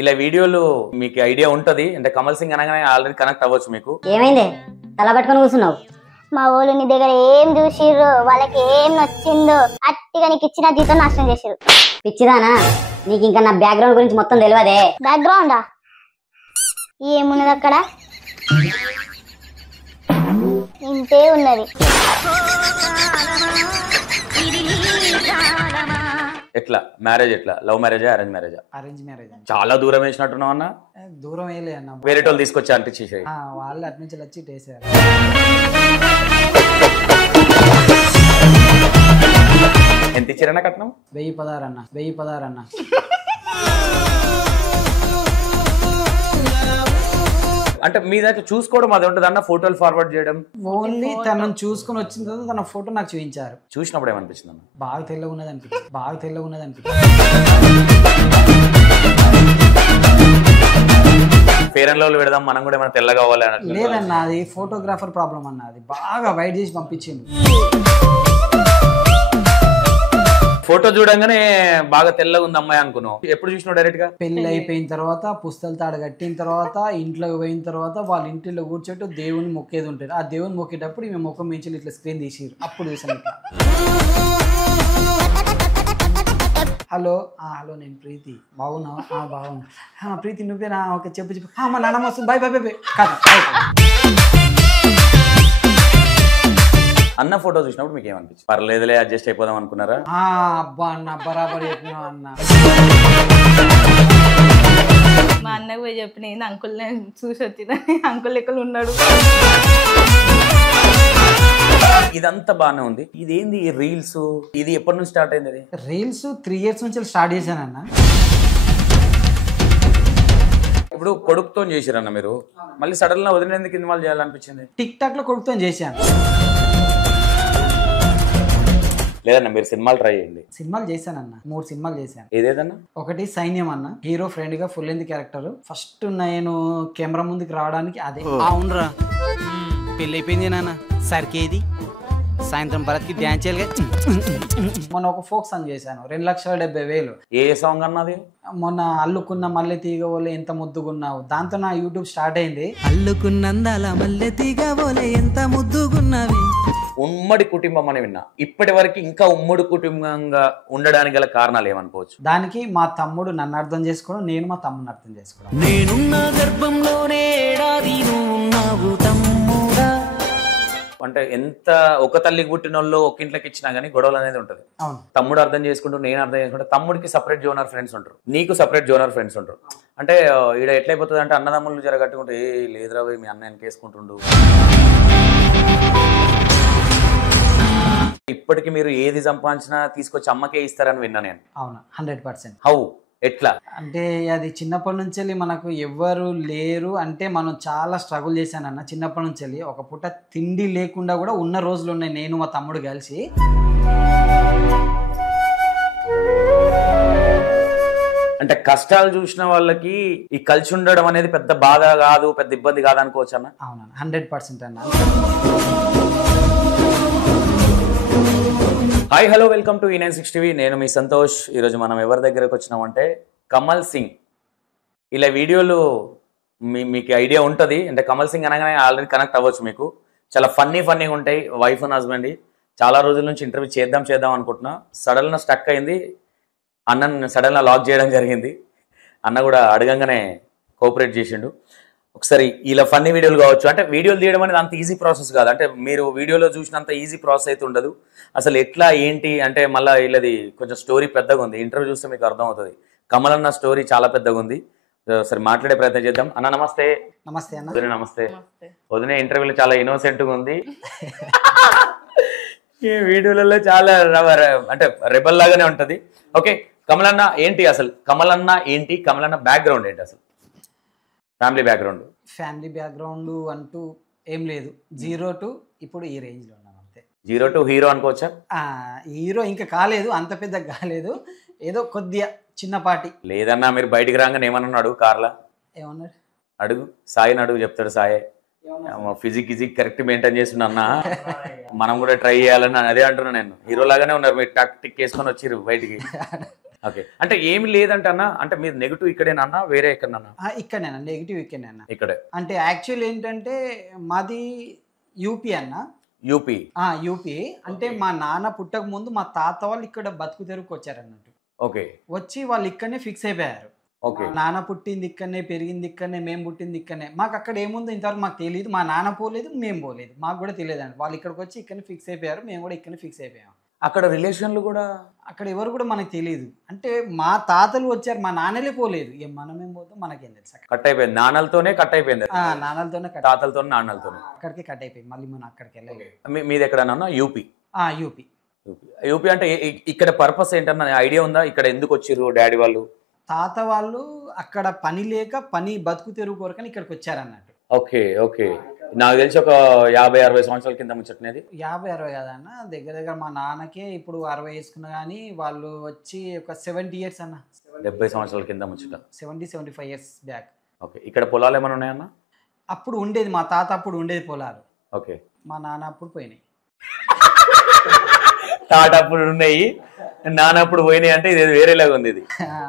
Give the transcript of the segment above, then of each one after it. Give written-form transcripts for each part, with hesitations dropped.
ఇలా వీడియోలు మీకు ఐడియా ఉంటది అంటే కమల్ సింగ్ అనగానే ఆల్రెడీ కనెక్ట్ అవ్వచ్చు మీకు. ఏమైంది తల పట్టుకొని కూర్చున్నావు? మా వాళ్ళు నీ దగ్గర ఏం చూసిర్రు, వాళ్ళకి ఏం నచ్చిందో అట్టిగా నీకు ఇచ్చిన జీతం నాశనం చేసిర్రు. పిచ్చిదానా, నీకు ఇంకా నా బ్యాక్గ్రౌండ్ గురించి మొత్తం తెలియదే. బ్యాక్గ్రౌండా? ఏమున్నది అక్కడ? ఇంతే ఉన్నది. ఎట్లా మ్యారేజ్, ఎట్లా లవ్ మ్యారేజా అరేంజ్ మ్యారేజా? అరేంజ్ మ్యారేజ్ అండి. చాలా దూరం వేసినట్టున్నావు అన్న. దూరం వేయలే అన్న, వేరే వాళ్ళు తీసుకొచ్చా అంటే చేసేది. వాళ్ళు అటు నుంచి వచ్చి టేసారు. ఎంత ఇచ్చారన్న కట్నం? 1016 అన్న, 1016 అన్న. అంటే మీ దగ్గర చూసుకోవడం అది ఉంటుంది అన్న, ఫోటోలు ఫార్వర్డ్ చేయడం. ఓన్లీ తనను చూసుకుని వచ్చిన తర్వాత తన ఫోటో నాకు చూపించారు. చూసినప్పుడు ఏమనిపించింది అన్న? బాగా తెల్లగా ఉన్నది అనిపించింది, బాగా తెల్లగా ఉన్నది అనిపించింది. ఫేర్ అండ్ లవ్లీ పెడదాం మనం కూడా ఏమైనా తెల్లగా అవ్వాలి అన్నట్లు. లేదన్న, అది ఫోటోగ్రాఫర్ ప్రాబ్లం అన్న, అది బాగా వైట్ చేసి పంపించింది. ఫోటో చూడంగానే బాగా తెల్లగా ఉంది అమ్మాయి అనుకున్నావు. ఎప్పుడు చూసినావు డైరెక్ట్ గా? పెళ్లి అయిపోయిన తర్వాత పుస్తల తాడు కట్టిన తర్వాత ఇంట్లోకి పోయిన తర్వాత వాళ్ళ ఇంటిలో కూర్చోట్టు దేవుని మొక్కేది ఉంటుంది. ఆ దేవుని మొక్కేటప్పుడు ఈమె ముఖం మించి ఇట్లా స్క్రీన్ తీసిరు. అప్పుడు చూసాను ఇట్లా. హలో హలో, నేను ప్రీతి, బాగున్నావా? బాగున్నా. ప్రీతి నువ్వేనా? ఓకే చెప్పు చెప్పు. మా నాన్నమ్మ వస్తుంది, బాయ్ బాయ్ బాయ్ బాయ్. కాదు అన్న ఫోటో చూసినప్పుడు మీకు ఏమనిపించింది? పర్లేదులే అడ్జస్ట్ అయిపోదాం అనుకున్నారా? అబ్బా అన్న, బరాబర్ చెప్పినా అన్న. మా అన్నకు పోయి చెప్పిన అంకుల్ చూసి వచ్చిందని, అంకుల్ లెక్కలు ఉన్నాడు. ఇదంతా బాగానే ఉంది. ఇదేంది రీల్స్? ఇది ఎప్పటి నుంచి స్టార్ట్ అయింది? ఇది రీల్స్ 3 years నుంచి స్టార్ట్ చేశానన్న. ఇప్పుడు కొడుకుతో చేసిరన్న మీరు, మళ్ళీ సడన్ గా వదిలేందుకు ఇన్వాల్వ్ చేయాలనిపించింది? టిక్ టాక్ లో కొడుకుతో చేశాను. లేదన్న మీరు సినిమాలు ట్రై చేయండి. సినిమాలు చేశానన్న, 3 సినిమాలు చేశాను. ఏదేదన్నా? ఒకటి సైన్యం అన్న, హీరో ఫ్రెండ్ గా ఫుల్ లెంత్ క్యారెక్టర్. ఫస్ట్ నేను కెమెరా ముందుకు రావడానికి అదే. అవునరా, పెళ్ళి అయిపోయింది నాన్న. సరికేది సాయంత్రం భరత్కి డ్యాన్స్ చేయాలి. మొన్న ఒక ఫోక్ సాంగ్ చేశాను, 2,70,000. ఏ సాంగ్ అన్నది? మొన్న అల్లుకున్న మల్లె తీగ వోలే ఎంత ముద్దుగున్నావు, దాంతో నా యూట్యూబ్ స్టార్ట్ అయింది. అల్లుకున్నందాల మల్లె తీగ వోలే ఎంత ముద్దుగున్నావి. ఉమ్మడి కుటుంబం అని విన్నా. ఇప్పటి వరకు ఇంకా ఉమ్మడి కుటుంబంగా ఉండడానికి గల కారణాలు ఏమనుకోవచ్చు? దానికి మా తమ్ముడు నన్ను అర్థం చేసుకోవడం, నేను మా తమ్ముడిని అర్థం చేసుకోవడం. నేనున్న గర్భంలోనే ఏడాది నువ్వు తమ్ముడా. అంటే ఎంత ఒక తల్లికి పుట్టిన వాళ్ళు ఒక ఇంట్లోకి ఇచ్చినా గానీ గొడవలు అనేది ఉంటుంది. అవును. తమ్ముడు అర్థం చేసుకుంటూ నేను అర్థం చేసుకుంటూ, తమ్ముడికి సపరేట్ జోనర్ ఫ్రెండ్స్ ఉంటారు, నీకు సపరేట్ జోనర్ ఫ్రెండ్స్ ఉంటారు. అంటే ఈడ ఎట్లయిపోతుంది అంటే అన్నదమ్ములు జరగట్టుకుంటే ఏ లేదురా మీ అన్న వెనకేసుకుంటుండు. ఇప్పటికి మీరు ఏది సంపాదించినా తీసుకొచ్చి అమ్మకే ఇస్తారని విన్నా నేను. అవును, 100%. హౌ? ఎట్లా? అంటే అది చిన్నప్పటి నుంచి మనకు ఎవ్వరు లేరు అంటే మనం చాలా స్ట్రగుల్ చేశానన్న. చిన్నప్పటి నుంచి ఒక పూట తిండి లేకుండా కూడా ఉన్న రోజులు ఉన్నాయి, నేను మా తమ్ముడు కలిసి. అంటే కష్టాలు చూసిన వాళ్ళకి ఈ కలిసి ఉండడం అనేది పెద్ద బాధ కాదు, పెద్ద ఇబ్బంది కాదు అనుకోవచ్చు అన్న. అవునన్న, 100% అన్న. Hi hello, welcome to E96 TV. నేను మీ సంతోష్. ఈరోజు మనం ఎవరి దగ్గరకు వచ్చినామంటే కమల్ సింగ్. ఇలా వీడియోలు మీకు ఐడియా ఉంటుంది అంటే కమల్ సింగ్ అనగానే ఆల్రెడీ కనెక్ట్ అవ్వచ్చు మీకు. చాలా ఫన్నీగా ఉంటాయి. వైఫ్ అండ్ హస్బెండ్ చాలా రోజుల నుంచి ఇంటర్వ్యూ చేద్దాం అనుకుంటున్నా. సడన్గా స్టక్ అయింది. అన్నను సడన్గా లాక్ చేయడం జరిగింది. అన్న కూడా అడగంగానే కోఆపరేట్ చేసిండు. ఒకసారి ఇలా ఫన్నీ వీడియోలు కావచ్చు. అంటే వీడియోలు తీయడం అనేది అంత ఈజీ ప్రాసెస్ కాదు. అంటే మీరు వీడియోలో చూసినంత ఈజీ ప్రాసెస్ అయితే ఉండదు. అసలు ఎట్లా ఏంటి అంటే మళ్ళీ వీళ్ళది కొంచెం స్టోరీ పెద్దగా ఉంది. ఇంటర్వ్యూ చూస్తే మీకు అర్థమవుతుంది. కమల్ అన్న స్టోరీ చాలా పెద్దగా ఉంది. సరే మాట్లాడే ప్రయత్నం చేద్దాం. అన్న నమస్తే. నమస్తే అన్న. వదిన నమస్తే. వదిన ఇంటర్వ్యూలో చాలా ఇన్నోసెంట్గా ఉంది. ఈ వీడియోలలో చాలా అంటే రెబల్ లాగానే ఉంటుంది. ఓకే, కమల్ అన్న ఏంటి అసలు? కమల్ అన్న ఏంటి? కమల్ అన్న బ్యాక్గ్రౌండ్ ఏంటి అసలు? ఫ్యామిలీ బ్యాక్గ్రౌండ్ అంటూ ఏం లేదు. 0 to ఇప్పుడు ఈ రేంజ్లో ఉన్నాం అంతే. 0 to హీరో అనుకోవచ్చా? హీరో ఇంకా కాలేదు, అంత పెద్ద కాలేదు, ఏదో కొద్దిగా చిన్నపాటి. లేదన్నా మీరు బయటికి రాగానే ఏమన్నా అడుగు, కార్లా ఏమన్నాడు అడుగు, సాయిని అడుగు, చెప్తాడు సాయే. ఫిజిక్ కరెక్ట్ మెయింటైన్ చేస్తున్నా అన్న, మనం కూడా ట్రై చేయాలని అదే అంటున్నా నేను. హీరో లాగానే ఉన్నారు మీరు, టక్ టిక్ వేసుకొని వచ్చిర్రు బయటికి. ఓకే, అంటే ఏమి లేదంటే అన్న, అంటే మీరు నెగిటివ్ ఇక్కడేనా అన్న, వేరే ఎక్కడన్నా? ఇక్కడనేనా నెగిటివ్ ఇక్కడనేనా ఇక్కడే. అంటే యాక్చువల్ ఏంటంటే మాది యూపీ అన్న. యూపీ. యూపీ అంటే మా నాన్న పుట్టక ముందు మా తాత వాళ్ళు ఇక్కడ బతుకు తెరువుకు వచ్చారు అన్నట్టు. ఓకే. వచ్చి వాళ్ళు ఇక్కడనే ఫిక్స్ అయిపోయారు. ఓకే. నాన్న పుట్టింది ఇక్కడనే, పెరిగింది ఇక్కడనే, మేము పుట్టింది ఇక్కడనే. మాకు అక్కడ ఏముందో ఇంతవరకు మాకు తెలియదు. మా నాన్న పోలేదు, మేము పోలేదు, మాకు కూడా తెలియదండి. వాళ్ళు ఇక్కడికి వచ్చి ఇక్కడనే ఫిక్స్ అయిపోయారు, మేము కూడా ఇక్కడనే ఫిక్స్ అయిపోయాం. అక్కడ రిలేషన్లు కూడా అక్కడ ఎవరు కూడా మనకు తెలియదు. అంటే మా తాతలు వచ్చారు, మా నాన్నలే పోలేదు. మనమేం పోతాం మనకేం తెలుసు. కట్ అయిపోయింది, నాన్నలతోనే కట్ అయిపోయింది, నాన్నలతోనే తాతలతో నాన్నలతోనే అక్కడికి కట్ అయిపోయింది. మళ్ళీ మనం అక్కడికి వెళ్ళలేదు. మీది ఎక్కడన్నా? యూపీ. యూపీ. యూపీ అంటే ఇక్కడ పర్పస్ ఏంటన్నా ఐడియా ఉందా? ఇక్కడ ఎందుకు వచ్చిర్రు డాడీ వాళ్ళు? తాత వాళ్ళు అక్కడ పని లేక పని బతుకు తెరువు కొరకని ఇక్కడికి వచ్చారన్నట్టు. ఓకే. ఓకే, నాకు తెలిసి ఒక 50-60 సంవత్సరాల కింద ముచ్చట్నేది. 50-60 కదన్న, దగ్గర దగ్గర మా నాన్నకే ఇప్పుడు 60 వేసుకున్నా కానీ వాళ్ళు వచ్చి ఒక 70 years అన్న. 70 సంవత్సరాల కింద ముచ్చట. 70-75 years బ్యాక్. ఓకే. ఇక్కడ పొలాలు ఏమైనా ఉన్నాయన్న? అప్పుడు ఉండేది, మా తాత అప్పుడు ఉండేది పొలాలు. ఓకే. మా నాన్న అప్పుడు పోయినాయి. తాట అప్పుడు ఉన్నాయి, నాన్నప్పుడు పోయినాయి అంటే ఇది వేరేలాగా ఉంది ఇది.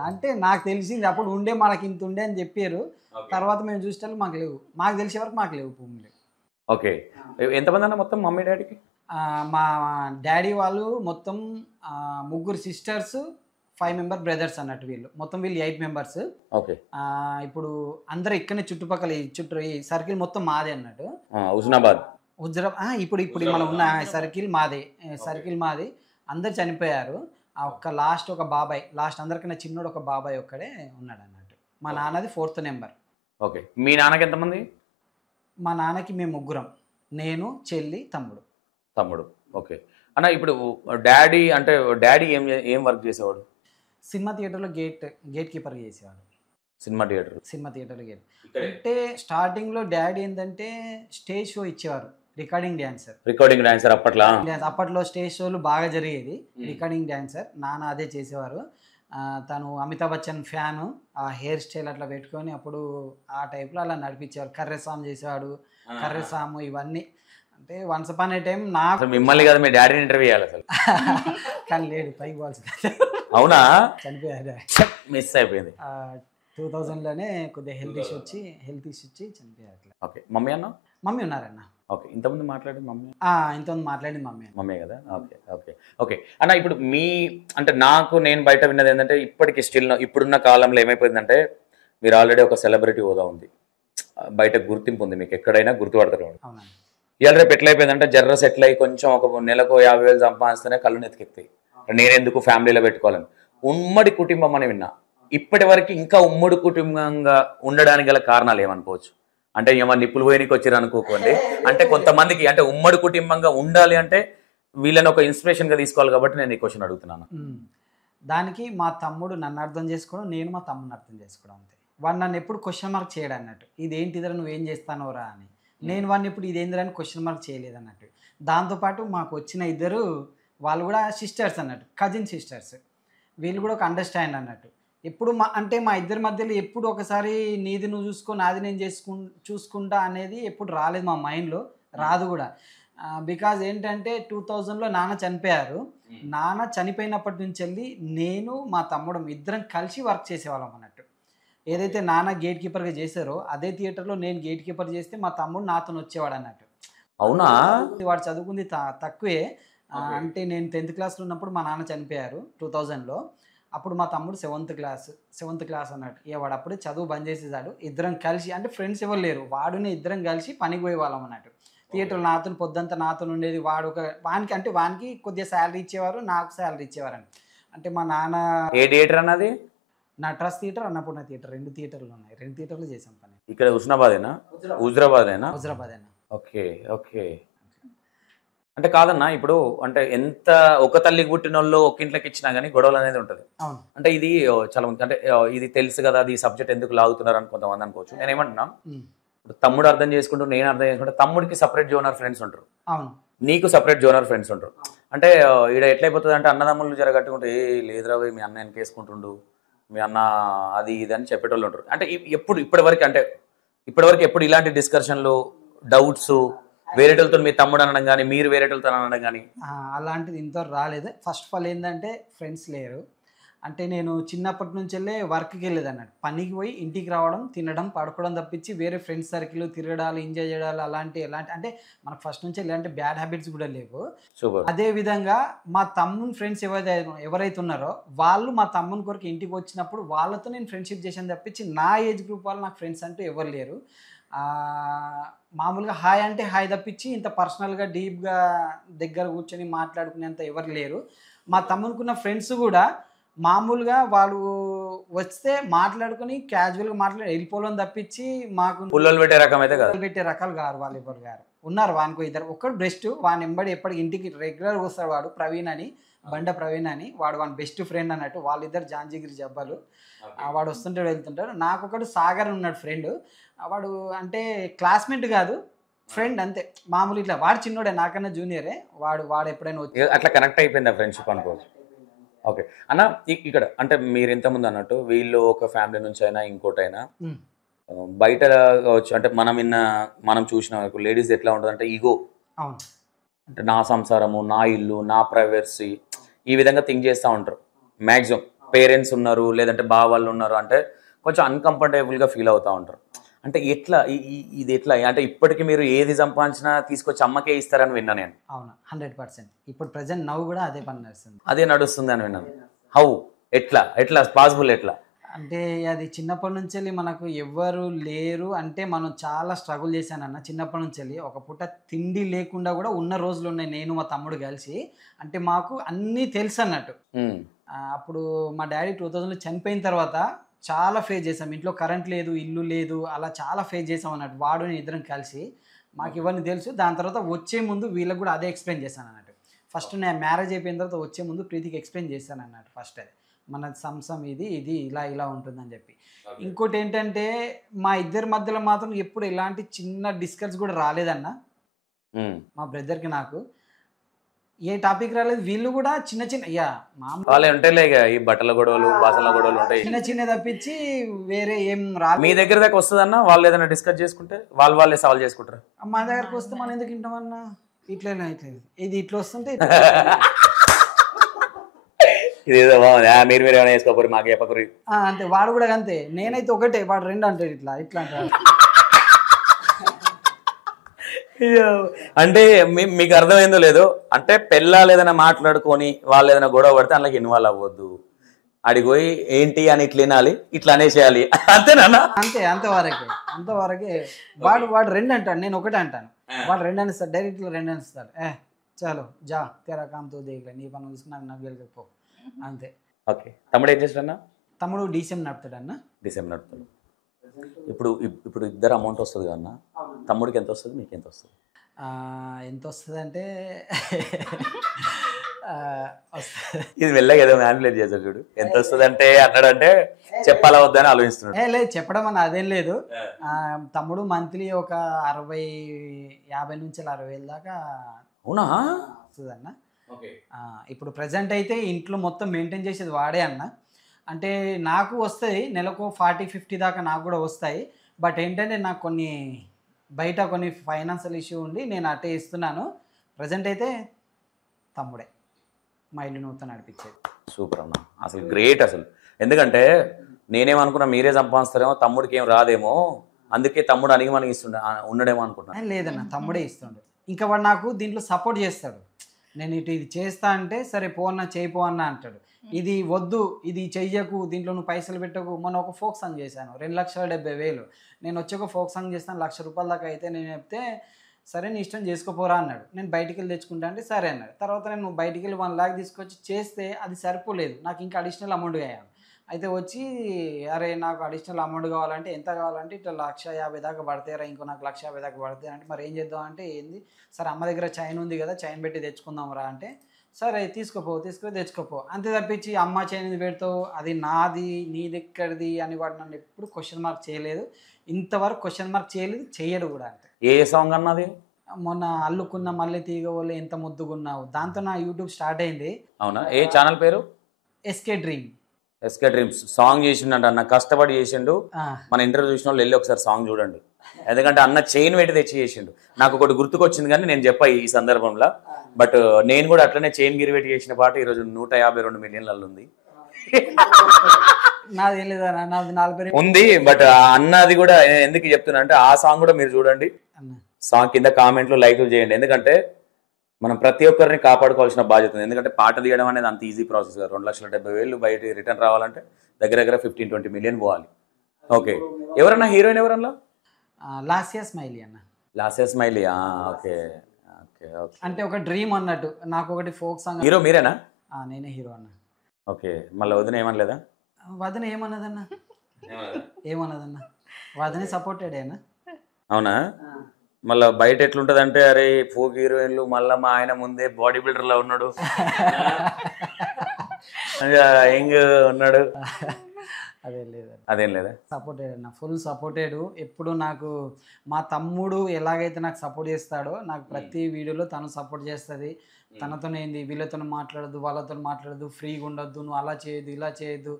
అంటే నాకు తెలిసింది అప్పుడు ఉండే, మనకి ఇంత ఉండే అని చెప్పారు. తర్వాత మేము చూస్తే మాకు లేవు, మాకు తెలిసే వరకు మాకు లేవు భూములు. ఓకే. ఎంతమంది అన్న మొత్తం మమ్మీ డాడీకి? మా డాడీ వాళ్ళు మొత్తం 3 sisters, 5 member brothers అన్నట్టు. వీళ్ళు 8 members. ఓకే. ఇప్పుడు అందరు ఇక్కడనే చుట్టుపక్కల ఈ సర్కిల్ మొత్తం మాదే అన్నట్టు. హుస్నాబాద్. ఇప్పుడు మనం ఉన్న సర్కిల్ మాది. అందరు చనిపోయారు. లాస్ట్ ఒక బాబాయ్, అందరికన్నా చిన్నోడు ఒక బాబాయ్ ఒక్కడే ఉన్నాడు అన్నట్టు. మా నాన్నది 4th నెంబర్. ఓకే. మీ నాన్నకి ఎంతమంది? మా నాన్నకి మేము 3, నేను, చెల్లి, తమ్ముడు. ఓకే అన్న, ఇప్పుడు డాడీ అంటే డాడీ ఏం వర్క్ చేసేవాడు? సినిమా థియేటర్లో గేట్ కీపర్ చేసేవాడు. సినిమా థియేటర్లో గేట్. అంటే స్టార్టింగ్లో డాడీ ఏంటంటే స్టేజ్ షో ఇచ్చేవారు, రికార్డింగ్ డ్యాన్సర్. అప్పట్లో స్టేజ్ షోలు బాగా జరిగేది. రికార్డింగ్ డ్యాన్సర్ నాన్న అదే చేసేవారు. తను అమితాబ్ బచ్చన్ ఫ్యాను. ఆ హెయిర్ స్టైల్ అట్లా పెట్టుకొని అప్పుడు ఆ టైప్లో అలా నడిపించేవారు. కర్రె సామ్ చేసేవాడు, కర్రె సాము ఇవన్నీ. అంటే వన్స్ అపాన్ ఏ టైం నాకు మిమ్మల్ని కదా మీ డాడీని ఇంటర్వ్యూ చేయాలి అసలు. కానీ లేడు, పైకి పోవాల్సి. అవునా? చనిపోయాడు, మిస్ అయిపోయింది. 2000లోనే కొద్దిగా హెల్త్ ఇష్యూ వచ్చి చనిపోయారు అట్లా. ఓకే. మమ్మీ ఉన్నారన్న. ఓకే. ఇంతకుముందు మాట్లాడింది మమ్మీ కదా. ఓకే అన్న, ఇప్పుడు అంటే నేను బయట విన్నది ఏంటంటే ఇప్పటికి స్టిల్ ఇప్పుడున్న కాలంలో ఏమైపోయిందంటే మీరు ఆల్రెడీ ఒక సెలబ్రిటీ హోదా ఉంది, బయట గుర్తింపు ఉంది, మీకు ఎక్కడైనా గుర్తుపడతారు. ఇవాళ రేపు ఎట్లయిపోయిందంటే జర్ర సెటిల్ అయ్యి కొంచెం ఒక నెలకు 50,000 సంపాదిస్తేనే కళ్ళు నెత్తికెత్తాయి. నేనెందుకు ఫ్యామిలీలో పెట్టుకోవాలని. ఉమ్మడి కుటుంబం అని విన్నా. ఇప్పటి వరకు ఇంకా ఉమ్మడి కుటుంబంగా ఉండడానికి గల కారణాలు ఏమనుకోవచ్చు? అంటే ఏమన్నా నిప్పులు పోయినకి వచ్చారు అనుకోకండి. అంటే కొంతమందికి అంటే ఉమ్మడి కుటుంబంగా ఉండాలి అంటే వీళ్ళని ఒక ఇన్స్పిరేషన్గా తీసుకోవాలి కాబట్టి నేను ఈ క్వశ్చన్ అడుగుతున్నాను. దానికి మా తమ్ముడు నన్ను అర్థం చేసుకోవడం, నేను మా తమ్ముడిని అర్థం చేసుకోవడం అంతే. వాడు నన్ను ఎప్పుడు క్వశ్చన్ మార్క్ చేయడు అన్నట్టు. ఇదేంటిదరా నువ్వేం చేస్తానోరా అని. నేను వాడిని ఇప్పుడు ఇదేంటిరా అని క్వశ్చన్ మార్క్ చేయలేదు అన్నట్టు. దాంతోపాటు మాకు వచ్చిన 2 వాళ్ళు కూడా సిస్టర్స్ అన్నట్టు, కజిన్ సిస్టర్స్. వీళ్ళు కూడా ఒక అండర్స్టాండ్ అన్నట్టు. ఎప్పుడు మా ఇద్దరి మధ్యలో ఎప్పుడు ఒకసారి నీది నువ్వు చూసుకో, నాది నేను చూసుకుంటా అనేది ఎప్పుడు రాలేదు మా మైండ్లో, రాదు కూడా. బికాజ్ ఏంటంటే 2000లో నాన్న చనిపోయారు. నాన్న చనిపోయినప్పటి నుంచి వెళ్ళి నేను మా తమ్ముడు ఇద్దరం కలిసి వర్క్ చేసేవాళ్ళం అన్నట్టు. ఏదైతే నాన్న గేట్ కీపర్గా చేశారో అదే థియేటర్లో నేను గేట్ కీపర్ చేస్తే మా తమ్ముడు నాతో వచ్చేవాడు అన్నట్టు. అవునా? వాడు చదువుకుంది తక్కువే. అంటే నేను 10th క్లాస్లో ఉన్నప్పుడు మా నాన్న చనిపోయారు 2000లో. అప్పుడు మా తమ్ముడు 7th క్లాస్ అన్నట్టు. వాడు అప్పుడే చదువు బంద్ చేసేసాడు. ఇద్దరం కలిసి, అంటే ఫ్రెండ్స్ ఎవరు లేరు, వాడుని ఇద్దరం కలిసి పనికి పోయేవాళ్ళం అన్నట్టు. థియేటర్లో నాతో పొద్దుంతా నాతో ఉండేది. వానికి కొద్దిగా శాలరీ ఇచ్చేవారు, నాకు శాలరీ ఇచ్చేవారు. అంటే మా నాన్న ఏ థియేటర్ అన్నది? నటరాజ్ థియేటర్, అన్నపూర్ణ థియేటర్, 2 థియేటర్లు ఉన్నాయి. 2 థియేటర్లు చేసాం పని. ఇక్కడ హుస్నాబాదేనా? హుజరాబాదేనా? ఓకే. అంటే కాదన్నా, ఇప్పుడు అంటే ఎంత ఒక తల్లికి పుట్టిన వాళ్ళు ఒక ఇంట్లోకి ఇచ్చినా కానీ గొడవలు అనేది ఉంటుంది. అంటే ఇది చాలా మంది అంటే ఇది తెలుసు కదా, అది సబ్జెక్ట్ ఎందుకు లాగుతున్నారు అని కొంతమంది అనుకోవచ్చు. నేను ఏమంటున్నా, ఇప్పుడు తమ్ముడు అర్థం చేసుకుంటూ నేను అర్థం చేసుకుంటే తమ్ముడికి సపరేట్ జోనర్ ఫ్రెండ్స్ ఉంటారు, నీకు సపరేట్ జోనర్ ఫ్రెండ్స్ ఉంటారు. అంటే ఈడ ఎట్లయిపోతుంది అంటే అన్నదమ్ములు జరగట్టుకుంటే లేదురా మీ అన్న వెనకేసుకుంటుండు, మీ అన్న అది ఇది అని చెప్పేటోళ్ళు ఉంటారు. అంటే ఇప్పటివరకు ఎప్పుడు ఇలాంటి డిస్కషన్లు, డౌట్స్ వేరేటోళ్ళతో మీ తమ్ముడు అనడం కానీ మీరు వేరేటోళ్ళతో అనడం కానీ అలాంటిది ఇంతవరకు రాలేదు. ఫస్ట్ ఆఫ్ ఆల్ ఏంటంటే ఫ్రెండ్స్ లేరు. అంటే నేను చిన్నప్పటి నుంచి వెళ్ళే వర్క్కి వెళ్ళేది అన్నట్టు. పనికి పోయి ఇంటికి రావడం, తినడం, పడుకోవడం తప్పించి వేరే ఫ్రెండ్స్ సర్కిల్ తిరగడాలు, ఎంజాయ్ చేయడాలు ఎలాంటి అంటే మనకు ఫస్ట్ నుంచి ఎలాంటి బ్యాడ్ హ్యాబిట్స్ కూడా లేవు. సూపర్. అదే విధంగా మా తమ్ముని ఫ్రెండ్స్ ఎవరైతే ఉన్నారో వాళ్ళు మా తమ్ముని కొరకు ఇంటికి వచ్చినప్పుడు వాళ్ళతో నేను ఫ్రెండ్షిప్ చేశాను తప్పించి నా ఏజ్ గ్రూప్ వాళ్ళు నాకు ఫ్రెండ్స్ అంటూ ఎవరు లేరు. మామూలుగా హాయ్ అంటే హాయ్ తప్పించి ఇంత పర్సనల్గా డీప్గా దగ్గర కూర్చొని మాట్లాడుకునేంత ఎవరు లేరు. మా తమ్మునికున్న ఫ్రెండ్స్ కూడా మామూలుగా వాళ్ళు వస్తే మాట్లాడుకుని క్యాజువల్గా మాట్లాడి వెళ్ళిపోవడం తప్పించి మాకు పుల్లలు పెట్టే రకం అయితే కాదు. పెట్టే రకాలు గారు వాళ్ళు ఎవరు గారు ఉన్నారు. వానికో ఇద్దరు, ఒక్కడు బెస్ట్, వాని ఎంబడి ఎప్పటికి ఇంటికి రెగ్యులర్ వస్తాడు వాడు, ప్రవీణ్ అని, బండ ప్రవీణ్ అని, వాడు వాని బెస్ట్ ఫ్రెండ్ అన్నట్టు. వాళ్ళిద్దరు జాంజిగిరి జబ్బాలు. వాడు వస్తుంటాడు వెళ్తుంటాడు. నాకు ఒకడు సాగర్ ఉన్నాడు ఫ్రెండ్. వాడు అంటే క్లాస్మేట్ కాదు, ఫ్రెండ్ అంతే మామూలు. ఇట్లా వాడు చిన్నోడే, నాకన్నా జూనియరే. వాడు ఎప్పుడైనా వచ్చి అట్లా కనెక్ట్ అయిపోయింది ఫ్రెండ్షిప్ అనుకోవచ్చు. ఓకే అన్న, ఇక్కడ అంటే మీరు ఇంతకుముందు అన్నట్టు వీళ్ళు ఒక ఫ్యామిలీ నుంచి అయినా ఇంకోటైనా బయట కావచ్చు, అంటే మనం చూసిన లేడీస్ ఎట్లా ఉంటుంది అంటే ఈగో, అవును, అంటే నా సంసారము, నా ఇల్లు, నా ప్రైవసీ, ఈ విధంగా థింక్ చేస్తూ ఉంటారు. మ్యాక్సిమం పేరెంట్స్ ఉన్నారు లేదంటే బావాళ్ళు ఉన్నారు అంటే కొంచెం అన్కంఫర్టబుల్గా ఫీల్ అవుతూ ఉంటారు. అంటే ఎట్లా ఇది ఎట్లా అంటే ఇప్పటికి మీరు ఏది సంపాదించినా తీసుకొచ్చి అమ్మకే ఇస్తారని విన్నా నేను. అవును, 100%. ఇప్పుడు ప్రజెంట్ నవ్వు కూడా అదే పని నడుస్తుంది, అదే నడుస్తుంది అని విన్నాను. హౌ ఎట్లా పాసిబుల్ ఎట్లా అంటే అది చిన్నప్పటి నుంచి వెళ్ళి మనకు ఎవ్వరు లేరు అంటే మనం చాలా స్ట్రగుల్ చేశానన్న. చిన్నప్పటి నుంచి వెళ్ళి ఒక పూట తిండి లేకుండా కూడా ఉన్న రోజులు ఉన్నాయి నేను మా తమ్ముడు కలిసి. అంటే మాకు అన్నీ తెలుసు అన్నట్టు. అప్పుడు మా డాడీ 2000లో చనిపోయిన తర్వాత చాలా ఫేస్ చేసాం. ఇంట్లో కరెంట్ లేదు, ఇల్లు లేదు, అలా చాలా ఫేస్ చేసాం అన్నట్టు. వాడు నేను ఇద్దరం కలిసి మాకు ఇవన్నీ తెలుసు. దాని తర్వాత వచ్చే ముందు వీళ్ళకి కూడా అదే ఎక్స్ప్లెయిన్ చేశాను అన్నట్టు. ఫస్ట్ నేను మ్యారేజ్ అయిపోయిన తర్వాత వచ్చే ముందు ప్రీతికి ఎక్స్ప్లెయిన్ చేశాను అన్నట్టు. ఫస్ట్ అది మన సంసం ఇది ఇలా ఉంటుందని చెప్పి. ఇంకోటి ఏంటంటే మా ఇద్దరి మధ్యలో మాత్రం ఎప్పుడు ఎలాంటి చిన్న డిస్కస్ కూడా రాలేదన్న. మా బ్రదర్కి నాకు ఏ టాపిక్ రాలేదు. వీళ్ళు కూడా చిన్న ఉంటాయి ఈ బట్టల గొడవలు, వాసనల గొడవలు ఉంటాయి, చిన్న తప్పించి వేరే ఏం రాలేదు. మీ దగ్గర దాకా వస్తుందన్న వాళ్ళు ఏదైనా డిస్కస్ చేసుకుంటే వాళ్ళే సాల్వ్ చేసుకుంటారు. మా దగ్గరకు వస్తే మనం ఎందుకు వింటామన్నా? ఇట్లా ఇది ఇట్లా వస్తుంటే ఇదేదో బాగుంది, మీరు ఏమైనా వేసుకోకూరి మాకు చెప్పకూరి అంతే. వాడు కూడా అంతే, నేనైతే ఒకటే, వాడు రెండు అంటాడు ఇట్లా అంటాడు. అంటే మీకు అర్థమైందో లేదో, అంటే పెళ్ళాలు ఏదైనా మాట్లాడుకొని వాళ్ళు ఏదైనా గొడవ పడితే అందులోకి ఇన్వాల్వ్ అవ్వద్దు. అడిగిపోయి ఏంటి అని ఇట్లా వినాలి, ఇట్లా అనేసేయాలి, అంతేనా? అంతవరకే. వాడు రెండు అంటాడు, నేను ఒకటే అంటాను. వాడు రెండు అనేస్తాడు, డైరెక్ట్లో రెండు అనేస్తాడు. చలో జా తెరా కామ్తో దేగలే, నీ పని చూసుకున్నా నాకు వెళ్ళకపో, అంతే. ఓకే. తమ్ముడు ఏం చేస్తాడన్నా? తమ్ముడు DCM నడుపుతాడు అన్న. DCM నడుపుతాడు. ఇప్పుడు ఇద్దరు అమౌంట్ వస్తుంది కదన్నా, తమ్ముడికి ఎంత వస్తుంది, మీకు ఎంత వస్తుంది? ఎంత వస్తుంది అంటే ఇది మెల్లగా ఏదో మ్యానిపులేట్ చేస్తాడు చూడు. ఎంత వస్తుంది అంటే అన్నాడంటే చెప్పాలా వద్దని ఆలోచిస్తున్నాడు. లేదు, చెప్పడం అని అదేం లేదు. తమ్ముడు మంత్లీ ఒక 50 నుంచి 60,000 దాకా అవునా వస్తుంది అన్న. ఇప్పుడు ప్రజెంట్ అయితే ఇంట్లో మొత్తం మెయింటైన్ చేసేది వాడే అన్న. అంటే నాకు వస్తాయి నెలకు 40-50 దాకా నాకు కూడా వస్తాయి. బట్ ఏంటంటే నాకు బయట కొన్ని ఫైనాన్షియల్ ఇష్యూ ఉండి నేను అట్టే ఇస్తున్నాను. ప్రజెంట్ అయితే తమ్ముడే మా ఇల్లు నూతన నడిపించేది. సూపర్ అన్న, అసలు గ్రేట్. అసలు ఎందుకంటే నేనేమనుకున్నా మీరే సంపాదిస్తారేమో, తమ్ముడికి ఏం రాదేమో, అందుకే తమ్ముడు అడిగి మనకి ఉండడేమో అనుకుంటున్నాను. లేదన్న, తమ్ముడే ఇస్తుండే. ఇంకా వాడు నాకు దీంట్లో సపోర్ట్ చేస్తాడు. నేను ఇది చేస్తా అంటే సరే పోన్నా చేయిపో అన్న అంటాడు. ఇది వద్దు, ఇది చెయ్యకు, దీంట్లో నువ్వు పైసలు పెట్టకు. మొన్న ఒక ఫోక్ సాంగ్ చేశాను, 2,70,000. నేను వచ్చి ఒక ఫోక్ సాంగ్ చేస్తాను, ₹1,00,000 దాకా అయితే నేను చెప్తే సరే నీ ఇష్టం చేసుకోపోరా అన్నాడు. నేను బయటికి వెళ్ళి తెచ్చుకుంటా అంటే సరే అన్నాడు. తర్వాత నేను బయటికి వెళ్ళి 1 lakh తీసుకొచ్చి చేస్తే అది సరిపోలేదు, నాకు ఇంకా అడిషనల్ అమౌంట్ కావాలి. అయితే వచ్చి అరే నాకు అడిషనల్ అమౌంట్ కావాలంటే ఎంత కావాలంటే ఇట్లా 1,50,000 దాకా పడతారా, ఇంకో నాకు 1,50,000 దాకా పడతాయి అంటే మరి ఏం చేద్దాం అంటే ఏంది, సరే అమ్మ దగ్గర చైన్ ఉంది కదా, చైన్ పెట్టి తెచ్చుకుందాం రా అంటే సరే తీసుకుని తెచ్చుకోపో, అంతే తప్పించి అమ్మ చైన్ పెడతావు, అది నాది నీదెక్కడిది అని వాడు నన్ను ఎప్పుడు క్వశ్చన్ మార్క్ చేయలేదు. ఇంతవరకు క్వశ్చన్ మార్క్ చేయలేదు, చెయ్యడు కూడా. అంటే ఏ సాంగ్ అన్నది? మొన్న అల్లుకున్న మల్లె తీగ వాళ్ళు ఎంత ముద్దుగున్నావు, దాంతో నా యూట్యూబ్ స్టార్ట్ అయింది. అవునా? ఏ ఛానల్ పేరు? ఎస్కే డ్రీమ్స్ సాంగ్ చేసిండు అన్న, కష్టపడి చేసిండు. మన ఇంటర్వ్యూ చూసిన వాళ్ళు వెళ్ళి ఒకసారి సాంగ్ చూడండి. ఎందుకంటే అన్న చైన్ పెట్టి తెచ్చి చేసిండు. నాకు ఒకటి గుర్తుకొచ్చింది కానీ నేను చెప్పా ఈ సందర్భంలో. బట్ నేను కూడా అట్లనే చైన్ గిరిపెట్టి చేసిన పాట ఈరోజు 152 మిలియన్లలో ఉంది. నాది ఏం లేదన్నా, నాది 4 పేరు ఉంది. బట్ అన్నది కూడా ఎందుకు చెప్తున్నా అంటే ఆ సాంగ్ కూడా మీరు చూడండి. అన్న. సాంగ్ కింద కామెంట్లు లైక్లు చేయండి. ఎందుకంటే మనం ప్రతి ఒక్కరిని కాపాడుకోవాల్సిన బాధ్యత ఉంది. ఎందుకంటే పాట తీయడం అనేది అంత ఈజీ ప్రాసెస్ కాదు. 2,70,000 బయట రిటర్న్ రావాలంటే దగ్గర 15-20 మిలియన్ పోవాలి. ఓకే, ఎవరన్నా హీరోయిన్ ఎవరన్నా? లాస్యా స్మైలీ అన్న. Lasya smiley. Okay okay okay. అంటే ఒక డ్రీమ్ అన్నట్టు నాకు ఒకటి ఫోక్ సాంగ్. హీరో మీరేనా? నేనే హీరో అన్న. ఓకే, మళ్ళీ వదిన ఏమనలేదా? వదన ఏమన్నదన్నా? ఏమన్నదన్నా? వదనే సపోర్టెడ్ అన్న. అవునా? మళ్ళీ బయట ఎట్లుంటది అంటే అరే ఫోక్ హీరోయిన్లు మళ్ళీ మా ఆయన ముందే బాడీ బిల్డర్ లా ఉన్నాడు, యంగ్ ఉన్నాడు. అదేం లేదా? సపోర్టెడ్ అన్న, ఫుల్ సపోర్టెడ్. ఎప్పుడు నాకు మా తమ్ముడు ఎలాగైతే నాకు సపోర్ట్ చేస్తాడో నాకు ప్రతి వీడియోలో తను సపోర్ట్ చేస్తుంది. తనతో ఏంది వీళ్ళతో మాట్లాడద్దు, వాళ్ళతో మాట్లాడద్దు, ఫ్రీగా ఉండొద్దు, నువ్వు అలా చేయొద్దు, ఇలా చేయొద్దు.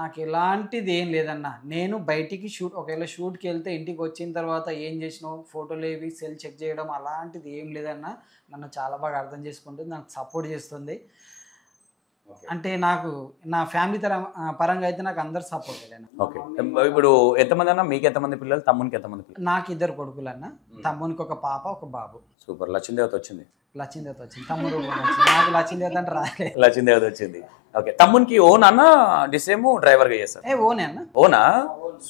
నాకు ఎలాంటిది ఏం లేదన్న. నేను బయటికి ఒకవేళ షూట్కి వెళ్తే ఇంటికి వచ్చిన తర్వాత ఏం చేసినావు, ఫోటోలు ఏవి, సెల్ చెక్ చేయడం అలాంటిది ఏం లేదన్న. నన్ను చాలా బాగా అర్థం చేసుకుంటుంది, నాకు సపోర్ట్ చేస్తుంది. అంటే నాకు నా ఫ్యామిలీ పరంగా అయితే నాకు అందరు సపోర్ట్ అయ్యాను. ఓకే, ఇప్పుడు ఎంతమంది అన్న? మీకు ఎంతమంది పిల్లలు? తమ్మునికి ఎంతమంది పిల్లలు? నాకు 2 కొడుకులు అన్న. తమ్మునికి ఒక పాప, ఒక బాబు. సూపర్. లక్ష్మీదేవత వచ్చింది. లక్ష్మీదేవత వచ్చింది. తమ్ముడు నాకు లక్ష్మీదేవత అంటే రాలే. లక్ష్మీదేవత వచ్చింది. ఓకే, తమ్మునికి ఓన్ అన్న డిసేమో డ్రైవర్గా చేస్తారు? ఓనే అన్న. ఓనా?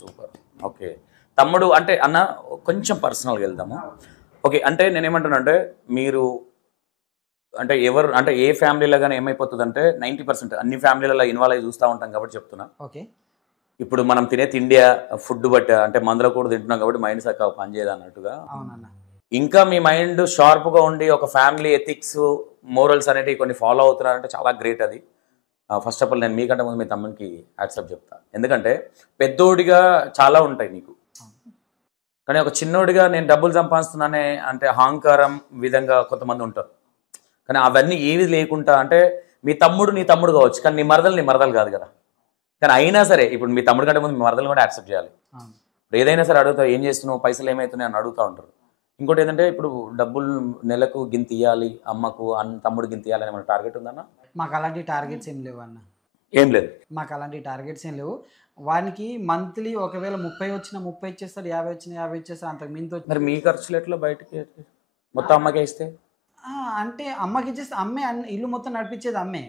సూపర్. ఓకే, తమ్ముడు అంటే అన్న కొంచెం పర్సనల్గా వెళ్దాము. ఓకే, అంటే నేనేమంటున్నా అంటే మీరు అంటే ఎవరు అంటే ఏ ఫ్యామిలీలో కానీ ఏమైపోతుంది అంటే 90% అన్ని ఫ్యామిలీలలో ఇన్వాల్వ్ అయ్యి చూస్తూ ఉంటాం కాబట్టి చెప్తున్నా. ఓకే, ఇప్పుడు మనం తినే తిండి ఫుడ్ బట్టి అంటే మందులో కూడా తింటున్నాం కాబట్టి మైండ్ సక్క పనిచేయదు అన్నట్టుగా. అవునన్న. ఇంకా మీ మైండ్ షార్ప్గా ఉండి ఒక ఫ్యామిలీ ఎథిక్స్ మోరల్స్ అనేటివి కొన్ని ఫాలో అవుతున్నారంటే చాలా గ్రేట్ అది. ఫస్ట్ ఆఫ్ ఆల్ నేను మీకంటే ముందు మీ తమ్మునికి యాక్సెప్ట్ చెప్తాను. ఎందుకంటే పెద్దోడిగా చాలా ఉంటాయి నీకు, కానీ ఒక చిన్నోడిగా నేను డబ్బులు సంపాదిస్తున్నానే అంటే అహంకారం విధంగా కొంతమంది ఉంటారు. కానీ అవన్నీ ఏవి లేకుండా అంటే మీ తమ్ముడు నీ తమ్ముడు కావచ్చు, కానీ నీ మరదలు కాదు కదా. కానీ అయినా సరే ఇప్పుడు మీ తమ్ముడు కంటే ముందు మీ మరదలు కూడా యాక్సెప్ట్ చేయాలి. ఇప్పుడు ఏదైనా సరే అడుగుతావు, ఏం చేస్తున్నావు, పైసలు ఏమవుతున్నాయి అని అడుగుతూ ఉంటారు. ఇంకోటి ఏంటంటే ఇప్పుడు డబ్బులు నెలకు గింత ఇవ్వాలి, అమ్మకు తమ్ముడు గింత ఇవ్వాలి అని మన టార్గెట్ ఉందన్న? మాకు అలాంటి టార్గెట్స్ ఏం లేవు అన్న. ఏం లేదు, మాకు అలాంటి టార్గెట్స్ ఏం లేవు. వానికి మంత్లీ ఒకవేళ 30 వచ్చినా 30 ఇచ్చేస్తాడు, 50 వచ్చినా 50 ఇచ్చేస్తాడు, అంతకు మించి. మరి మీ ఖర్చులు ఎట్లా బయటకి మొత్తం అమ్మకే ఇస్తే? అంటే అమ్మకి ఇచ్చేస్తే అమ్మే ఇల్లు మొత్తం నడిపించేది అమ్మే.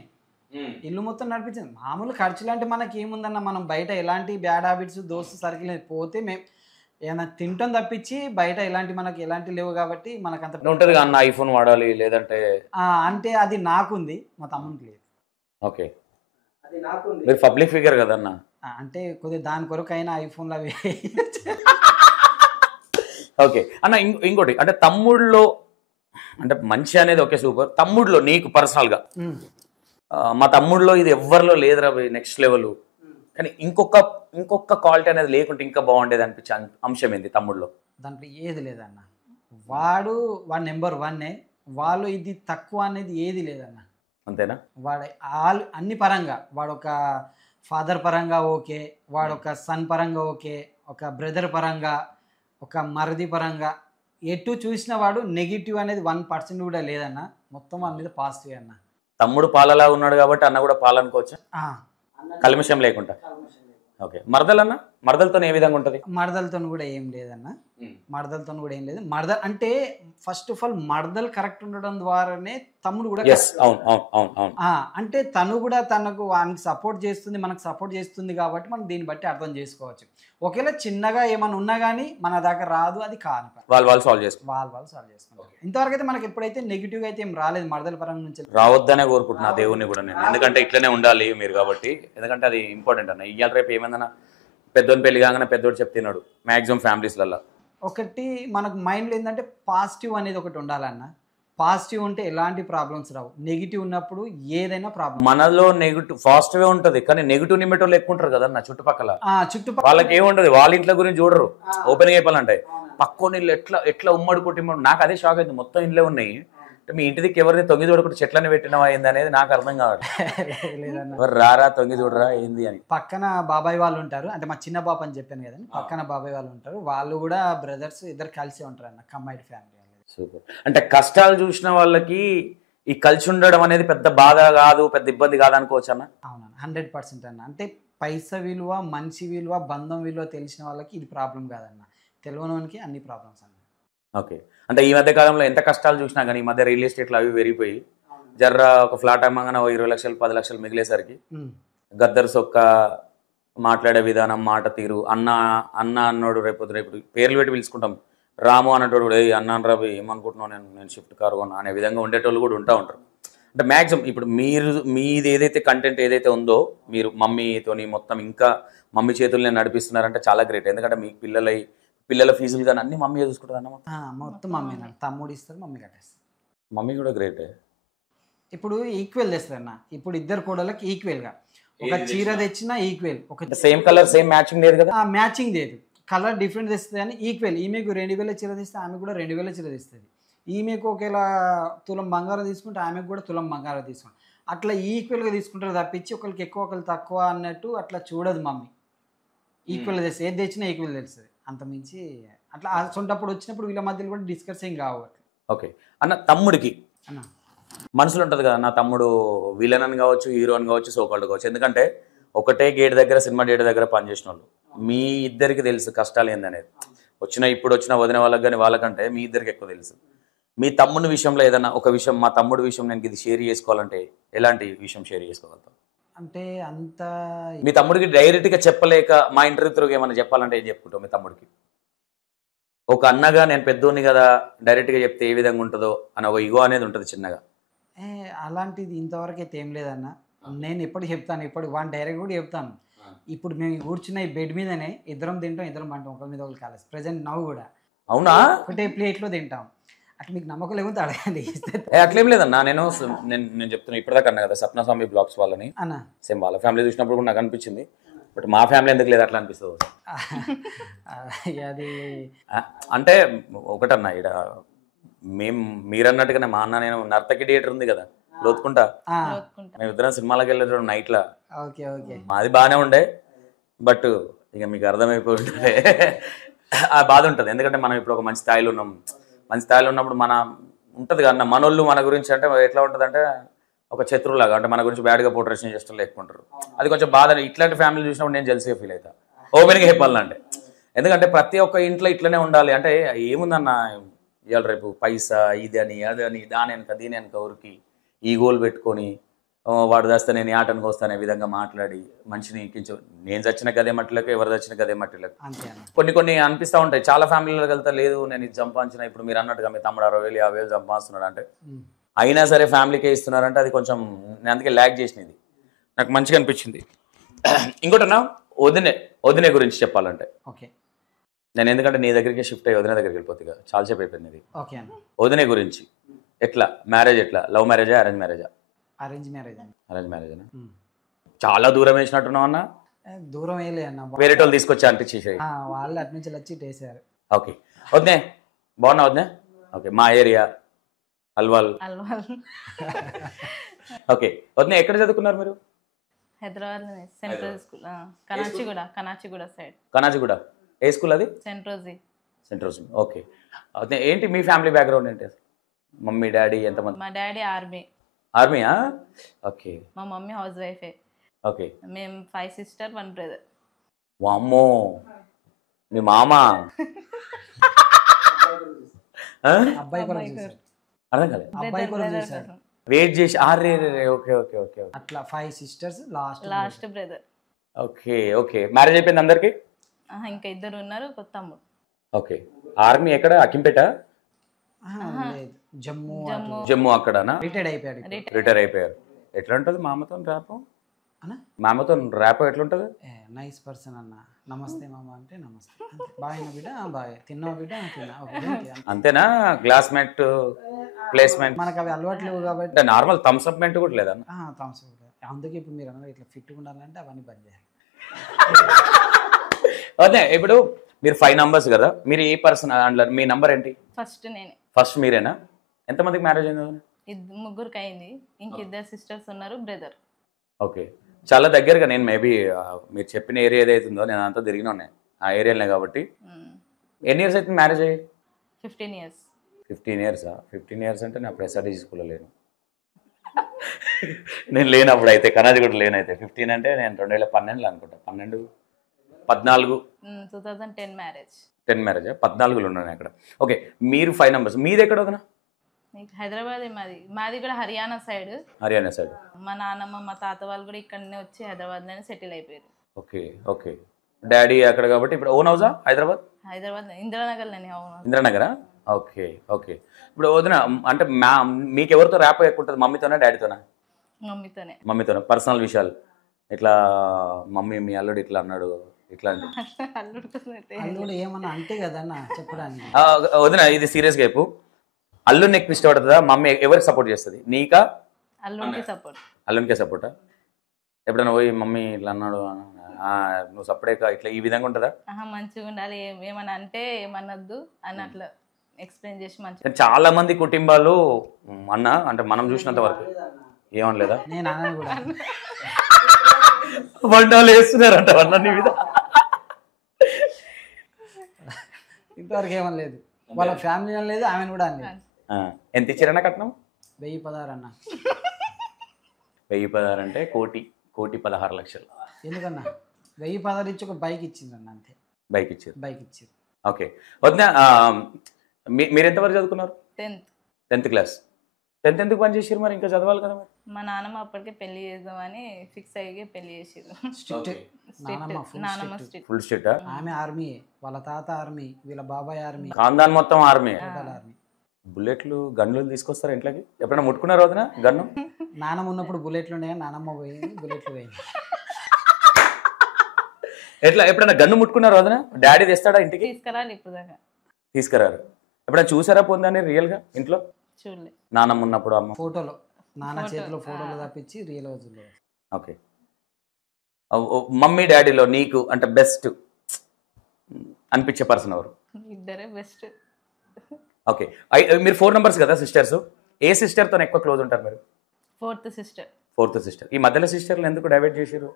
ఇల్లు మొత్తం నడిపించేది. మామూలు ఖర్చులు అంటే మనకి ఏముందన్న, మనం బయట ఎలాంటి బ్యాడ్ హ్యాబిట్స్ దోస్తు సర్కిల్ పోతే మేము ఏమైనా తింటాం తప్పించి బయట మనకి ఎలాంటి లేవు కాబట్టి మనకు అంత ఉంటుంది. అన్న ఐఫోన్ వాడాలి లేదంటే అంటే అది నాకుంది, మా తమ్మునికి లేదు. ఓకే, అది నాకుంది. మీరు పబ్లిక్ ఫిగర్ కదన్న, అంటే కొద్దిగా దాని కొరకు అయినా ఐఫోన్లు అవి. ఓకే అన్న, ఇంకోటి అంటే తమ్ముళ్ళలో అంటే మంచి అనేది ఓకే సూపర్. తమ్ముడిలో నీకు పర్సనల్గా మా తమ్ముడిలో ఇది ఎవరిలో లేదురా నెక్స్ట్ లెవెల్, కానీ ఇంకొక క్వాలిటీ అనేది లేకుంటే ఇంకా బాగుండేది అనిపించే అంశం ఏంది తమ్ముడిలో? దాంట్లో ఏది లేదన్న. వాడు నెంబర్ 1. వాళ్ళు ఇది తక్కువ అనేది ఏది లేదన్న. అంతేనా? వాడు అన్ని పరంగా, వాడు ఒక ఫాదర్ పరంగా ఓకే, వాడు ఒక సన్ పరంగా ఓకే, ఒక బ్రదర్ పరంగా, ఒక మరది పరంగా, ఎటు చూసిన వాడు నెగిటివ్ అనేది 1% కూడా లేదన్న. మొత్తం వాడి మీద పాజిటివ్ అన్న. తమ్ముడు పాలలా ఉన్నాడు కాబట్టి అన్న కూడా పాలనుకోవచ్చా కల్మషం లేకుండా? ఓకే, మరదలన్న మరదలతో ఏ విధంగా ఉంటుంది? మరదలతో కూడా ఏం లేదన్న. మరదలతో కూడా ఏం లేదు. మరదలు అంటే ఫస్ట్ ఆఫ్ ఆల్ మరదలు కరెక్ట్ ఉండడం ద్వారానే తమ్ముడు కూడా అంటే తను కూడా తనకు వానికి సపోర్ట్ చేస్తుంది, మనకు సపోర్ట్ చేస్తుంది కాబట్టి మనం దీన్ని బట్టి అర్థం చేసుకోవచ్చు. ఒకవేళ చిన్నగా ఏమైనా ఉన్నా కానీ మన దాకా రాదు, అది కాని వాళ్ళు సాల్వ్ చేసుకుంటారు. వాళ్ళు సాల్వ్ చేసుకుంటారు. ఇంతవరకు అయితే మనకి ఎప్పుడైతే నెగిటివ్ అయితే ఏం రాలేదు మరదల పరంగా నుంచి. రావద్దనే కోరుకుంటున్నా దేవుని కూడా నేను, ఎందుకంటే ఇట్లనే ఉండాలి మీరు కాబట్టి. ఎందుకంటే అది ఇంపార్టెంట్ అన్న. ఇవాళ రేపు ఏమైందన్నా పెద్దోని పెళ్లి కాగానే పెద్దోడు చెప్తున్నాడు మ్యాక్సిమం ఫ్యామిలీస్లలో. ఒకటి మనకు మైండ్లో ఏంటంటే పాజిటివ్ అనేది ఒకటి ఉండాలన్న. పాజిటివ్ ఉంటే ఎలాంటి ప్రాబ్లమ్స్ రావు. నెగిటివ్ ఉన్నప్పుడు ఏదైనా ప్రాబ్లం. మనలో నెగిటివ్ పాజిటివ్ ఉంటుంది, కానీ నెగిటివ్ నిమిటోళ్ళు ఎక్కువ ఉంటారు కదా నా చుట్టుపక్కల. వాళ్ళకి ఏముంటది, వాళ్ళ ఇంట్లో గురించి చూడరు. ఓపెన్ గా చెప్పాలంటే పక్కన ఇల్లు ఎట్లా ఉమ్మడి కుటుంబం. నాకు అదే షాక్ అయింది. మొత్తం ఇళ్ళే ఉన్నాయి, మీ ఇంటి దిక్కు ఎవరిని తొంగి చూడకుండా చెట్లని పెట్టినవా ఏంది అనేది నాకు అర్థం కావాలి. ఎవరు రారా తొంగి చూడరా ఏంది అని. పక్కన బాబాయ్ వాళ్ళు ఉంటారు, అంటే మా చిన్న బాబు అని చెప్పాను కదండి, పక్కన బాబాయ్ వాళ్ళు ఉంటారు. వాళ్ళు కూడా బ్రదర్స్ ఇద్దరు కలిసి ఉంటారు అన్న, కంబైన్డ్ ఫ్యామిలీ. సూపర్. అంటే కష్టాలు చూసిన వాళ్ళకి ఈ కలిసి ఉండడం అనేది పెద్ద బాధ కాదు, పెద్ద ఇబ్బంది కాదు అనుకోవచ్చు అన్న. అవునన్నా 100% అన్న. అంటే పైసా విలువ, మనిషి విలువ, బంధం విలువ తెలిసిన వాళ్ళకి ఇది ప్రాబ్లం కాదన్న. తెలియనోనికి అన్ని ప్రాబ్లమ్స్ అన్న. ఓకే. అంటే ఈ మధ్య కాలంలో ఎంత కష్టాలు చూసినా కానీ ఈ మధ్య రియల్ ఎస్టేట్లు అవి పెరిగిపోయి జర్ర ఒక ఫ్లాట్ అమ్మగానే 20 లక్షలు 10 లక్షలు మిగిలేసరికి గద్దర్ సొక్క మాట్లాడే విధానం, మాట తీరు, అన్న అన్న అన్నోడు రేపు పేర్లు పెట్టి పిలుచుకుంటాం. రాము అన్నటోడు ఏ అన్న రవి ఏమనుకుంటున్నావు, నేను షిఫ్ట్ కారు కొన్నా అనే విధంగా ఉండేటోళ్ళు కూడా ఉంటారు. అంటే మ్యాక్సిమం ఇప్పుడు మీది ఏదైతే కంటెంట్ ఏదైతే ఉందో మీరు మమ్మీతోని మొత్తం ఇంకా మమ్మీ చేతుల్ని నడిపిస్తున్నారంటే చాలా గ్రేట్. ఎందుకంటే మీ పిల్లల ఫీజులు కానీ అన్ని మమ్మీ చూసుకుంటుంది అన్న. మొత్తం మమ్మీ తమ్ముడు ఇస్తారు, మమ్మీ కట్టేస్తారు. మమ్మీ కూడా గ్రేటే. ఇప్పుడు ఈక్వల్ తెస్తుంది అన్న. ఇప్పుడు ఇద్దరు కోడళ్ళకి ఈక్వల్గా ఒక చీర తెచ్చినా ఈక్వల్, ఒక సేమ్ కలర్ సేమ్ మ్యాచింగ్ లేదు కదా, మ్యాచింగ్ లేదు, కలర్ డిఫరెంట్ తెస్తుంది అని ఈక్వల్. ఈమెకు 2000 చీర తెస్తే ఆమె కూడా 2000 చీర తెస్తుంది. ఈమెకు ఒకేలా తులం బంగారం తీసుకుంటే ఆమెకు కూడా తులం బంగారం తీసుకుంటాం. అట్లా ఈక్వల్గా తీసుకుంటారు తప్పించి ఒకరికి ఎక్కువ ఒకరికి తక్కువ అన్నట్టు అట్లా చూడదు మమ్మీ. ఈక్వల్ తెస్తుంది, ఏది తెచ్చినా ఈక్వల్ తెలుస్తుంది. అంతమించి అట్లా అసొంటప్పుడు వచ్చినప్పుడు వీళ్ళ మధ్యలో కూడా డిస్కసింగ్ కావాలి. ఓకే అన్న. తమ్ముడికి అన్న మనసులో ఉంటుంది కదా, నా తమ్ముడు విలన్ అని కావచ్చు, హీరో అని కావచ్చు, సోకాల్డ్ కావచ్చు. ఎందుకంటే ఒకటే గేట్ దగ్గర, సినిమా గేట్ దగ్గర పనిచేసిన వాళ్ళు. మీ ఇద్దరికి తెలుసు కష్టాలు ఏందనేది. ఇప్పుడు వచ్చిన వదిన వాళ్ళకి కానీ వాళ్ళకంటే మీ ఇద్దరికి ఎక్కువ తెలుసు. మీ తమ్ముడి విషయంలో ఏదన్నా ఒక విషయం, మా తమ్ముడి విషయం నేను ఇది షేర్ చేసుకోవాలంటే ఎలాంటి విషయం షేర్ చేసుకోగలుగుతాం? అంటే అంత మీ తమ్ముడికి డైరెక్ట్గా చెప్పలేక మా ఇంటర్వ్యూ త్రూగా ఏమైనా చెప్పాలంటే ఏం చెప్పుకుంటావు మీ తమ్ముడికి? ఒక అన్నగా నేను పెద్దోని కదా, డైరెక్ట్గా చెప్తే ఏ విధంగా ఉంటుందో అని ఒక ఇగో అనేది ఉంటుంది చిన్నగా. అలాంటిది ఇంతవరకు అయితే ఏం లేదన్న. నేను ఎప్పుడు చెప్తాను, ఇప్పుడు వన్ డైరెక్ట్ కూడా చెప్తాను. ఇప్పుడు మేము కూర్చున్న ఈ బెడ్ మీదనే ఇద్దరం తింటాం, ఇద్దరం పంటాం, ఒకరి మీద ఒకరు కాలేజ్ ప్రజెంట్ నవ్వు కూడా. అవునా? ఒకటే ప్లేట్లో తింటాం. అట్లా మీకు నమ్మకం లేకపోతే అడగండి. అట్లేం లేదన్నా. నేను చెప్తున్నా ఇప్పటిదాకా అన్నా కదా సప్నస్వామి బ్లాగ్స్ వాళ్ళని అన్న. సేమ్ వాళ్ళ ఫ్యామిలీ చూసినప్పుడు కూడా నాకు అనిపించింది. బట్ మా ఫ్యామిలీ ఎందుకు లేదు అట్లా అనిపిస్తుంది. అది అంటే ఒకటన్నా ఇక్కడ మీరన్నట్టుగానే మా అన్న నేను నర్తకి థియేటర్ ఉంది కదా లోతుకుంటా, మేము ఇద్దరం సినిమాలకు వెళ్ళేటప్పుడు నైట్లో. Okay okay. మాది బాగానే ఉండే, బట్ ఇక మీకు అర్థమైపోయి ఉంటుంది ఆ బాధ ఉంటుంది. ఎందుకంటే మనం ఇప్పుడు ఒక మంచి స్థాయిలో ఉన్నాం. మంచి స్థాయిలో ఉన్నప్పుడు మన ఉంటుంది కదా మనోళ్ళు మన గురించి అంటే ఎట్లా ఉంటుంది అంటే ఒక శత్రువులాగా, అంటే మన గురించి బ్యాడ్గా పోర్ట్రేషన్ చేస్తూ లేకుంటారు. అది కొంచెం బాధ. ఇట్లాంటి ఫ్యామిలీ చూసినప్పుడు నేను జెల్సీగా ఫీల్ అవుతా ఓపెన్గా చెప్పాలంటే. ఎందుకంటే ప్రతి ఒక్క ఇంట్లో ఇట్లనే ఉండాలి. అంటే ఏముందన్న ఇవాళ రేపు పైసా ఇది అని అది అని దాని వెనక దీని వెనక ఊరికి ఈ గోల్ పెట్టుకొని వాడు చేస్తే నేను ఆటనికి వస్తానే విధంగా మాట్లాడి మనిషిని కొంచెం నేను చచ్చిన గదే మట్టిలకు ఎవరు చచ్చిన గదే మట్టిలకు కొన్ని అనిపిస్తూ ఉంటాయి. చాలా ఫ్యామిలీలోకి వెళ్తా లేదు నేను ఇది సంపాదించిన. ఇప్పుడు మీరు అన్నట్టుగా మీ తమ్ముడు 60,000 50,000 సంపాదిస్తున్నాడు అంటే అయినా సరే ఫ్యామిలీకే ఇస్తున్నారంటే అది కొంచెం నేను అందుకే ల్యాక్ చేసినది నాకు మంచిగా అనిపించింది. ఇంకోటన్నా వదినే గురించి చెప్పాలంటే ఓకే. నేను ఎందుకంటే నీ దగ్గరికి షిఫ్ట్ అయ్యి వదిన దగ్గరికి వెళ్ళిపోతుంది కదా, చాలాసేపు అయిపోయింది. ఓకే అన్న. వదినే గురించి ఎట్లా మ్యారేజ్, ఎట్లా లవ్ మ్యారేజా అరేంజ్ మ్యారేజా? అరేంజ్ మ్యారేజ్ అన్న. అరేంజ్ మ్యారేజేనా? చాలా దూరం వేసినట్టున్నావు అన్న. దూరం వేయలే అన్న, వేరే వాళ్ళు తీసుకొచ్చి అంటే చేసేది వాళ్ళు అటు నుంచి వచ్చి వేసారు. ఓకే. వద్దే బాగున్నా వద్దే. ఓకే. మా ఏరియా అల్వాల్. ఓకే. వద్దే ఎక్కడ చదువుకున్నారు మీరు? Hyderabad Saint Rosy school, Kanachiguda side. Kanachiguda. ఏ స్కూల్ అది? Saint Rosy. Saint Rosy. Okay. అదే ఏంటి మీ ఫ్యామిలీ బ్యాక్గ్రౌండ్ ఏంటి? మమ్మీ డాడీ ఎంతమంది? మా డాడీ ఆర్మీయా? ఓకే. మా మమ్మీ హౌస్ వైఫే. ఓకే. మేము 5 sisters 1 brother. వామ్మో మీ మామ అబ్బాయి కూడా చూసారు. అర్థం కాలేదు. అబ్బాయి కూడా చూసారు. వెయిట్ చేసి ఆరే. Okay okay okay. అట్లా 5 sisters last brother. Okay okay. Marriage అయిపోయింది అందరికి? ఇంకా 2 ఉన్నారు, ఒక తమ్ముడు. ఓకే. ఆర్మీ ఎక్కడ? అకింపేట? జమ్మూ అక్కడనా? రిటైర్ అయిపోయారు. ఎట్లా ఉంటుంది మామతో ర్యాపో? మామతో ర్యాపో ఎట్లుంటుంది? నైస్ పర్సన్ అన్న. నమస్తే మామ అంటే నమస్తే, బాయ్ బిడ్డ బాయ్, తిన్నావు బిడ్డ తిన్నా. అంతేనా? క్లాస్మేట్ ప్లేస్మెంట్ మనకు అవి అలవాటు లేవు కాబట్టి నార్మల్ థమ్స్ అప్ మెంట్ కూడా లేదన్న? Thumbs up. అందుకే ఇప్పుడు మీరు అన్నారు ఇట్లా ఫిట్గా ఉండాలంటే అవన్నీ బంద్ చేయాలి. అదే ఇప్పుడు మీరు 5 numbers కదా, మీరు ఏ పర్సన్ అంటారు? మీ నంబర్ ఏంటి? ఫస్ట్ నేనే. ఫస్ట్ మీరేనా? ఎంతమందికి మ్యారేజ్ అయింది? 3 అయింది. ఇంక 2 sisters ఉన్నారు, బ్రదర్. ఓకే. చాలా దగ్గరగా నేను మేబీ మీరు చెప్పిన ఏరియా ఏదైతుందో నేను అంతా తిరిగినా ఉన్నాయి ఆ ఏరియాలోనే కాబట్టి. ఎన్ని ఇయర్స్ అయితే మ్యారేజ్ అయ్యి? 15 years. 15 years. 15 years అంటే నేను అప్పుడు ఎస్ఆర్టీసీ స్కూల్లో లేను. నేను లేనప్పుడు అయితే కనాది కూడా లేనైతే 15 అంటే నేను 2012 అనుకుంటా 14 2010 మ్యారేజ్. 10 మ్యారేజ్ 14లో ఉన్నాను అక్కడ. ఓకే, మీరు 5 నంబర్స్. మీది ఎక్కడ వదినా? నీకు హైదరాబాద్ మాది కూడా హర్యానా సైడ్. హర్యానా సైడ్. మా నాన్నమ్మ మా తాత వాళ్ళు కూడా ఇక్కడనే వచ్చి హైదరాబాద్లోనే సెటిల్ అయిపోయారు. Okay okay. డాడీ అక్కడ కాబట్టి ఇప్పుడు ఓన్ హౌసా హైదరాబాద్? ఇందిరానగర్లోనే. అవును, ఇందిరానగరా? Okay okay. ఇప్పుడు వదిన అంటే మీకు ఎవరితో ర్యాప్ ఎక్కువ ఉంటుంది, మమ్మీతోనా డాడీతోనా? మమ్మీతోనా. పర్సనల్ విషయాలు ఇట్లా మమ్మీ మీ అల్లుడు ఇట్లా అన్నాడు ఇట్లాంటి అల్లుడు ఏమన్నా అంటే కదన్నా చెప్పడానికి. వదిన ఇది సీరియస్గా చెప్పు, అల్లుడిని ఎక్కువ ఇష్టపడుతుందా మమ్మీ? ఎవరికి సపోర్ట్ చేస్తుంది, నీకా అల్లుడికి సపోర్ట్? అల్లునికే సపోర్టా? ఎప్పుడైనా పోయి మమ్మీ ఇట్లా అన్నాడు నువ్వు సపరేట్గా ఇట్లా ఈ విధంగా ఉంటుందా? మంచిగా ఉండాలి, ఏమన్నా అంటే ఏమన్నద్దు అని అట్లా ఎక్స్ప్లెయిన్ చేసి మంచిగా. చాలా మంది కుటుంబాలు అన్న అంటే మనం చూసినంత వరకు ఏమనలేదా? నేను అన్నది కూడా వంటలు వేస్తున్నారంట అన్న నీ మీద. ఇంతవరకు ఏమనలేదు, వాళ్ళ ఫ్యామిలీ అనలేదు, ఆమెను కూడా అనలేదు. ఎంత ఇచ్చారన్న కట్నం? 1016 అన్న. 1016 అంటే 1,16,00,000. ఎందుకన్నా 1016 ఇచ్చి ఒక బైక్ ఇచ్చిందన్న, అంతే. బైక్ ఇచ్చారు? బైక్ ఇచ్చారు. ఓకే. వద్దా మీరు ఎంతవరకు చదువుకున్నారు? 10th class. 10th ఎందుకు పని చేసారు మరి, ఇంకా చదవాలి కదా మరి? మా నాన్నమ్మ అప్పటికే పెళ్లి చేద్దామని ఫిక్స్ అయ్యి పెళ్లి చేసారు. Full strict. ఆమె ఆర్మీ, వాళ్ళ తాత ఆర్మీ, వీళ్ళ బాబాయ్ ఆర్మీ, ఖాందాన్ మొత్తం ఆర్మీ. ఆర్మీ. బుల్లెట్లు గన్నులు తీసుకొస్తారు ఇంట్లోకి? ఎప్పుడైనా ముట్టుకున్నారు వదినా గన్ను? నానమ్మ ఉన్నప్పుడు బుల్లెట్లు ఉండే, నానమ్మ పోయింది, బుల్లెట్లు పోయింది. ఎట్లా ఎప్పుడైనా గన్ను ముట్టుకున్నారు వదినా? డాడీ తెస్తాడా ఇంటికి? తీసుకురాలి, ఇప్పుడు దాకా తీసుకురారు. ఎప్పుడైనా చూసారా పొందని రియల్గా ఇంట్లో? చూడలే. నానమ్మ ఉన్నప్పుడు అమ్మ ఫోటోలో, నాన్న చేతిలో ఫోటోలు తప్పించి రియల్ రోజుల్లో. ఓకే. మమ్మీ డాడీలో నీకు అంటే బెస్ట్ అనిపించే పర్సన్ ఎవరు? ఇద్దరే బెస్ట్. ఓకే. మీరు 4 నంబర్స్ కదా సిస్టర్స్, ఏ సిస్టర్తో ఎక్కువ క్లోజ్ ఉంటారు మీరు? Fourth sister. ఈ మధ్యలో సిస్టర్లు ఎందుకు డైవర్ట్ చేసారు?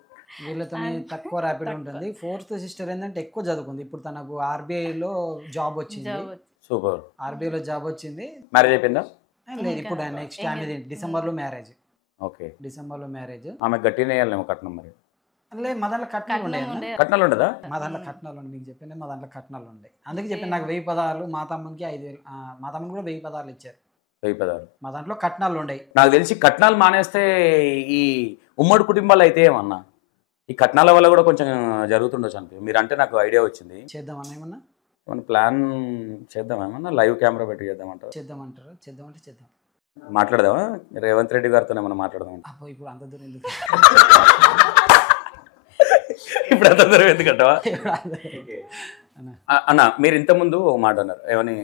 వీళ్ళతో తక్కువ ర్యాపిడ్ ఉంటుంది. 4th సిస్టర్ ఏంటంటే ఎక్కువ చదువుకుంది, ఇప్పుడు తనకు ఆర్బీఐలో జాబ్ వచ్చింది. సూపర్. ఆర్బీఐలో జాబ్ వచ్చింది. మ్యారేజ్ అయిపోయిందా? లేదు, ఇప్పుడు నెక్స్ట్ ఆమె డిసెంబర్లో మ్యారేజ్. ఓకే, డిసెంబర్లో మ్యారేజ్. ఆమె గట్టినే వేయాలేమో కట్నం మరి? లేదు, మా దాంట్లో కట్నాలు ఉండే. కట్నాలు ఉండదా? మా దాంట్లో కట్నాలు ఉండే, మీకు చెప్పండి, మా దాంట్లో కట్నాలు ఉండే. అందుకే చెప్పాను, నాకు 1016, మా తమ్మునికి 5000, మా తమ్ముని కూడా 1016 ఇచ్చారు. 1016. మా దాంట్లో కట్నాలు ఉండే. నాకు తెలిసి కట్నాలు మానేస్తే ఈ ఉమ్మడి కుటుంబాలు అయితే ఏమన్నా ఈ కట్నాల వల్ల కూడా కొంచెం జరుగుతుండొచ్చు అంటే మీరు అంటే నాకు ఐడియా వచ్చింది. చేద్దామన్నా ఏమన్నా ప్లాన్ చేద్దామేమన్నా, లైవ్ కెమెరా పెట్టి చేద్దామంటారు? చేద్దామంటారు, చేద్దామంటే చేద్దాం. మాట్లాడదామా రేవంత్ రెడ్డి గారితో ఏమన్నా మాట్లాడదామంట? అబ్బో, ఇప్పుడు అంత దూరం ఎందుకు? ఇప్పుడు అంత దూరం ఎందుకంటావా? అన్న మీరు ఇంతకుముందు ఒక మాట అన్నారు, ఏమని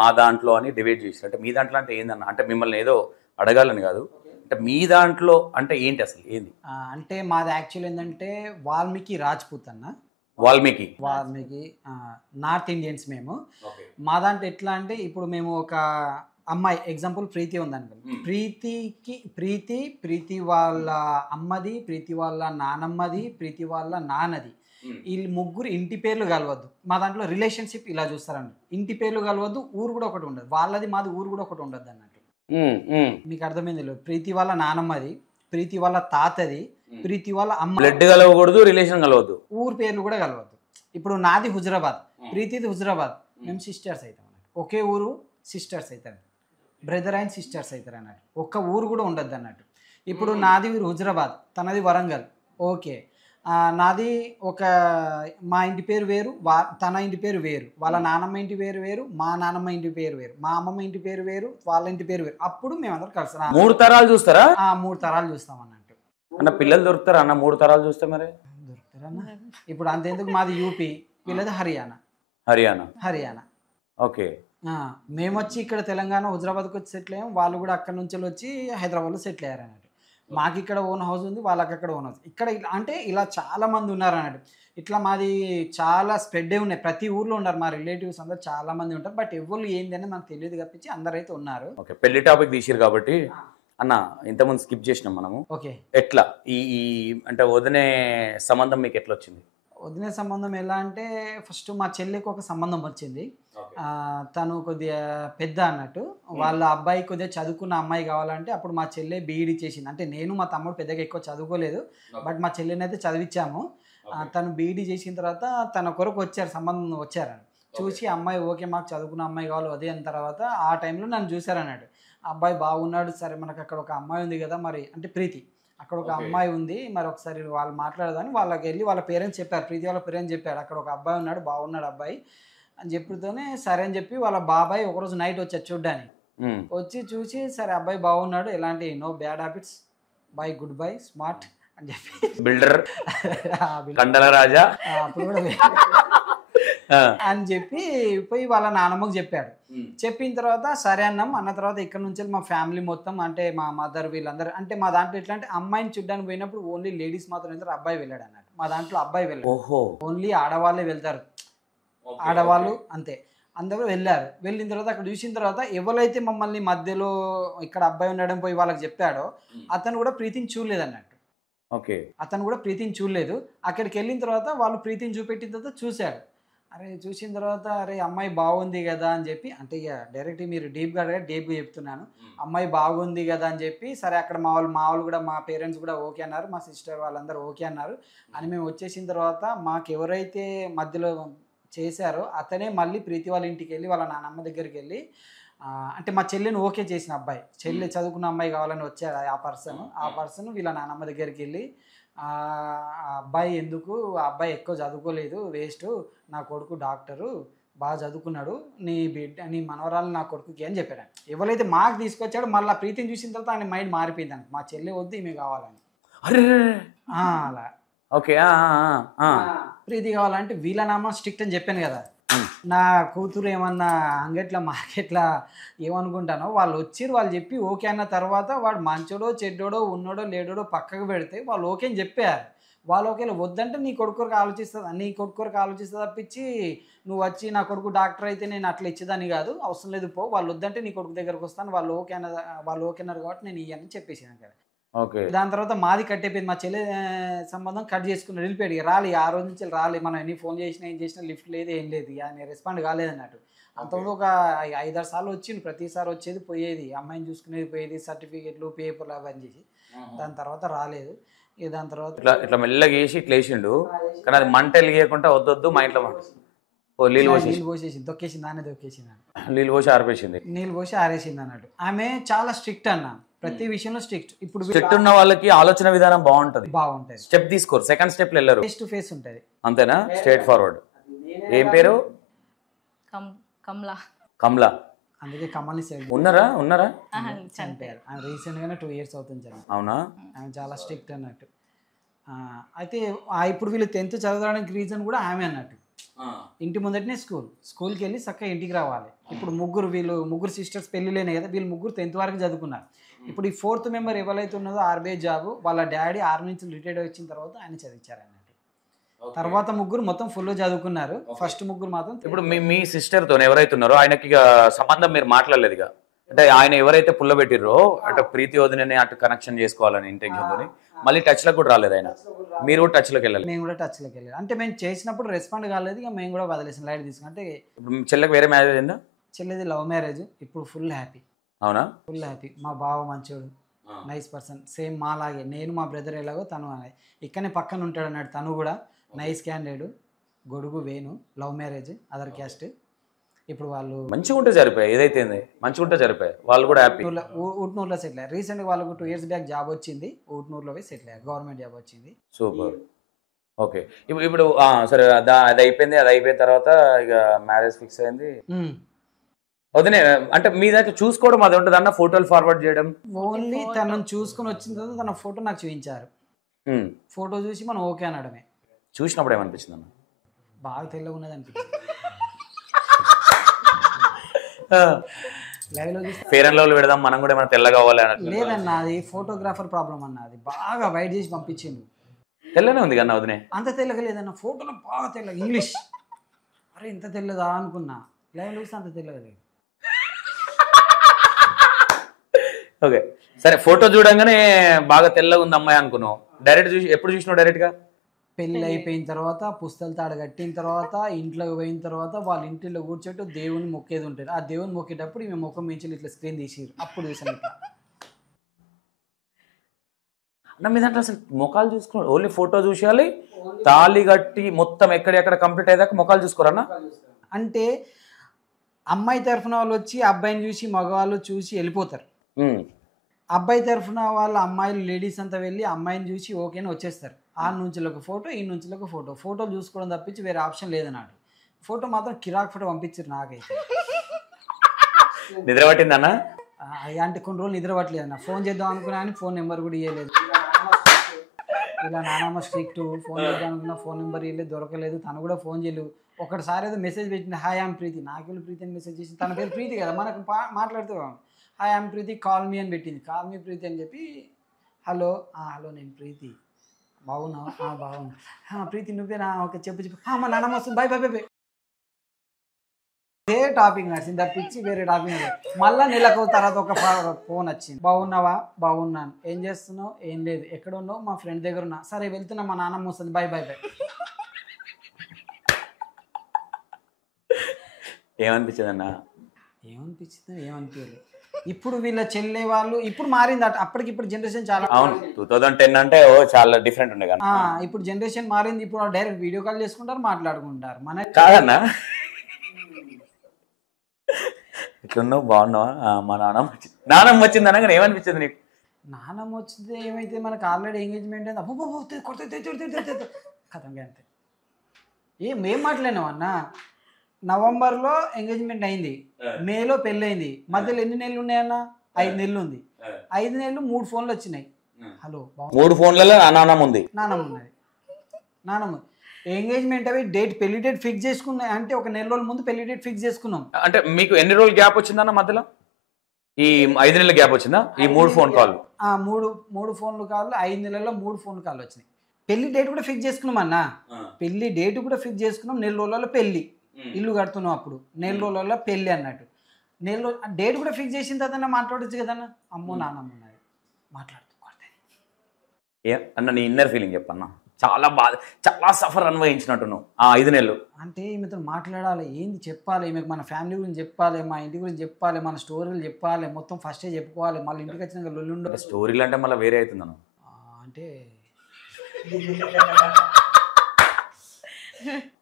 మా దాంట్లో అని డివైడ్ చేసి, అంటే మీ దాంట్లో అంటే ఏందన్న? అంటే మిమ్మల్ని ఏదో అడగాలని కాదు, అంటే మీ దాంట్లో అంటే ఏంటి అసలు ఏంది? అంటే మాది యాక్చువల్ ఏంటంటే వాల్మీకి రాజ్పూత్ అన్న. వాల్మీకి నార్త్ ఇండియన్స్ మేము. మా దాంట్లో ఎట్లా అంటే ఇప్పుడు మేము ఒక అమ్మాయి ఎగ్జాంపుల్ ప్రీతి ఉందనుకోండి, ప్రీతి వాళ్ళ అమ్మది, ప్రీతి వాళ్ళ నానమ్మది, ప్రీతి వాళ్ళ నాన్నది, వీళ్ళు ముగ్గురు ఇంటి పేర్లు కలవద్దు. మా దాంట్లో రిలేషన్షిప్ ఇలా చూస్తారండి, ఇంటి పేర్లు కలవద్దు, ఊరు కూడా ఒకటి ఉండదు, వాళ్ళది మాది ఊరు కూడా ఒకటి ఉండదు అన్నట్టు. మీకు అర్థమైంది లేదు? ప్రీతి వాళ్ళ నానమ్మది, ప్రీతి వాళ్ళ తాతది, ప్రీతి వాళ్ళ అమ్మ, బ్లడ్ కలవకూడదు, రిలేషన్ కలవద్దు, ఊరు పేర్లు కూడా కలవద్దు. ఇప్పుడు నాది హుజరాబాద్, ప్రీతిది హుజరాబాద్, మేము సిస్టర్స్ అవుతాం అన్నట్టు. ఒకే ఊరు సిస్టర్స్ అవుతారు, బ్రదర్ అండ్ సిస్టర్స్ అవుతారు అన్నట్టు. ఒక్క ఊరు కూడా ఉండద్దు అన్నట్టు. ఇప్పుడు నాది హుజరాబాద్, తనది వరంగల్, ఓకే. నాది మా ఇంటి పేరు వేరు, తన ఇంటి పేరు వేరు, వాళ్ళ నానమ్మ ఇంటి పేరు వేరు, మా నానమ్మ ఇంటి పేరు వేరు, మా అమ్మమ్మ ఇంటి పేరు వేరు, వాళ్ళ ఇంటి పేరు వేరు. అప్పుడు మేమందరం కలిసి 3 తరాలు చూస్తారా? 3 తరాలు చూస్తాం అన్నట్టు. అన్న పిల్లలు దొరుకుతారా అన్న 3 తరాలు చూస్తే? మరి దొరుకుతారన్న. ఇప్పుడు అంతెందుకు, మాది యూపీ, వీళ్ళది హర్యానా. ఓకే. మేము వచ్చి ఇక్కడ తెలంగాణ హుజరాబాద్కి వచ్చి సెటిల్ అయ్యాం, వాళ్ళు కూడా అక్కడ నుంచి వచ్చి హైదరాబాద్లో సెటిల్ అయ్యారు అన్నట్టు. మాకు ఇక్కడ ఓన్ హౌస్ ఉంది, వాళ్ళకి అక్కడ ఓన్ హౌస్. ఇక్కడ అంటే ఇలా చాలా మంది ఉన్నారు అన్నట్టు. ఇట్లా మాది చాలా స్ప్రెడ్ ఉన్నాయి, ప్రతి ఊర్లో ఉన్నారు మా రిలేటివ్స్ అందరు చాలా మంది ఉంటారు. బట్ ఎవరు ఏంది అనేది మనకు తెలియదు తప్పించి అందరైతే ఉన్నారు. ఓకే, పెళ్లి టాపిక్ తీసిరు కాబట్టి అన్న ఇంతకుముందు స్కిప్ చేసినాం మనము. ఓకే, ఎట్లా ఈ అంటే వదినే సంబంధం మీకు ఎట్లా వచ్చింది? వదినే సంబంధం ఎలా అంటే, ఫస్ట్ మా చెల్లికి ఒక సంబంధం వచ్చింది. తను కొద్దిగా పెద్ద అన్నట్టు, వాళ్ళ అబ్బాయి కొద్దిగా చదువుకున్న అమ్మాయి కావాలంటే అప్పుడు మా చెల్లె బీఈడి చేసింది. అంటే నేను మా తమ్ముడు పెద్దగా ఎక్కువ చదువుకోలేదు, బట్ మా చెల్లెని అయితే చదివించాము. తను బీఈడి చేసిన తర్వాత తన కొరకు వచ్చారు, సంబంధం వచ్చారని చూసి అమ్మాయి ఓకే మాకు చదువుకున్న అమ్మాయి కావాలి అదే అయిన తర్వాత ఆ టైంలో నన్ను చూశారన్నాడు. అబ్బాయి బాగున్నాడు, సరే మనకు అక్కడ ఒక అమ్మాయి ఉంది కదా మరి, అంటే ప్రీతి అక్కడ ఒక అమ్మాయి ఉంది మరి ఒకసారి వాళ్ళు మాట్లాడదని వాళ్ళకి వెళ్ళి వాళ్ళ పేరెంట్స్ చెప్పారు, ప్రీతి వాళ్ళ పేరెంట్స్ చెప్పారు అక్కడ ఒక అబ్బాయి ఉన్నాడు బాగున్నాడు అబ్బాయి అని చెప్పితోనే సరే అని చెప్పి వాళ్ళ బాబాయ్ ఒకరోజు నైట్ వచ్చారు చూడ్డానికి. వచ్చి చూసి సరే అబ్బాయి బాగున్నాడు, ఎలాంటి no bad habits, by good by smart అని చెప్పి బిల్డర్ కండల రాజా అప్పుడు కూడా అని చెప్పి పోయి వాళ్ళ నాన్నమ్మకు చెప్పాడు. చెప్పిన తర్వాత సరే అన్న తర్వాత ఇక్కడ నుంచి మా ఫ్యామిలీ మొత్తం అంటే మా మదర్ వీళ్ళందరూ, అంటే మా దాంట్లో ఎట్లా అంటే అమ్మాయిని చూడ్డానికి పోయినప్పుడు ఓన్లీ లేడీస్ మాత్రం వెళ్తారు, అబ్బాయి వెళ్ళాడు అన్నట్టు. మా దాంట్లో అబ్బాయి వెళ్ళాడు, ఓన్లీ ఆడవాళ్ళే వెళ్తారు, ఆడవాళ్ళు అంతే. అందరూ వెళ్ళారు. వెళ్ళిన తర్వాత అక్కడ చూసిన తర్వాత ఎవరైతే మమ్మల్ని మధ్యలో ఇక్కడ అబ్బాయి ఉండడం పోయి వాళ్ళకి చెప్పాడో అతను కూడా ప్రీతిని చూడలేదు అన్నట్టు. అతను కూడా ప్రీతిని చూడలేదు. అక్కడికి వెళ్ళిన తర్వాత వాళ్ళు ప్రీతిని చూపెట్టిన తర్వాత చూశాడు. అరే చూసిన తర్వాత అరే అమ్మాయి బాగుంది కదా అని చెప్పి, అంటే ఇక డైరెక్ట్ మీరు డీప్గా చెప్తున్నాను, అమ్మాయి బాగుంది కదా అని చెప్పి సరే అక్కడ మా వాళ్ళు కూడా మా పేరెంట్స్ కూడా ఓకే అన్నారు, మా సిస్టర్ వాళ్ళందరూ ఓకే అన్నారు అని మేము వచ్చేసిన తర్వాత మాకు ఎవరైతే మధ్యలో చేశారో అతనే మళ్ళీ ప్రీతి వాళ్ళ ఇంటికి వెళ్ళి వాళ్ళ నాన్నమ్మ దగ్గరికి వెళ్ళి అంటే మా చెల్లిని ఓకే చేసిన అబ్బాయి, చెల్లి చదువుకున్న అమ్మాయి కావాలని వచ్చాడు ఆ పర్సన్ వీళ్ళ నాన్నమ్మ దగ్గరికి వెళ్ళి ఆ అబ్బాయి ఎందుకు, ఆ అబ్బాయి ఎక్కువ చదువుకోలేదు వేస్ట్, నా కొడుకు డాక్టరు బాగా చదువుకున్నాడు, నీ బిడ్డ నీ మనవరాలు నా కొడుకుకి అని చెప్పాడు. ఎవరైతే మాకు తీసుకొచ్చాడో మళ్ళీ ప్రీతిని చూసిన తర్వాత ఆయన మైండ్ మారిపోయింది, మా చెల్లి వద్దు ఈమె కావాలని. అలా ప్రీతి కావాలంటే వీళ్ళ నామ స్ట్రిక్ట్ అని చెప్పాను కదా, నా కూతురు ఏమన్నా అంగట్ల మార్కెట్లా ఏమనుకుంటానో వాళ్ళు వచ్చిర్రు, వాళ్ళు చెప్పి ఓకే అన్న తర్వాత వాడు మంచోడో చెడ్డోడో ఉన్నోడో లేడోడో పక్కకు పెడితే వాళ్ళు ఓకే అని చెప్పారు. వాళ్ళు ఓకేలో వద్దంటే నీ కొడుకురికి ఆలోచిస్తుంది తప్పించి నువ్వు వచ్చి నా కొడుకు డాక్టర్ అయితే నేను అట్లా ఇచ్చేదాన్ని కాదు, అవసరం లేదు పో, వాళ్ళు వద్దంటే నీ కొడుకు దగ్గరకు వస్తాను, వాళ్ళు ఓకే అన్నారు కాబట్టి నేను ఇయ్యని చెప్పేసాను కదా. దాని తర్వాత మాది కట్ అయిపోయింది, మా చెల్లె సంబంధం కట్ చేసుకుని వెళ్ళిపోయాడు. రాలి ఆ రోజు నుంచి రాలి, మనం ఎన్ని ఫోన్ చేసినా ఏం చేసినా లిఫ్ట్ లేదు ఏం లేదు, ఆయన రెస్పాండ్ కాలేదన్నట్టు. అంతకుముందు ఒక 5-6 సార్లు వచ్చింది, ప్రతిసారి వచ్చేది పోయేది, అమ్మాయిని చూసుకునేది పోయేది, సర్టిఫికెట్లు పేపర్లు అవన్నీ చేసి దాని తర్వాత రాలేదు. దాని తర్వాత ఇట్లా మెల్లగా వేసి ఇట్లా వేసిండు, కానీ అది మంట వెలిగేయకుండా వద్దొద్దు మా ఇంట్లో నీళ్ళు పోసేసింది, తొక్కేసింది, దాన్ని తొక్కేసింది, నీళ్ళు పోసి ఆరేసింది అన్నట్టు. ఆమె చాలా స్ట్రిక్ట్ అన్న, ప్రతి విషయంలో స్ట్రిక్ట్. ఇప్పుడు స్ట్రిక్ట్ ఉన్న వాళ్ళకి ఆలోచన విధానం బాగుంటది, స్టెప్ తీసుకోరు, సెకండ్ స్టెప్ వెళ్ళరు, ఫేస్ టు ఫేస్ ఉంటది అంతేనా, స్ట్రైట్ ఫార్వర్డ్. ఏం పేరు? కమలా. అందుకే కమల్ని ఉన్నారా చనిపోయారు. రీసెంట్ గానే 2 years అవుతుంది. అవునా? ఆమె చాలా స్ట్రిక్ట్ అన్నట్టు. అయితే ఇప్పుడు వీళ్ళు 10th చదవడానికి రీజన్ కూడా ఆమె అన్నట్టు. ఇంటి ముందటనే స్కూల్కి వెళ్ళి చక్కగా ఇంటికి రావాలి. ఇప్పుడు ముగ్గురు సిస్టర్స్ పెళ్ళిలేనే కదా, వీళ్ళు ముగ్గురు 10th వరకు చదువుకున్నారు. ఇప్పుడు ఈ 4th మెంబర్ ఎవరైతే ఉన్నదో ఆర్బీఐ జాబ్, వాళ్ళ డాడీ ఆర్మీ నుంచి రిటైర్డ్ వచ్చిన తర్వాత ఆయన చదివించారు అన్నట్టు. తర్వాత ముగ్గురు మొత్తం ఫుల్ చదువుకున్నారు, ఫస్ట్ ముగ్గురు మాత్రం. ఇప్పుడు మీ సిస్టర్ తో ఎవరైతే ఉన్నారో ఆయనకి సంబంధం మీరు మాట్లాడలేదు, అంటే ఆయన ఎవరైతే పుల్ల పెట్టిర్రో అటు ప్రీతి వదినని అటు కనెక్షన్ చేసుకోవాలని ఇంటెన్షన్ తోని మళ్ళీ టచ్ లో కూడా రాలేదు ఆయన, మీరు కూడా టచ్ లోకి వెళ్ళాలి? మేము కూడా టచ్ లోకి వెళ్ళాలి, అంటే మేము చేసినప్పుడు రెస్పాండ్ కాలేదు, ఇక మేము కూడా వదిలేసాం, లైట్ తీసుకుంటే. ఇప్పుడు చెల్లెకి వేరే మ్యారేజ్ అయిందా? చెల్లెది లవ్ మ్యారేజ్, ఇప్పుడు ఫుల్ హ్యాపీ. అవునా? Full happy. మా బావ మంచోడు, నైస్ పర్సన్, సేమ్ మాలాగే, నేను మా బ్రదర్ ఎలాగో తను ఇక్కడనే పక్కన ఉంటాడు అన్నాడు, తను కూడా నైస్ క్యాండిడేట్, గొడుగు Venu, love marriage, other caste. ఇప్పుడు వాళ్ళు మంచిగా ఉంటే సరిపోయాయి, ఏదైతే మంచిగా ఉంటే సరిపోయాయి, వాళ్ళు కూడా హ్యాపీ. ఊట్నూరులో సెటిల్ అయ్యారు. రీసెంట్గా వాళ్ళకు 2 years బ్యాక్ జాబ్ వచ్చింది, ఊట్నూరులో పోయి సెటిల్ అయ్యారు, గవర్నమెంట్ జాబ్ వచ్చింది. సూపర్. ఓకే, ఇప్పుడు సరే అది అయిపోయిన తర్వాత ఇక మ్యారేజ్ ఫిక్స్ అయింది. వదినే అంటే మీ దగ్గర చూసుకోవడం అది ఉంటుంది అన్న, ఫోటోలు ఫార్వర్డ్ చేయడం? ఓన్లీ తనను చూసుకుని వచ్చిన తర్వాత తన ఫోటో నాకు చూపించారు, ఫోటో చూసి మనం ఓకే అనడమే. చూసినప్పుడు ఏమనిపించింది అన్న? బాగా తెల్లగా ఉన్నది అనిపించింది. ఫేర్ అండ్ లవ్లీ పెడదాం మనం కూడా ఏమైనా తెల్లగా కావాలి అన్నట్టు లేదన్నా, అది ఫోటోగ్రాఫర్ ప్రాబ్లం అన్న, అది బాగా వైట్ చేసి పంపించిండు. తెల్లనే ఉంది కన్నా వదినే? అంత తెల్లగా లేదన్న, ఫోటోలో బాగా తెల్లగా ఇంగ్లీష్. అరే ఇంత తెల్లదా అనుకున్నా, లైవ్ చూస్తే అంత తెల్లగా లేదు. ఓకే సరే, ఫోటో చూడంగానే బాగా తెల్లగా ఉంది అమ్మాయి అనుకున్నావు, డైరెక్ట్ చూసి ఎప్పుడు చూసినావు? డైరెక్ట్ గా పెళ్ళి అయిపోయిన తర్వాత పుస్తలు తాడు కట్టిన తర్వాత ఇంట్లోకి పోయిన తర్వాత వాళ్ళ ఇంటిలో కూర్చోట్టు దేవుని మొక్కేది ఉంటుంది. ఆ దేవుని మొక్కేటప్పుడు ఈమె ముఖం మించి ఇట్లా స్క్రీన్ తీసిరు. అప్పుడు చూసాను ఇట్లా. అన్న మీ దాంట్లో అసలు ముఖాలు చూసుకో, ఓన్లీ ఫోటో చూసేయాలి, తాళి కట్టి మొత్తం ఎక్కడెక్కడ కంప్లీట్ అయ్యాక ముఖాలు చూసుకోరన్నా? అంటే అమ్మాయి తరఫున వాళ్ళు వచ్చి అబ్బాయిని చూసి మగవాళ్ళు చూసి వెళ్ళిపోతారు. అబ్బాయి తరఫున వాళ్ళ అమ్మాయిలు లేడీస్ అంతా వెళ్ళి అమ్మాయిని చూసి ఓకేని వచ్చేస్తారు. ఆ నుంచి ఒక ఫోటో, ఈ నుంచి ఒక ఫోటో. ఫోటోలు చూసుకోవడం తప్పించి వేరే ఆప్షన్ లేదన్నాడు. ఫోటో మాత్రం కిరాక్ ఫోటో పంపించారు నాకైతే. నిద్ర పట్టిందన్న? అంటే కొన్ని రోజులు నిద్ర పట్టలేదు అన్న. ఫోన్ చేద్దాం అనుకున్నా అని ఫోన్ నెంబర్ కూడా ఇవ్వలేదు. ఇలా నానమ్మ స్ట్రిక్ట్. ఫోన్ చేద్దాం అనుకున్నా ఫోన్ నెంబర్ ఇవ్వలేదు, దొరకలేదు. తను కూడా ఫోన్ చేయలేదు. ఒకటిసారి ఏదో మెసేజ్ పెట్టింది, హాయ్ ఆమ్ ప్రీతి. నాకెళ్ళి ప్రీతి అని మెసేజ్ చేసి, తన పేరు ప్రీతి కదా మనకు మాట్లాడుతూ, హాయ్ ఆమ్ ప్రీతి కాల్ మీ అని పెట్టింది. కాల్ మీ ప్రీతి అని చెప్పి, హలో హలో నేను ప్రీతి, బాగున్నావా? బాగున్నా. ప్రీతి నువ్వేనా? ఓకే చెప్పు. మా నాన్నమ్మ వస్తుంది, బాయ్ బాయ్ బాయ్. ఇదే టాపిక్ నచ్చింది తప్పించి వేరే టాపిక్. మళ్ళీ నెలకు తర్వాత ఒక ఫోన్ వచ్చింది, బాగున్నావా? బాగున్నాను. ఏం చేస్తున్నావు? ఏం లేదు. ఎక్కడ ఉన్నావు? మా ఫ్రెండ్ దగ్గర ఉన్నా. సరే వెళ్తున్నా, మా నాన్నమ్మ వస్తుంది, బాయ్ బాయ్ బాయ్. ఏమనిపించింది అన్న? ఏమనిపించింది? ఏమనిపించలేదు. ఇప్పుడు వీళ్ళ చెల్లె వాళ్ళు ఇప్పుడు మారింది. అప్పటికిప్పుడు జనరేషన్ చాలా. అవును, 2010 అంటే చాలా డిఫరెంట్ ఉండే కదా. ఇప్పుడు జనరేషన్ మారింది. ఇప్పుడు డైరెక్ట్ వీడియో కాల్ చేసుకుంటారు, మాట్లాడుకుంటారు. మన కాదన్నా ఇట్లున్నావు, బాగున్నావా? మా నాన్నమ్మ వచ్చింది అనగానే ఏమనిపించింది నీకు? నాన్నమ్మ వచ్చింది ఏమైతే మనకు ఆల్రెడీ ఎంగేజ్మెంట్ అయింది. కథంగా అంతే. ఏం మాట్లాడినావు అన్న? నవంబర్లో ఎంగేజ్మెంట్ అయింది, మేలో పెళ్ళి అయింది. మధ్యలో ఎన్ని నెలలు ఉన్నాయన్న? 5 నెలలు ఉంది. 5 నెలలు 3 ఫోన్లు వచ్చినాయి. హలో 3 ఫోన్లలో నాన్నమ్మ ఉంది, నాన్నమ్మ ఉన్నది. నాన్నమ్మ ఎంగేజ్మెంట్ అవి డేట్, పెళ్లి డేట్ ఫిక్స్ చేసుకున్నాయి. అంటే ఒక నెల రోజుల ముందు పెళ్లి డేట్ ఫిక్స్ చేసుకున్నాం. అంటే మీకు ఎన్ని రోజులు గ్యాప్ వచ్చిందన్న మధ్యలో? ఈ 5 నెలల గ్యాప్ వచ్చిందా? ఈ 3 ఫోన్ కాల్? మూడు ఫోన్లు కాళ్ళు 5 నెలల్లో 3 ఫోన్ కాళ్ళు వచ్చినాయి. పెళ్లి డేట్ కూడా ఫిక్స్ చేసుకున్నాం అన్న. పెళ్లి డేట్ కూడా ఫిక్స్ చేసుకున్నాం. నెల రోజులలో పెళ్లి, ఇల్లు కడుతున్నాం. అప్పుడు నెల రోజులలో పెళ్లి అన్నట్టు. నెల రోజు డేట్ కూడా ఫిక్స్ చేసిన తర్వాత మాట్లాడచ్చు కదన్న. అమ్మో నాన్నమ్మ ఉన్నది, మాట్లాడుతూ అన్న నీ ఇన్నర్ ఫీలింగ్ చెప్పన్నా. చాలా బాధ, చాలా సఫర్ అనుభవించినట్టు నువ్వు ఆ 5 నెలలు. అంటే ఈమెతో మాట్లాడాలి, ఏంది చెప్పాలి, ఈమెకు మన ఫ్యామిలీ గురించి చెప్పాలి, మా ఇంటి గురించి చెప్పాలి, మన స్టోరీలు చెప్పాలి, మొత్తం ఫస్టే చెప్పుకోవాలి. మళ్ళీ ఇంటికి వచ్చినాక లొల్లుండదు. స్టోరీలు అంటే మళ్ళీ వేరే అవుతుంది అన్న. అంటే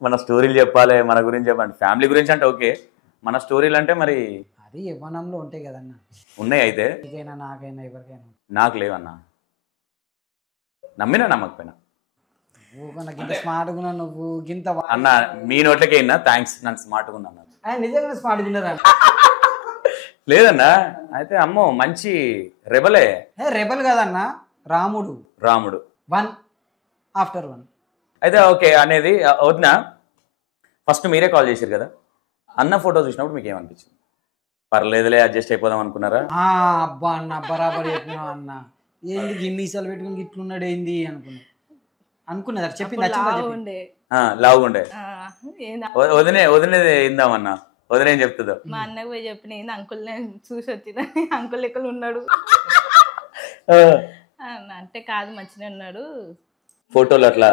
మన స్టోరీలు చెప్పాలి, మన గురించి చెప్పాలి. ఫ్యామిలీ గురించి అంటే ఓకే, మన స్టోరీలు అంటే మరి అది యవ్వనంలో ఉంటాయి కదన్న. ఉన్నాయి. అయితే నీకైనా నాకైనా ఎవరికైనా. నాకు లేవన్నా, నమ్మినా నమ్మకపోయినా. గింత స్మార్ట్గా ఉన్నావు నువ్వు, గింత అన్న మీ నోట్లకే అయినా థ్యాంక్స్, నన్ను స్మార్ట్గా ఉన్నాను. నిజంగా స్మార్ట్గా ఉన్నారా? లేదన్నా, అయితే అమ్మో మంచి రెబలే. రెబల్ కదన్నా, రాముడు. 1 ఆఫ్టర్ 1. అయితే ఓకే అనేది వద్దా. ఫస్ట్ మీరే కాల్ చేశారు కదా, అన్న ఫోటో చూసినప్పుడు మీకు ఏమనిపించింది? పర్లేదులే అడ్జస్ట్ అయిపోదాం అనుకున్నారా? అబ్బా అన్న బరాబర్ చెప్పినా అన్న. ఏంది గిన్నీసాలు పెట్టుకుని ఇట్లున్నాడు ఏంది అనుకున్నది. చెప్పింది లావుగా ఉండే. వదినేది ఇందామన్నా, వదిన ఏం చెప్తుందో. మా అన్నకు పోయి చెప్పిన ఏంది అంకుల్ చూసి వచ్చిన అంకుల్ ఎక్కడ ఉన్నాడు అంటే, కాదు మంచిగా ఉన్నాడు ఫోటోలు అట్లా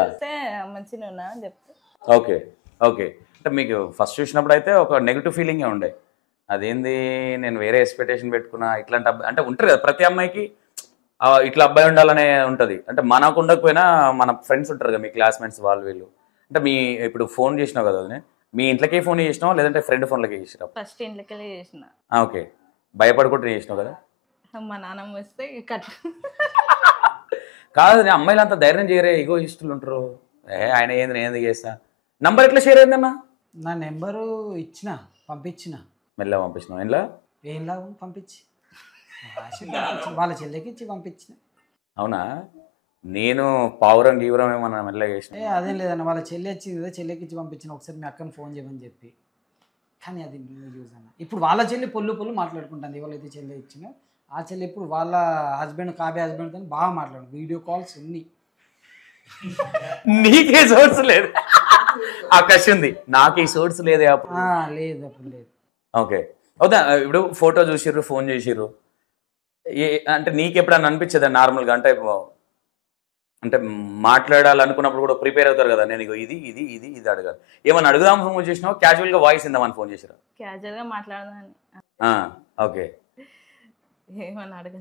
మంచిగా ఉన్నా అని చెప్తా. Okay okay. అంటే మీకు ఫస్ట్ చూసినప్పుడు అయితే ఒక నెగిటివ్ ఫీలింగే ఉండే, అదేంది నేను వేరే ఎక్స్పెక్టేషన్ పెట్టుకున్నా, ఇట్లాంటి అబ్బాయి అంటే ఉంటారు కదా ప్రతి అమ్మాయికి, ఇట్లా అబ్బాయి ఉండాలనే ఉంటుంది. అంటే మనకు ఉండకపోయినా మన ఫ్రెండ్స్ ఉంటారు కదా, మీ క్లాస్మేట్స్ వాళ్ళు వీళ్ళు. అంటే మీ ఇప్పుడు ఫోన్ చేసినావు కదా వదినే, మీ ఇంట్లోకే ఫోన్ చేసినావు లేదంటే ఫ్రెండ్ ఫోన్లకే చేసినావు? ఫస్ట్ ఇంట్లోకి చేసిన. ఓకే, భయపడుకుంటూ చేసినావు కదా. మా నాన్నమ్మ వస్తే కట్ కాదు, అమ్మాయిలు అంతా ధైర్యం చేయరే, ఇగో ఇష్టలు ఉంటారు. ఆయన ఏంది నేను ఎందుకు చేస్తా. నంబర్ ఎట్లా షేర్ అయిందన్నా? నా నెంబరు ఇచ్చిన, పంపించిన. మెల్ల పంపించినావు? ఇలా ఏం లాభం పంపించి, వాళ్ళ చెల్లెకి ఇచ్చి పంపించిన. అవునా? నేను పావురం గీవరం ఏమన్నా మెల్లగా చేసిన? అదేం లేదన్న, వాళ్ళ చెల్లి వచ్చింది కదా, చెల్లెకి ఇచ్చి పంపించిన. ఒకసారి మీ అక్కని ఫోన్ చేయమని చెప్పి. కానీ అది యూజ్ అన్న. ఇప్పుడు వాళ్ళ చెల్లి పొల్లు మాట్లాడుకుంటుంది. ఎవరైతే చెల్లి ఇచ్చినా ఆ చెల్లి ఇప్పుడు వాళ్ళ హస్బెండ్, కాబే హస్బెండ్తో బాగా మాట్లాడు, వీడియో కాల్స్ అన్ని. నీకే సోర్స్ లేదు, ఆ కష్ ఉంది. నాకు ఈ సోర్స్ లేదే అప్పుడు. లేదు అప్పుడు లేదు. ఓకే అవుతా. ఇప్పుడు ఫోటో చూసిర్రు, ఫోన్ చేసిర్రు, అంటే నీకు ఎప్పుడన్నా అనిపించదా నార్మల్గా? అంటే అంటే మాట్లాడాలనుకున్నప్పుడు కూడా ప్రిపేర్ అవుతారు కదా, నేను ఇగో ఇది ఇది ఇది ఇది అడగాలి. ఏమన్నా అడుగుదాం ఫోన్ చేసినావు, క్యాజువల్గా వాయిస్ ఇందామని ఫోన్ చేసిరా? క్యాజువల్గా మాట్లాడదాని. ఓకే. ఏమన్నా అడగ.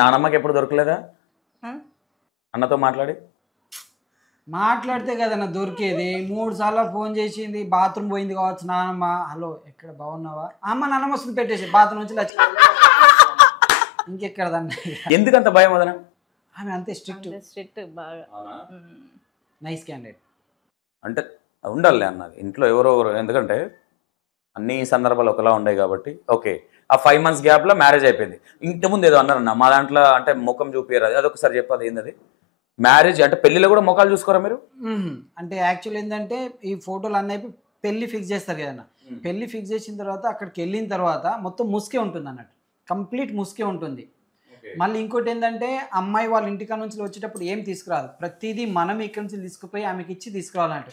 నానమ్మకి ఎప్పుడు దొరకలేదా అన్నతో మాట్లాడితే కదన్నా దొరికేది. 3 సార్లు ఫోన్ చేసింది, బాత్రూమ్ పోయింది కావచ్చు నానమ్మ. హలో ఎక్కడ బాగున్నావా అమ్మ, నానమ్మ వస్తుంది పెట్టేసి బాత్రూమ్ నుంచి వచ్చి ఇంకెక్కడదన్న. ఎందుకంత భయం వదన? ఆమె అంతే స్ట్రిక్ట్ బాగా. నైస్ క్యాండిడేట్ అంటే ఉండాలి అన్నది ఇంట్లో ఎవరో ఎందుకంటే అన్ని సందర్భాలు ఒకలా ఉన్నాయి కాబట్టి. ఓకే, ఆ 5 months గ్యాప్లో మ్యారేజ్ అయిపోయింది. ఇంతకుముందు ఏదో అన్నారన్న మా దాంట్లో, అంటే ముఖం చూపియరు, అదొకసారి చెప్పదు ఏంది మ్యారేజ్ అంటే? పెళ్లిలో కూడా ముఖాలు చూసుకోరా మీరు? అంటే యాక్చువల్ ఏంటంటే ఈ ఫోటోలు అన్నీ పెళ్లి ఫిక్స్ చేస్తారు కదన్న. పెళ్లి ఫిక్స్ చేసిన తర్వాత అక్కడికి వెళ్ళిన తర్వాత మొత్తం ముసుకే ఉంటుంది అన్నట్టు, కంప్లీట్ ముసుకే ఉంటుంది. మళ్ళీ ఇంకోటి ఏంటంటే అమ్మాయి వాళ్ళ ఇంటికాడ నుంచి వచ్చేటప్పుడు ఏం తీసుకురాదు, ప్రతిదీ మనం ఇక్కడి నుంచి తీసుకుపోయి ఆమెకి ఇచ్చి తీసుకురావాలన్నట్టు.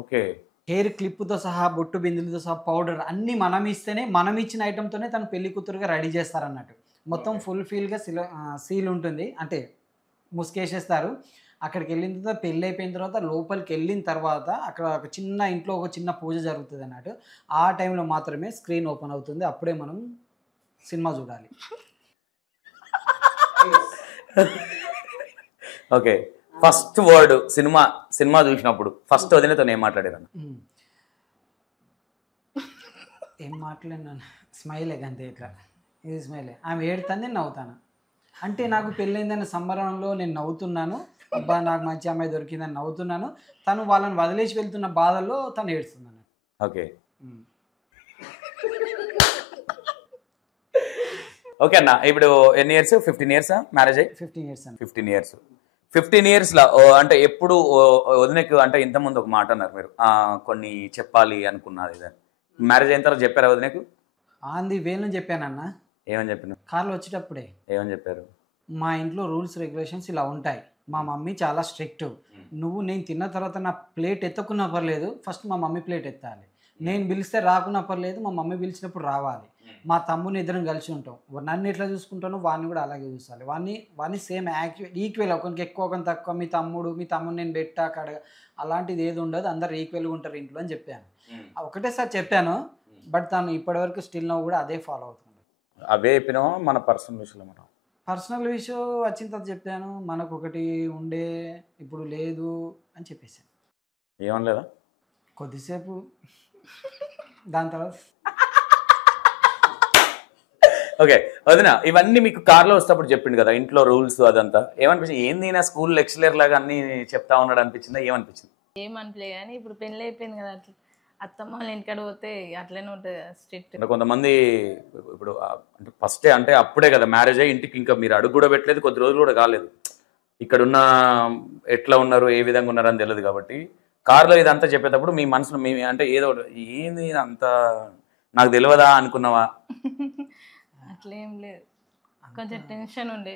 ఓకే. హెయిర్ క్లిప్తో సహా, బొట్టు బిందులతో సహా, పౌడర్ అన్నీ మనం ఇస్తేనే, మనం ఇచ్చిన ఐటెంతోనే తను పెళ్లి కూతురుగా రెడీ చేస్తారన్నట్టు. మొత్తం ఫుల్ఫిల్గా సీల్ ఉంటుంది, అంటే ముసుకేసేస్తారు. అక్కడికి వెళ్ళిన తర్వాత పెళ్ళి అయిపోయిన తర్వాత లోపలికి వెళ్ళిన తర్వాత అక్కడ ఒక చిన్న ఇంట్లో ఒక చిన్న పూజ జరుగుతుంది అన్నట్టు. ఆ టైంలో మాత్రమే స్క్రీన్ ఓపెన్ అవుతుంది, అప్పుడే మనం సినిమా చూడాలి. ఓకే, ఫస్ట్ వర్డ్ సినిమా చూసినప్పుడు ఫస్ట్ వదినతో ఏం మాట్లాడాను? ఏం మాట్లాడినాను, స్మైలే అంతే, ఇట్లా ఇది స్మైలే. ఆమె ఏడుతుంది, నేను నవ్వుతాను. అంటే నాకు పెళ్ళైందన్న సంబరంలో నేను నవ్వుతున్నాను, అబ్బా నాకు మంచి అమ్మాయి దొరికిందని నవ్వుతున్నాను. తను వాళ్ళని వదిలేసి వెళ్తున్న బాధల్లో తను ఏడుస్తున్నాను. ఓకే. ఓకే అన్న, ఇప్పుడు ఎన్ని ఇయర్స్? 15 years మ్యారేజ్ అయ్యి? 15 years అండి. 15 years. 15 yearsలో అంటే ఎప్పుడు వదినకు, అంటే ఇంతకుముందు ఒక మాట అన్నారు మీరు, కొన్ని చెప్పాలి అనుకున్నది, మ్యారేజ్ అయిన తర్వాత చెప్పారా వదినకు? ఆంది వేలు చెప్పానన్న. ఏమని చెప్పిన? కార్లో వచ్చేటప్పుడే ఏమని చెప్పారు? మా ఇంట్లో రూల్స్ రెగ్యులేషన్స్ ఇలా ఉంటాయి, మా మమ్మీ చాలా స్ట్రిక్ట్. నేను తిన్న తర్వాత నా ప్లేట్ ఎత్తకున్నా పర్లేదు, ఫస్ట్ మా మమ్మీ ప్లేట్ ఎత్తాలి. నేను పిలిస్తే రాకున్నా పర్లేదు, మా మమ్మీ పిలిచినప్పుడు రావాలి. మా తమ్ముని ఇద్దరం కలిసి ఉంటాం, నన్ను ఎట్లా చూసుకుంటానో వాడిని కూడా అలాగే చూసుకోవాలి. వాడిని సేమ్ ఈక్వల్, ఒకరికి ఎక్కువ ఒకరికి తక్కువ, మీ తమ్ముడు నేను పెట్టా కడగ అలాంటిది ఏది ఉండదు, అందరు ఈక్వల్గా ఉంటారు ఇంట్లో అని చెప్పాను. ఒకటేసారి చెప్పాను, బట్ తను ఇప్పటివరకు స్టిల్ నవ్వు కూడా అదే ఫాలో అవుతుంది. అవే చెప్పినా మన పర్సనల్ విషయంలో మనం పర్సనల్ విషయం వచ్చిన తర్వాత చెప్పాను, మనకు ఒకటి ఉండే ఇప్పుడు లేదు అని చెప్పేసాను. ఏమనలేదా? కొద్దిసేపు దాని తర్వాత ఓకే వదిన, ఇవన్నీ మీకు కార్లో వస్తేప్పుడు చెప్పిండు కదా ఇంట్లో రూల్స్ అదంతా, ఏమనిపించింది? ఏంది నా స్కూల్ లెక్చరర్ లాగా అన్ని చెప్తా ఉన్నాడు అనిపించిందా? ఏమనిపించింది? ఏమనిలే కానీ ఇప్పుడు పెళ్ళి అయిపోయింది కదా, అట్లా అత్తమ్మ వాళ్ళ ఇంటికాడ పోతే అట్లనే ఉంటుంది స్ట్రిక్ట్. అంటే కొంతమంది ఇప్పుడు అంటే ఫస్టే, అంటే అప్పుడే కదా మ్యారేజ్ అయ్యి ఇంటికి ఇంకా మీరు అడుగు కూడా పెట్టలేదు, కొద్ది రోజులు కూడా కాలేదు, ఇక్కడున్న ఎట్లా ఉన్నారు ఏ విధంగా ఉన్నారు అని తెలియదు కాబట్టి కార్లో ఇదంతా చెప్పేటప్పుడు మీ మనసులో మీ అంటే ఏదో ఏంది అంత నాకు తెలియదా అనుకున్నావా? అట్లేం లేదు, కొంచెం టెన్షన్ ఉండే.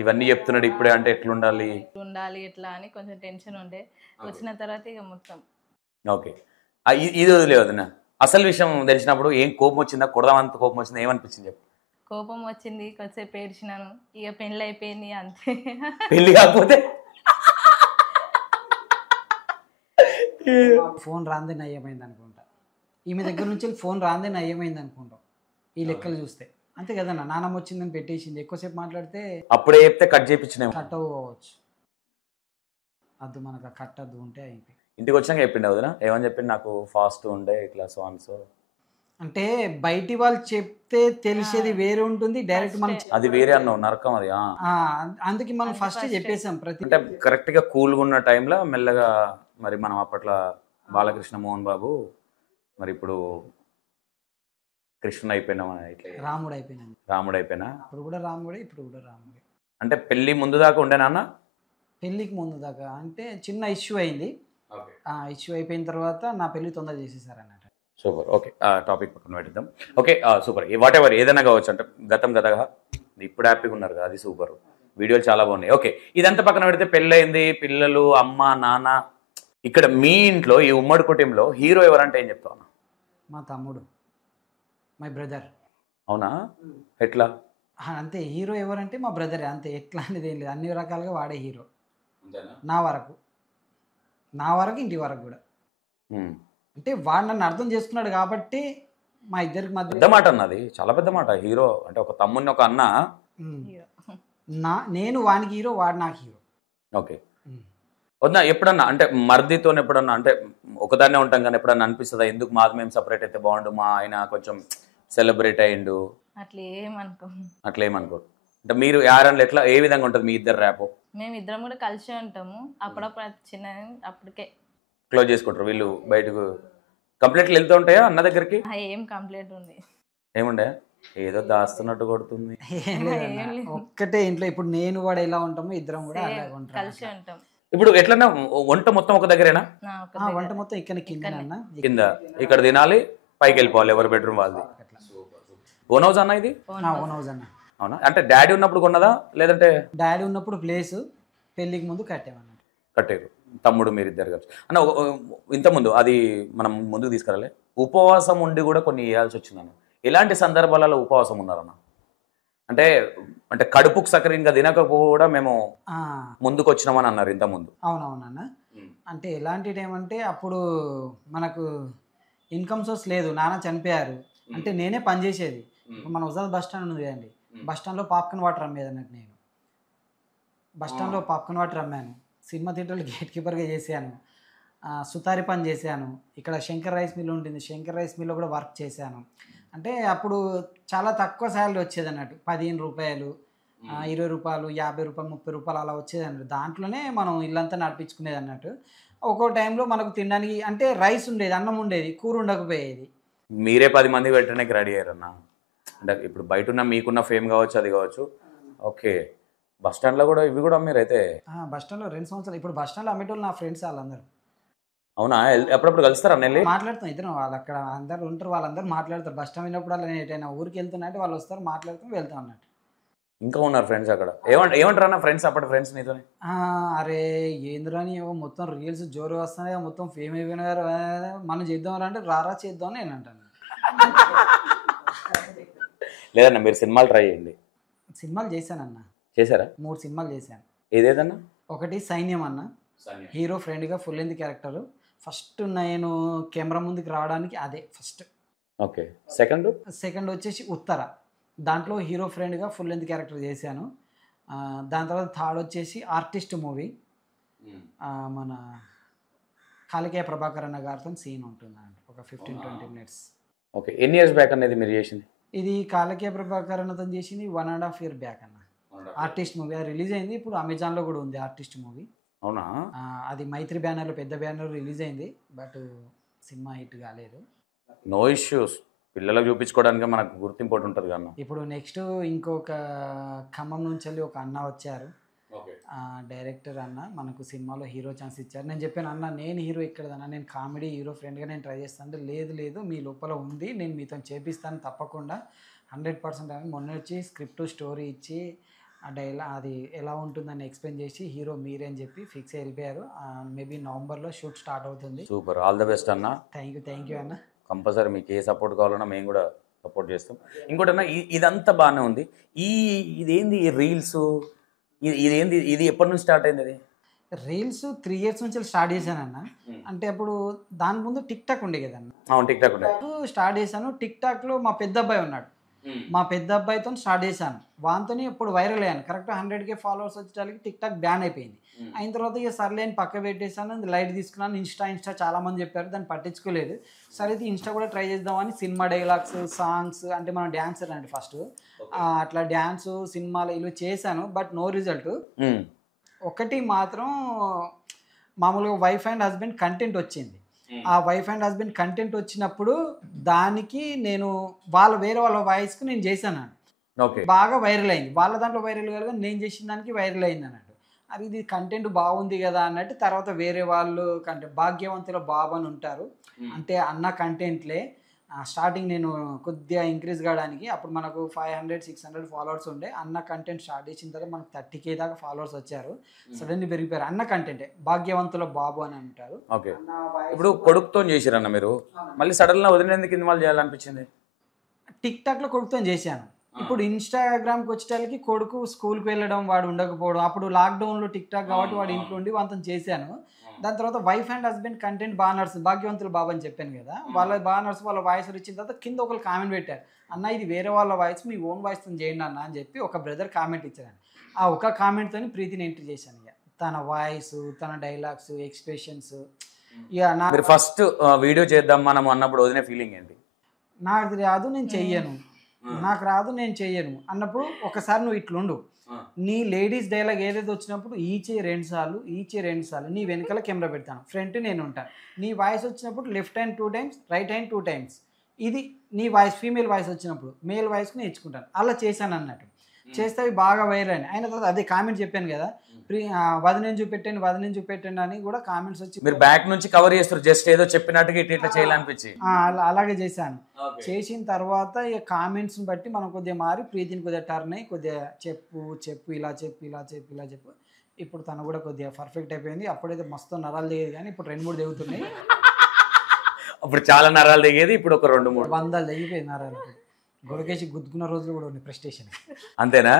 ఇవన్నీ చెప్తున్నాడు ఇప్పుడే అంటే ఎట్లుండాలి ఎట్లా అని కొంచెం టెన్షన్ ఉండే. వచ్చిన తర్వాత ఇక మొత్తం ఓకే. ఇది వదిలేదు నా అసలు విషయం తెలిసినప్పుడు ఏం కోపం వచ్చిందా? కొడదామంత కోపం వచ్చిందా? ఏమనిపించింది చెప్పు? కోపం వచ్చింది, కొంచెంసేపు ఏడ్చినాను, ఇక పెళ్ళి అయిపోయింది అంతే. పెళ్ళి కాకపోతే ఫోన్ రాందే నయ్యమైంది అనుకుంటా, ఈమె దగ్గర నుంచి ఫోన్ రాందే నయ్యమైంది అనుకుంటాం ఈ లెక్కలు చూస్తే. అంతే కదన్నా, నానమ్మ వచ్చిందని పెట్టేసింది, ఎక్కువసేపు మాట్లాడితే అప్పుడే చెప్తే కట్ చేయించినేమో, కట్ అవ్వచ్చు. అద్దు మనకు కట్టద్దు ఉంటే అయిపోయి. ఇంటికి వచ్చాక చెప్పిండే వదిన ఏమని చెప్పింది? నాకు ఫాస్ట్ ఉండే ఇట్లా సో అంటే బయటి వాళ్ళు చెప్తే తెలిసేది వేరే ఉంటుంది, డైరెక్ట్ మనం అది వేరే అన్నావు నరకం అది. అందుకే మనం ఫస్ట్ చెప్పేసాం ప్రతి. అంటే కరెక్ట్గా కూల్గా ఉన్న టైంలో మెల్లగా మరి మనం అప్పట్లో బాలకృష్ణ మోహన్ బాబు, మరి ఇప్పుడు కృష్ణుడు అయిపోయినా, ఇట్లా రాముడు అయిపోయినా, రాముడు అయిపోయినా. అప్పుడు కూడా రాముడే, ఇప్పుడు కూడా రాముడే. అంటే పెళ్ళి ముందు దాకా ఉండేనా అన్న? పెళ్ళికి ముందు దాకా అంటే చిన్న ఇష్యూ అయింది, ఆ ఇష్యూ అయిపోయిన తర్వాత నా పెళ్లి తొందర చేసేసారు అన్నట్టు. సూపర్. ఓకే, టాపిక్ పక్కన పెట్టిద్దాం. Okay super. వాట్ ఎవర్ ఏదైనా కావచ్చు, అంటే గతగా ఇప్పుడు హ్యాపీగా ఉన్నారు కదా, అది సూపర్. వీడియోలు చాలా బాగున్నాయి. ఓకే, ఇదంతా పక్కన పెడితే పెళ్ళయింది, పిల్లలు, అమ్మ నాన్న. ఇక్కడ మీ ఇంట్లో ఈ ఉమ్మడి కుటుంబంలో హీరో ఎవరంటే ఏం చెప్తావు? మా తమ్ముడు, మై బ్రదర్. అవునా? ఎట్లా? అంతే. హీరో ఎవరంటే మా బ్రదరే అంతే. ఎట్లా అనేది ఏం లేదు. అన్ని రకాలుగా వాడే హీరో నా వరకు. నా వరకు ఇంటి వరకు కూడా. అంటే వాడు నన్ను అర్థం చేసుకున్నాడు కాబట్టి మా ఇద్దరికి మధ్య పెద్ద మాట అన్నది, చాలా పెద్ద మాట. హీరో అంటే ఒక తమ్ముడిని ఒక అన్న. హీరో. నేను వానికి హీరో, వాడు నాకు హీరో. ఓకే. వద్దా ఎప్పుడన్నా అంటే మర్దితో ఎప్పుడన్నా అంటే ఒకదాన్నే ఉంటాం కానీ ఎప్పుడన్నా అనిపిస్తుందా ఎందుకు మాది మేము సపరేట్ అయితే బాగుండు, మా ఆయన కొంచెం సెలబ్రేట్ అయ్యిండు అట్లా ఏమనుకో. అట్లా ఏమనుకోరు? అంటే మీరు యారన్లు ఎట్లా ఏ విధంగా ఉంటుంది మీ ఇద్దరు ర్యాప్? మేము ఇద్దరం కూడా కలిసే ఉంటాము. అప్పుడప్పుడు చిన్న అప్పటికే క్లోజ్ చేసుకుంటారు వీళ్ళు? బయటకు కంప్లైంట్లు వెళ్తూ ఉంటాయా అన్న దగ్గరికి? ఏం కంప్లైంట్ ఉంది ఏముండే ఏదో దాస్తున్నట్టు కొడుతుంది? ఏం లేదన్న. ఒక్కటే ఇంట్లో ఇప్పుడు నేను వాడు ఎలా ఉంటామో ఇద్దరం కూడా అలాగే ఉంటాం. కలిసే ఉంటాం. ఇప్పుడు ఎట్లన్నా వంట మొత్తం ఒక దగ్గరేనా? వంట మొత్తం ఇక్కడ కింద కింద ఇక్కడ తినాలి, పైకి వెళ్ళిపోవాలి ఎవరి బెడ్రూమ్ వాళ్ళది. ఓన్ హౌస్ అన్న ఇది? ఓన్ హౌస్ అన్న. అవునా? అంటే డాడీ ఉన్నప్పుడు కొన్నదా లేదంటే? డాడీ ఉన్నప్పుడు ప్లేస్ పెళ్లికి ముందు కట్టామన్నట్టు. కట్టారు తమ్ముడు మీరిద్దరు కలిసి. అన్న ఇంతకుముందు అది మనం ముందుకు తీసుకురాలే, ఉపవాసం ఉండి కూడా కొన్ని వేయాల్సి వచ్చిందన్న. ఎలాంటి సందర్భాలలో ఉపవాసం ఉన్నారన్న? అంటే అంటే కడుపుకు సకరంగా తినకపోవడం మేము ముందుకు వచ్చినామని అన్నారు ఇంతకుముందు. అవునవునన్న. అంటే ఎలాంటి టైం అంటే అప్పుడు మనకు ఇన్కమ్ సోర్స్ లేదు, నాన్న చనిపోయారు. అంటే నేనే పని చేసేది. ఇప్పుడు మన హుజార్ బస్ స్టాండ్ ఉంది కదండి, బస్ స్టాండ్లో పాప్కార్న్ వాటర్ అమ్మేది అన్నట్టు. నేను బస్ స్టాండ్లో పాప్కార్న్ వాటర్ అమ్మాను, సినిమా థియేటర్లో గేట్ కీపర్గా చేశాను, సుతారి పని చేశాను. ఇక్కడ శంకర్ రైస్ మిల్ ఉంటుంది, శంకర్ రైస్ మిల్లో కూడా వర్క్ చేశాను. అంటే అప్పుడు చాలా తక్కువ శాలరీ వచ్చేది అన్నట్టు. 15 రూపాయలు, 20 రూపాయలు, 50 రూపాయలు, 30 రూపాయలు అలా వచ్చేది అన్నట్టు. దాంట్లోనే మనం ఇల్లంతా నడిపించుకునేది అన్నట్టు. ఒక్కో టైంలో మనకు తినడానికి అంటే రైస్ ఉండేది, అన్నం ఉండేది, కూర ఉండకపోయేది. మీరే 10 మంది పెట్టడానికి రెడీ అయ్యారన్న. అంటే ఇప్పుడు బయట ఉన్న మీకున్న ఫేమ్ కావచ్చు, అది కావచ్చు. ఓకే. బస్ స్టాండ్లో కూడా ఇవి కూడా అమ్మారు అయితే? బస్ స్టాండ్లో 2 సంవత్సరాలు. ఇప్పుడు బస్ స్టాండ్లో అమ్మేటోళ్ళు నా ఫ్రెండ్స్ వాళ్ళందరూ. అవునా? ఎప్పుడప్పుడు కలుస్తారా అన్న? మాట్లాడుతాం ఇద్దరం. వాళ్ళు అక్కడ అందరు ఉంటారు, వాళ్ళందరూ మాట్లాడతారు. బస్ స్టాండ్ అయినప్పుడు అలా ఎటైనా ఊరికి వెళ్తున్నట్టు వాళ్ళు వస్తారు, మాట్లాడుతూ వెళ్తాం అన్నట్టు. ఇంకా ఉన్నారు ఫ్రెండ్స్ అక్కడ? ఏమంటారు అన్న ఫ్రెండ్స్, అప్పటి ఫ్రెండ్స్ నీతో? అరే ఏంద్రని మొత్తం రీల్స్ జోరు వస్తున్నాయి, మొత్తం ఫేమ్ అయిపోయిన గారు, మనం చేద్దాం అంటే రారా చేద్దాం నేను అంటాను. లేదన్న మీరు సినిమాలు ట్రై చేయండి. సినిమాలు చేశానన్న. చేశారా? 3 సినిమాలు చేశాను. ఏదేదన్నా? ఒకటి సైన్యం అన్న, హీరో ఫ్రెండ్గా ఫుల్ లెంత్ క్యారెక్టర్. ఫస్ట్ నేను కెమెరా ముందుకు రావడానికి అదే ఫస్ట్. ఓకే. సెకండ్ వచ్చేసి ఉత్తర, దాంట్లో హీరో ఫ్రెండ్గా ఫుల్ లెంత్ క్యారెక్టర్ చేశాను. దాని తర్వాత థర్డ్ వచ్చేసి ఆర్టిస్ట్ మూవీ, మన కాళికేయ ప్రభాకర్ అన్న గారితో సీన్ ఉంటుంది అండి, ఒక 15-20 minutes. ఓకే. ఎన్ని ఇయర్స్ బ్యాక్ అనేది మీరు చేసింది? ఇది కాళికేయ ప్రభాకర్ అన్నతో చేసింది 1.5 year బ్యాక్ అన్న. ఆర్టిస్ట్ మూవీ రిలీజ్ అయింది, ఇప్పుడు అమెజాన్లో కూడా ఉంది ఆర్టిస్ట్ మూవీ. అవునా? అది మైత్రి బ్యానర్లో, పెద్ద బ్యానర్ రిలీజ్ అయింది, బట్ సినిమా హిట్ కాలేదు. నో ఇష్యూస్, పిల్లలకు చూపించుకోవడానికి మనకు గుర్తింపు ఉంటుంది కన్నా. ఇప్పుడు నెక్స్ట్ ఇంకొక ఖమ్మం నుంచి వెళ్ళి ఒక అన్న వచ్చారు, డైరెక్టర్ అన్న, మనకు సినిమాలో హీరో ఛాన్స్ ఇచ్చారు. నేను చెప్పాను, అన్న నేను హీరో ఇక్కడదన్నా, నేను కామెడీ హీరో ఫ్రెండ్గా నేను ట్రై చేస్తాను అంటే, లేదు మీ లోపల ఉంది, నేను మీతో చేపిస్తాను తప్పకుండా 100% అని. మొన్న వచ్చి స్క్రిప్ట్ స్టోరీ ఇచ్చి అది ఎలా ఉంటుందని ఎక్స్ప్లెయిన్ చేసి హీరో మీరే అని చెప్పి ఫిక్స్ వెళ్ళిపోయారు. మేబీ నవంబర్లో షూట్ స్టార్ట్ అవుతుంది. సూపర్, ఆల్ ద బెస్ట్ అన్న. థ్యాంక్ యూ అన్న. కంపల్సరీ మీకు ఏ సపోర్ట్ కావాలన్నా మేము కూడా సపోర్ట్ చేస్తాం. ఇంకోటి అన్న, ఇదంతా బాగానే ఉంది. ఇదేంది రీల్స్, ఇదేంది, ఇది ఎప్పటి నుంచి స్టార్ట్ అయింది? అది రీల్స్ 3 years నుంచి స్టార్ట్ చేశానన్న. అంటే అప్పుడు దాని ముందు టిక్ టాక్ ఉండే కదన్న. అవును, టిక్ టాక్ ఉండే. స్టార్ట్ చేశాను. టిక్ టాక్లో మా పెద్ద అబ్బాయి ఉన్నాడు, మా పెద్ద అబ్బాయితో స్టార్ట్ చేశాను. వాంతో ఇప్పుడు వైరల్ అయ్యాను. కరెక్ట్ 100K ఫాలోవర్స్ వచ్చేటానికి టిక్ టాక్ బ్యాన్ అయిపోయింది. అయిన తర్వాత ఇక సర్లేని పక్క పెట్టేశాను, లైట్ తీసుకున్నాను. ఇన్స్టా చాలా మంది చెప్పారు, దాన్ని పట్టించుకోలేదు. సరే అయితే ఇన్స్టా కూడా ట్రై చేద్దామని సినిమా డైలాగ్స్, సాంగ్స్, అంటే మనం డ్యాన్సర్ అండి ఫస్ట్, అట్లా డ్యాన్స్ సినిమాలు ఇల్లు చేశాను, బట్ నో రిజల్ట్. ఒకటి మాత్రం మామూలుగా వైఫ్ అండ్ హస్బెండ్ కంటెంట్ వచ్చింది. ఆ వైఫ్ అండ్ హస్బెండ్ కంటెంట్ వచ్చినప్పుడు దానికి నేను వేరే వాళ్ళ వాయిస్కి నేను చేశాను, బాగా వైరల్ అయింది. వాళ్ళ దాంట్లో వైరల్ కాదు, నేను చేసిన దానికి వైరల్ అయింది అన్నట్టు. అది ఇది కంటెంట్ బాగుంది కదా అన్నట్టు. తర్వాత వేరే వాళ్ళు భాగ్యవంతుల బాబు అని ఉంటారు, అంటే అన్న కంటెంట్లే స్టార్టింగ్ నేను కొద్దిగా ఇంక్రీజ్ కావడానికి, అప్పుడు మనకు 500-600 ఫాలోవర్స్ ఉండే. అన్న కంటెంట్ స్టార్ట్ చేసిన తర్వాత మనకు 30K దాకా ఫాలోవర్స్ వచ్చారు. సడన్లీ పెరిగిపోయారు. అన్న కంటెంటే భాగ్యవంతుల బాబు అని అంటారు. ఓకే. ఇప్పుడు కొడుకుతో చేశారన్న మీరు, మళ్ళీ సడన్గా వదిలేందుకు ఇన్వాల్వ్ చేయాలనిపించింది? టిక్ టాక్లో కొడుకుతో చేశాను. ఇప్పుడు ఇన్స్టాగ్రామ్కి వచ్చేటానికి కొడుకు స్కూల్కి వెళ్ళడం, వాడు ఉండకపోవడం. అప్పుడు లాక్డౌన్లో టిక్ టాక్ కాబట్టి వాడు ఇంట్లో ఉండి వంతం చేశాను. దాని తర్వాత వైఫ్ అండ్ హస్బెండ్ కంటెంట్ బాగా నడుస్తుంది. భాగ్యవంతులు బాబు అని చెప్పాను కదా, వాళ్ళ బాగా నడుస్తుంది. వాళ్ళ వాయిస్ ఇచ్చిన తర్వాత కింద ఒకరు కామెంట్ పెట్టారు, అన్న ఇది వేరే వాళ్ళ వాయిస్, మీ ఓన్ వాయిస్తో చేయండి అన్న అని చెప్పి ఒక బ్రదర్ కామెంట్ ఇచ్చారు. ఆ ఒక కామెంట్తో ప్రీతిని ఎంట్రీ చేశాను. ఇక తన వాయిస్, తన డైలాగ్స్, ఎక్స్ప్రెషన్స్. ఇక మీరు ఫస్ట్ వీడియో చేద్దాం మనం అన్నప్పుడు వదిలే ఫీలింగ్ ఏంటి? నాకు రాదు నేను చెయ్యను, నాకు రాదు నేను చెయ్యను అన్నప్పుడు ఒకసారి నువ్వు ఇట్లుండు, నీ లేడీస్ డైలాగ్ ఏదైతే వచ్చినప్పుడు ఈచే 2 సార్లు నీ వెనకాల కెమెరా పెడతాను, ఫ్రంట్ నేను ఉంటాను. నీ వాయిస్ వచ్చినప్పుడు left hand 2 times, right hand 2 times. ఇది నీ వాయిస్, ఫీమేల్ వాయిస్ వచ్చినప్పుడు మేల్ వాయిస్కి నేర్చుకుంటాను. అలా చేశాను అన్నట్టు. చేస్తే అవి బాగా వైరల్ అని అయిన తర్వాత అదే కామెంట్ చెప్పాను కదా, వదినేం చూపెట్టండి అని కూడా కామెంట్స్ వచ్చి. మీరు బ్యాక్ నుంచి కవర్ చేస్తారు, జస్ట్ ఏదో చెప్పినట్టుగా ఇట్లా చేయాలనిపించి అలాగే చేశాను. చేసిన తర్వాత ఇక కామెంట్స్ని బట్టి మనం కొద్దిగా మారి ప్రీతిని కొద్దిగా టర్న్ అయ్యి కొద్దిగా చెప్పు ఇలా చెప్పు. ఇప్పుడు తను కూడా కొద్దిగా పర్ఫెక్ట్ అయిపోయింది. అప్పుడైతే మస్తు నరాలు దిగేది కానీ ఇప్పుడు 2-3 దిగుతున్నాయి. అప్పుడు చాలా నరాలు దిగేది, ఇప్పుడు ఒక 2-3 వందలు దిగిపోయింది నరాలు. గొడకేసి గుద్దుకున్న రోజులు కూడా ఉన్నాయి ప్రెస్టేషన్. అంతేనా?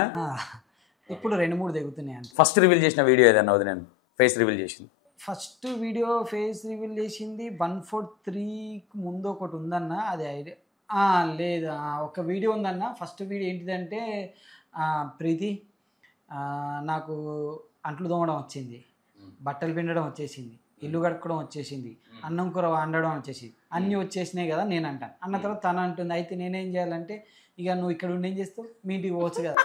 ఇప్పుడు 2-3 దిగుతున్నాయి అంతే. ఫస్ట్ రివీల్ చేసిన వీడియో ఏదన్నా వదిన ఫేస్ రివీల్ చేసింది? ఫస్ట్ వీడియో ఫేస్ రివీల్ చేసింది 143కి ముందు ఒకటి ఉందన్న, అది ఐడియా లేదు. ఒక వీడియో ఉందన్న. ఫస్ట్ వీడియో ఏంటిదంటే ప్రీతి నాకు అంట్లు తోమడం వచ్చింది, బట్టలు పిండడం వచ్చేసింది, ఇల్లు కడుక్కోవడం వచ్చేసింది, అన్నం కూర వండడం వచ్చేసింది, అన్నీ వచ్చేసినాయి కదా నేను అంటాను. అన్న తర్వాత తను అంటుంది, అయితే నేనేం చేయాలంటే ఇక నువ్వు ఇక్కడ ఉండి ఏం చేస్తావు, మీ ఇంటికి పోవచ్చు కదా.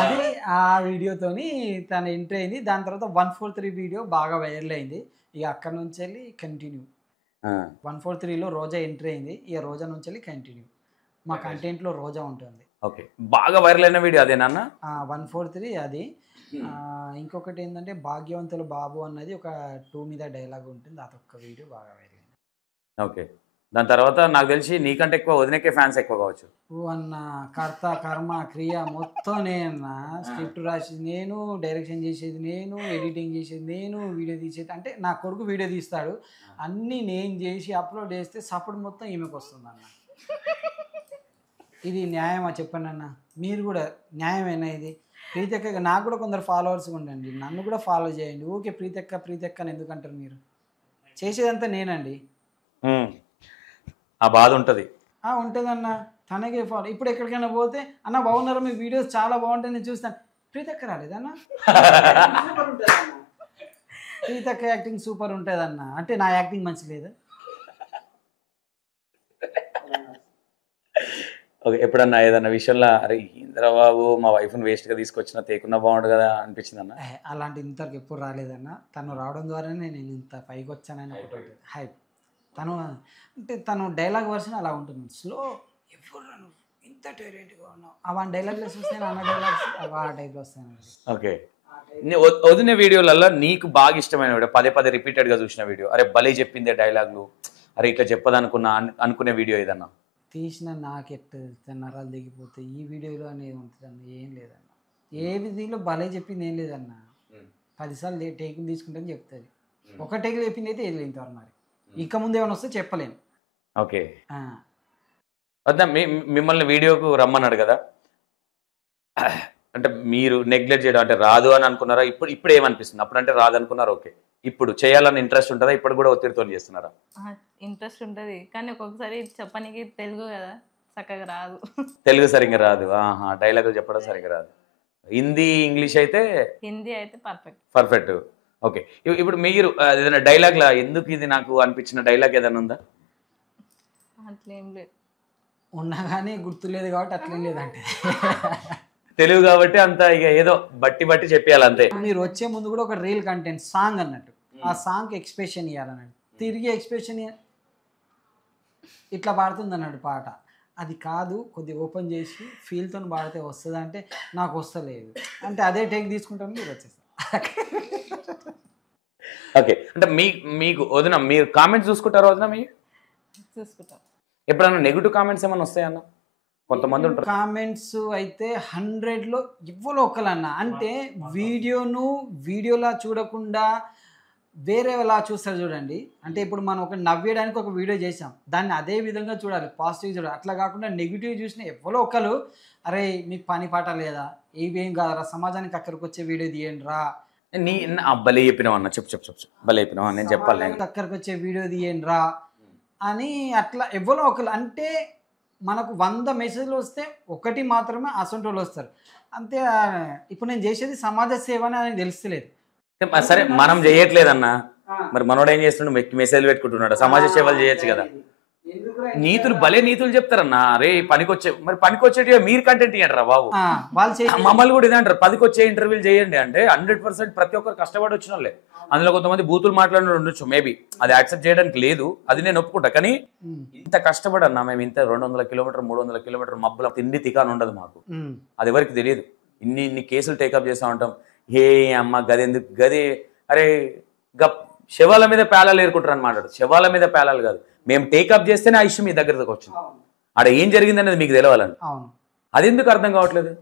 అది ఆ వీడియోతోని తను ఎంట్రీ అయింది. దాని తర్వాత 143 వీడియో బాగా వైరల్ అయింది. ఇక అక్కడ నుంచి వెళ్ళి కంటిన్యూ. 143లో రోజా ఎంట్రీ అయింది. ఇక రోజా నుంచి వెళ్ళి కంటిన్యూ. మా కంటెంట్లో రోజా ఉంటుంది. ఓకే, బాగా వైరల్ అయిన వీడియో అదేనా? 143 అది. ఇంకొకటి ఏంటంటే భాగ్యవంతుల బాబు అన్నది ఒక 2 మీద డైలాగ్ ఉంటుంది, అదొక్క వీడియో బాగా వైరల్ అయింది. ఓకే, దాని తర్వాత నాకు తెలిసి నీకంటే ఎక్కువ వదినకే ఫ్యాన్స్ ఎక్కువ కావచ్చు. అన్న కర్త కర్మ క్రియ మొత్తం నేనన్నా, స్క్రిప్ట్ రాసేది నేను, డైరెక్షన్ చేసేది నేను, ఎడిటింగ్ చేసేది నేను, వీడియో తీసేది అంటే నా కొడుకు వీడియో తీస్తాడు, అన్నీ నేను చేసి అప్లోడ్ చేస్తే సపోర్ట్ మొత్తం ఈమెకు వస్తుంది అన్న. ఇది న్యాయమా చెప్పండి అన్న, మీరు కూడా న్యాయమేనా ఇది? ప్రీతక్క నాకు కూడా కొందరు ఫాలోవర్స్ ఉండండి, నన్ను కూడా ఫాలో చేయండి. ఓకే ప్రీతక్క అని ఎందుకంటారు మీరు? చేసేదంతా నేనండి. ఆ బాధ ఉంటుంది ఉంటుందన్న, తనకే ఫాలో. ఇప్పుడు ఎక్కడికైనా పోతే అన్న బాగున్నారా, మీ వీడియోస్ చాలా బాగుంటాయి నేను చూస్తాను. ప్రీతక్క రాలేదన్న, ప్రీతక్క యాక్టింగ్ సూపర్ ఉంటుందన్న అంటే నా యాక్టింగ్ మంచి లేదా? ఓకే, ఎప్పుడన్నా ఏదన్నా విషయంలో అరే ఇంద్రబాబు మా వైఫ్ని వేస్ట్గా తీసుకొచ్చినా తేకున్నా బాగుండు కదా అనిపించింది అన్న? అలాంటి ఇంతవరకు ఎప్పుడు రాలేదన్న. తను రావడం ద్వారానే నేను ఇంత పైకి వచ్చానని ఒకటి ఉంటుంది హైప్. తను డైలాగ్ వర్షన్ అలా ఉంటుంది, స్లో. ఎవరు ఇంత టాలెంట్గా ఉన్నావు అవన్నీ డైలాగ్లో చూస్తే అన్న డైలాగ్స్ ఆ టైప్లో వస్తాను. ఓకే, వదిన వీడియోలలో నీకు బాగా ఇష్టమైన వీడియో, పదే రిపీటెడ్గా చూసిన వీడియో, అరే భలే చెప్పిందే డైలాగ్లు, అరే ఇట్లా అనుకునే వీడియో ఏదన్నా తీసిన నాకెట్ నరాలు దిగిపోతే ఈ వీడియోలో అనేది ఉంటుందన్న? ఏం లేదన్న, ఏ విధిలో భలే చెప్పింది ఏం లేదన్న. 10 సార్లు టేకులు తీసుకుంటే చెప్తుంది, ఒక టేకులు చెప్పింది అయితే ఏది ఇంతవరకు. మరి ఇంకా ముందు ఏమైనా వస్తే చెప్పలేను. ఓకే, వద్దా మిమ్మల్ని వీడియోకు రమ్మన్నాడు కదా, అంటే మీరు నెగ్లెక్ట్ చేయడం అంటే రాదు అని అనుకున్నారా? ఇప్పుడు ఏమనిపిస్తుంది? అప్పుడు అంటే రాదు అనుకున్నారు, ఓకే ఇప్పుడు చేయాలని ఇంట్రెస్ట్ ఉంటుందా? ఇప్పుడు కూడా ఒత్తిడితో చేస్తున్నారా? ఇంట్రెస్ట్ ఉంటుంది కానీ ఒక్కొక్కసారి చెప్పడానికి తెలుగు కదా చక్కగా రాదు. తెలుగు సరిగ్గా రాదు, డైలాగులు చెప్పడం సరిగ్గా రాదు. హిందీ ఇంగ్లీష్ అయితే పర్ఫెక్ట్. ఓకే, ఇప్పుడు మీరు ఏదైనా డైలాగ్లా ఎందుకు ఇది నాకు అనిపించిన డైలాగ్ ఏదైనా ఉందా? అట్లేం లేదు, ఉన్నా కానీ గుర్తులేదు కాబట్టి అట్లేం లేదంటే. తెలుగు కాబట్టి అంత ఇక ఏదో బట్టి చెప్పేయాలి అంతే. మీరు వచ్చే ముందు కూడా ఒక రీల్ కంటెంట్ సాంగ్ అన్నట్టు, ఆ సాంగ్ ఎక్స్ప్రెషన్ ఇవ్వాలన్నట్టు, తిరిగి ఎక్స్ప్రెషన్ ఇట్లా పాడుతుంది అన్నాడు పాట. అది కాదు, కొద్దిగా ఓపెన్ చేసి ఫీల్తో పాడితే వస్తుంది అంటే నాకు వస్తలేదు అంటే అదే టేక్ తీసుకుంటాను, మీరు వచ్చేస్తారు. ఓకే, అంటే మీకు వదిన మీరు కామెంట్స్ చూసుకుంటారు వదిన? మీరు చూసుకుంటాం. ఎప్పుడన్నా నెగిటివ్ కామెంట్స్ ఏమైనా వస్తాయన్న? కొంతమంది ఉంటారు కామెంట్స్ అయితే 100లో ఎవరో ఒకలన్నా, అంటే వీడియోలా చూడకుండా వేరేలా చూస్తారు చూడండి. అంటే ఇప్పుడు మనం ఒక నవ్వేయడానికి ఒక వీడియో చేసాం, దాన్ని అదే విధంగా చూడాలి, పాజిటివ్ చూడాలి. అట్లా కాకుండా నెగిటివ్ చూసిన ఎవరో ఒకరు అరే మీకు పని పాట లేదా, ఇవేం కాదురా, సమాజానికి అక్కడికి వచ్చే వీడియో తీయండి రా, భలే చెప్పినావు అన్న, చెప్పు భలే చెప్పినావు, నేను చెప్పాలి. అక్కడికి వచ్చే వీడియో తీయండి రా అని అట్లా ఎవరో ఒకరు. అంటే మనకు 100 మెసేజ్లు వస్తే ఒకటి మాత్రమే అసొంటి వాళ్ళు వస్తారు అంతే. ఇప్పుడు నేను చేసేది సమాజ సేవ అని ఆయనకు తెలుస్తలేదు. సరే మనం చేయట్లేదన్నా, మరి మనోడు ఏం చేస్తుండే, మెసేజ్ పెట్టుకుంటున్నాడు, సమాజ సేవలు చేయొచ్చు కదా. నీతులు భలే నీతులు చెప్తారన్నా. అరే పనికొచ్చేటి మీరు కంటెంట్ ఇయ్యండి బాబు. వాళ్ళు మమ్మల్ని కూడా ఇదే అంటారు, 10కి వచ్చే ఇంటర్వ్యూలు చేయండి అంటే 100% ప్రతి ఒక్కరు కష్టపడి వచ్చిన వాళ్ళే. అందులో కొంతమంది బూతులు మాట్లాడి ఉండొచ్చు, మేబీ అది యాక్సెప్ట్ చేయడానికి లేదు, అది నేను ఒప్పుకుంటా. కానీ ఇంత కష్టపడి అన్నా మేము, ఇంత 200 కిలోమీటర్ 300 కిలోమీటర్ మబ్బుల తిండి తికాని ఉండదు మాకు, అది ఎవరికి తెలియదు. ఇన్ని కేసులు టేకప్ చేస్తూ ఉంటాం. ఏ అమ్మ గదెందుకు గది, అరే శవాల మీద పేలాలు ఏరుకుంటారు అని మాట్లాడు. శవాల మీద పేలాలు కాదు, మేము టేకప్ చేస్తేనే ఆ ఇష్యూ మీ దగ్గరకు వచ్చింది. ఆడ ఏం జరిగింది అనేది మీకు తెలవాలండి. అది ఎందుకు అర్థం కావట్లేదు?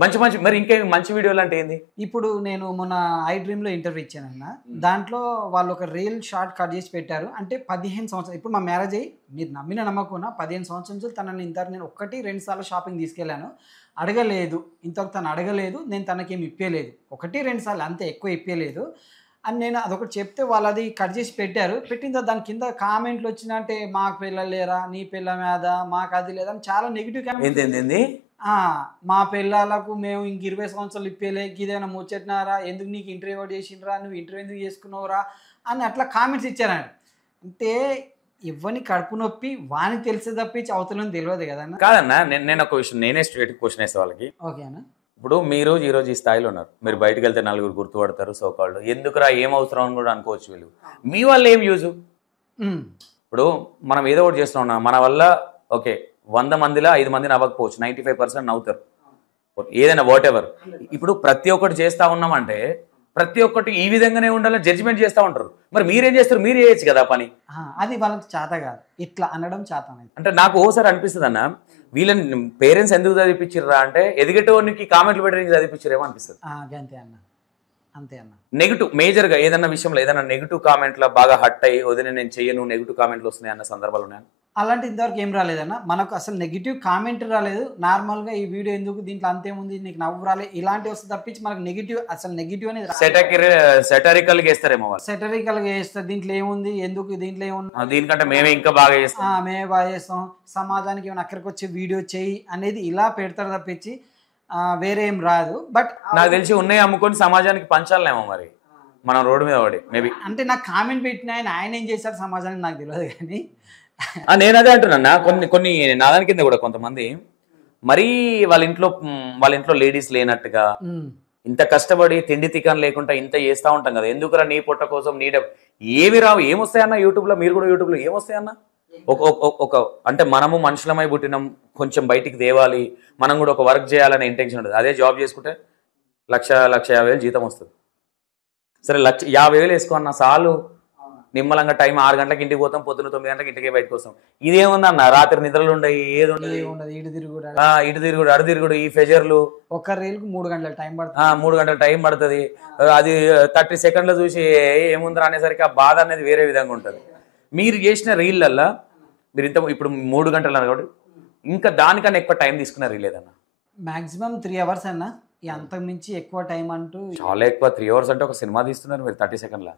మంచి మరి ఇంకేం మంచి వీడియోలు అంటే ఏంది? ఇప్పుడు నేను మొన్న ఐ డ్రీమ్లో ఇంటర్వ్యూ ఇచ్చానన్న, దాంట్లో వాళ్ళు ఒక రీల్ షార్ట్ కట్ చేసి పెట్టారు. అంటే 15 సంవత్సరాలు ఇప్పుడు మా మ్యారేజ్ అయ్యి, మీరు నమ్మిన నమ్మకున్నా 15 సంవత్సరాల నుంచి తనని ఇంతవరకు నేను 1-2 సార్లు షాపింగ్ తీసుకెళ్ళాను, అడగలేదు ఇంతవరకు, తను అడగలేదు, నేను తనకేమి ఇప్పలేదు, 1-2 సార్లు అంతే, ఎక్కువ ఇప్పలేదు అని నేను అదొకటి చెప్తే వాళ్ళు అది కట్ చేసి పెట్టారు. పెట్టిన తర్వాత దాని కింద కామెంట్లు వచ్చిన, అంటే మాకు పిల్లలు లేరా, నీ పిల్ల మీద మాకు అది లేదా అని చాలా నెగిటివ్ కామెంట్. మా పిల్లలకు మేము ఇంక 20 సంవత్సరాలు ఇప్పేలే, ఇదేమైనా ముచ్చట్నారా, ఎందుకు నీకు ఇంటర్వ్యూ చేసిండ్రా, నువ్వు ఇంటర్వ్యూ ఎందుకు చేసుకున్నావురా అని అట్లా కామెంట్స్ ఇచ్చారండి. అంటే ఇవ్వని కడుపు నొప్పి వానికి తెలిసే తప్పించి అవతలని తెలియదు కదన్నా. కాదన్నా, నేను ఒక విషయం, నేనే స్ట్రేట్ క్వశ్చన్ వేసే వాళ్ళకి. ఓకే అన్న, ఇప్పుడు మీరు ఈరోజు ఈ స్థాయిలో ఉన్నారు, మీరు బయటకు వెళ్తే నలుగురు గుర్తుపడతారు, సోకాళ్ళు ఎందుకురా ఏం అవసరం అని కూడా అనుకోవచ్చు. వీళ్ళు మీ వల్ల ఏం యూజు? ఇప్పుడు మనం ఏదో ఒకటి చేస్తూ ఉన్నాం, మన వల్ల ఓకే 100 మందిలో 5 మందిని అవ్వకపోవచ్చు, 95% నవ్వుతారు, ఏదైనా వాట్ ఎవర్. ఇప్పుడు ప్రతి ఒక్కటి చేస్తూ ఉన్నామంటే ప్రతి ఒక్కటి ఈ విధంగానే ఉండాలని జడ్జిమెంట్ చేస్తూ ఉంటారు. మరి మీరేం చేస్తారు? మీరు చేయొచ్చు కదా పని. అది వాళ్ళకి చేత కాదు, ఇట్లా అనడం చేత. అంటే నాకు ఓసారి అనిపిస్తుంది అన్న, వీళ్ళని పేరెంట్స్ ఎందుకు చదివిపించిర్రా అంటే ఎదిగేటోనికి కామెంట్లు పెట్టడానికి చదివిపించారేమో అనిపిస్తుంది. అంతే అన్న, అంతే అన్న. నెగిటివ్ మేజర్ గా ఏదన్నా విషయంలో ఏదైనా నెగిటివ్ కామెంట్ లో బాగా హట్ అయ్యి వదిలే నేను చెయ్యను, నెగిటివ్ కామెంట్లు వస్తున్నాయి అన్న సందర్భాలు ఉన్నాయా? అలాంటి ఇంతవరకు ఏం రాలేదన్న, మనకు అసలు నెగిటివ్ కామెంట్ రాలేదు. నార్మల్గా ఈ వీడియో ఎందుకు, దీంట్లో అంతేముంది, నీకు నవ్వు రాలేదు, ఇలాంటివి వస్తే తప్పించి మనకు నెగిటివ్, అసలు నెగిటివ్ అనేది సెటరికల్ గా వేస్తారేమో, సెటరికల్ గా వేస్తారు. దీంట్లో ఏముంది, ఎందుకు దీంట్లో ఏముంది, దీనికంటే మేమే ఇంకా బాగా చేస్తాం, మేమే బాగా చేస్తాం, సమాజానికి ఏమైనా అక్కడికి వచ్చే వీడియో చేయి అనేది ఇలా పెడతారు తప్పించి వేరే ఏం రాదు. బట్ నాకు తెలిసి ఉన్నాయి అమ్ముకొని సమాజానికి పంచాలేమో మరి మనం రోడ్డు మీద పడి మేబీ. అంటే నాకు కామెంట్ పెట్టిన ఆయన ఏం చేశారు సమాజానికి నాకు తెలియదు, కానీ నేను అదే అంటున్నా. కొన్ని నాదాని కింద కూడా కొంతమంది మరీ వాళ్ళ ఇంట్లో లేడీస్ లేనట్టుగా ఇంత కష్టపడి తిండి తికాన్ లేకుండా ఇంత చేస్తూ ఉంటాం కదా, ఎందుకురా నీ పొట్ట కోసం ఏవి రావు, ఏమొస్తాయన్న యూట్యూబ్లో, మీరు కూడా యూట్యూబ్లో ఏమొస్తాయన్న? ఒక అంటే మనము మనుషులమై పుట్టినాం, కొంచెం బయటికి తేవాలి, మనం కూడా ఒక వర్క్ చేయాలనే ఇంటెన్షన్ ఉంటుంది. అదే జాబ్ చేసుకుంటే 1,50,000 జీతం వస్తుంది. సరే 50,000 వేసుకో చాలు, నిమ్మలంగా టైం 6 గంటలకు ఇంటికి పోతాం, పొద్దున్న 9 గంటలకు ఇంటికి బయటకు వస్తాం. ఇదేముందన్న రాత్రి నిద్రలు ఉండయి, ఏది ఉండదు, ఇటు తిరుగుడు అడు తిరుగుడు, ఈ ఫెజర్లు, ఒక రీల్కు 3 గంటల టైం పడుతుంది, 3 గంటల టైం పడుతుంది. అది 30 సెకండ్లు చూసి ఏముందిరా అనేసరికి ఆ బాధ అనేది వేరే విధంగా ఉంటుంది. మీరు చేసిన రీల్లల్లా మీరు ఇప్పుడు 3 గంటలు అన్నారు కాబట్టి ఇంకా దానికన్నా ఎక్కువ టైం తీసుకున్న రీల్ ఏదన్నా? మాక్సిమం 3 అవర్స్ అన్న, అంతకు మించి ఎక్కువ టైం అంటూ చాలా ఎక్కువ. 3 అవర్స్ అంటే ఒక సినిమా తీస్తున్నారు మీరు 30 సెకండ్ల.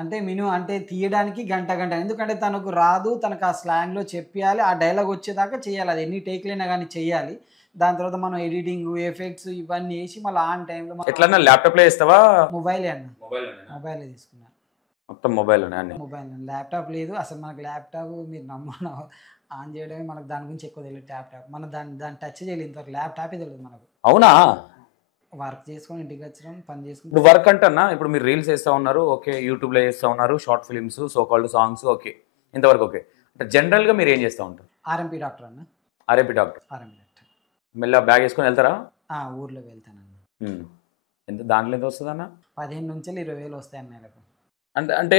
అంటే మినిమం అంటే తీయడానికి గంట, ఎందుకంటే తనకు రాదు, తనకు ఆ స్లాంగ్లో చెప్పాలి, ఆ డైలాగ్ వచ్చేదాకా చేయాలి, అది ఎన్ని టేక్లైనా కానీ చేయాలి. దాని తర్వాత మనం ఎడిటింగ్, ఎఫెక్ట్స్ ఇవన్నీ వేసి మళ్ళీ ఆన్ టైంలో. ఎట్లన్నా ల్యాప్టాప్లో వేస్తావా? మొబైలే అన్న, మొబైలే తీసుకున్నా, మొత్తం మొబైల్. ల్యాప్టాప్ లేదు అసలు మనకు. ల్యాప్టాప్ మీరు నమ్మను, ఆన్ చేయడమే మనకు, దాని గురించి ఎక్కువ తెలియదు. ల్యాప్టాప్ మనం దాన్ని టచ్ చేయలేదు ఇంతవరకు, ల్యాప్టాపే తెలియదు మనకు. అవునా? వర్క్ చేసుకొని ఇంటికి వచ్చడం, పని చేసుకుని. ఇప్పుడు వర్క్ అంటన్నా, ఇప్పుడు మీరు రీల్స్ వేస్తూ ఉన్నారు, ఓకే, యూట్యూబ్లో చేస్తూ ఉన్నారు, short films, so called songs, okay, ఇంతవరకు ఓకే. అంటే జనరల్గా మీరు ఏం చేస్తూ ఉంటారు? ఆర్ఎంపీ డాక్టర్ అన్న. RMP doctor. మెల్ల బ్యాగ్ వేసుకొని వెళ్తారా? ఊర్లోకి వెళ్తానన్న. ఎంత దాంట్లో ఎంత వస్తుంది అన్న? 15,000 నుంచి 20,000 వస్తాయి అన్న. అంటే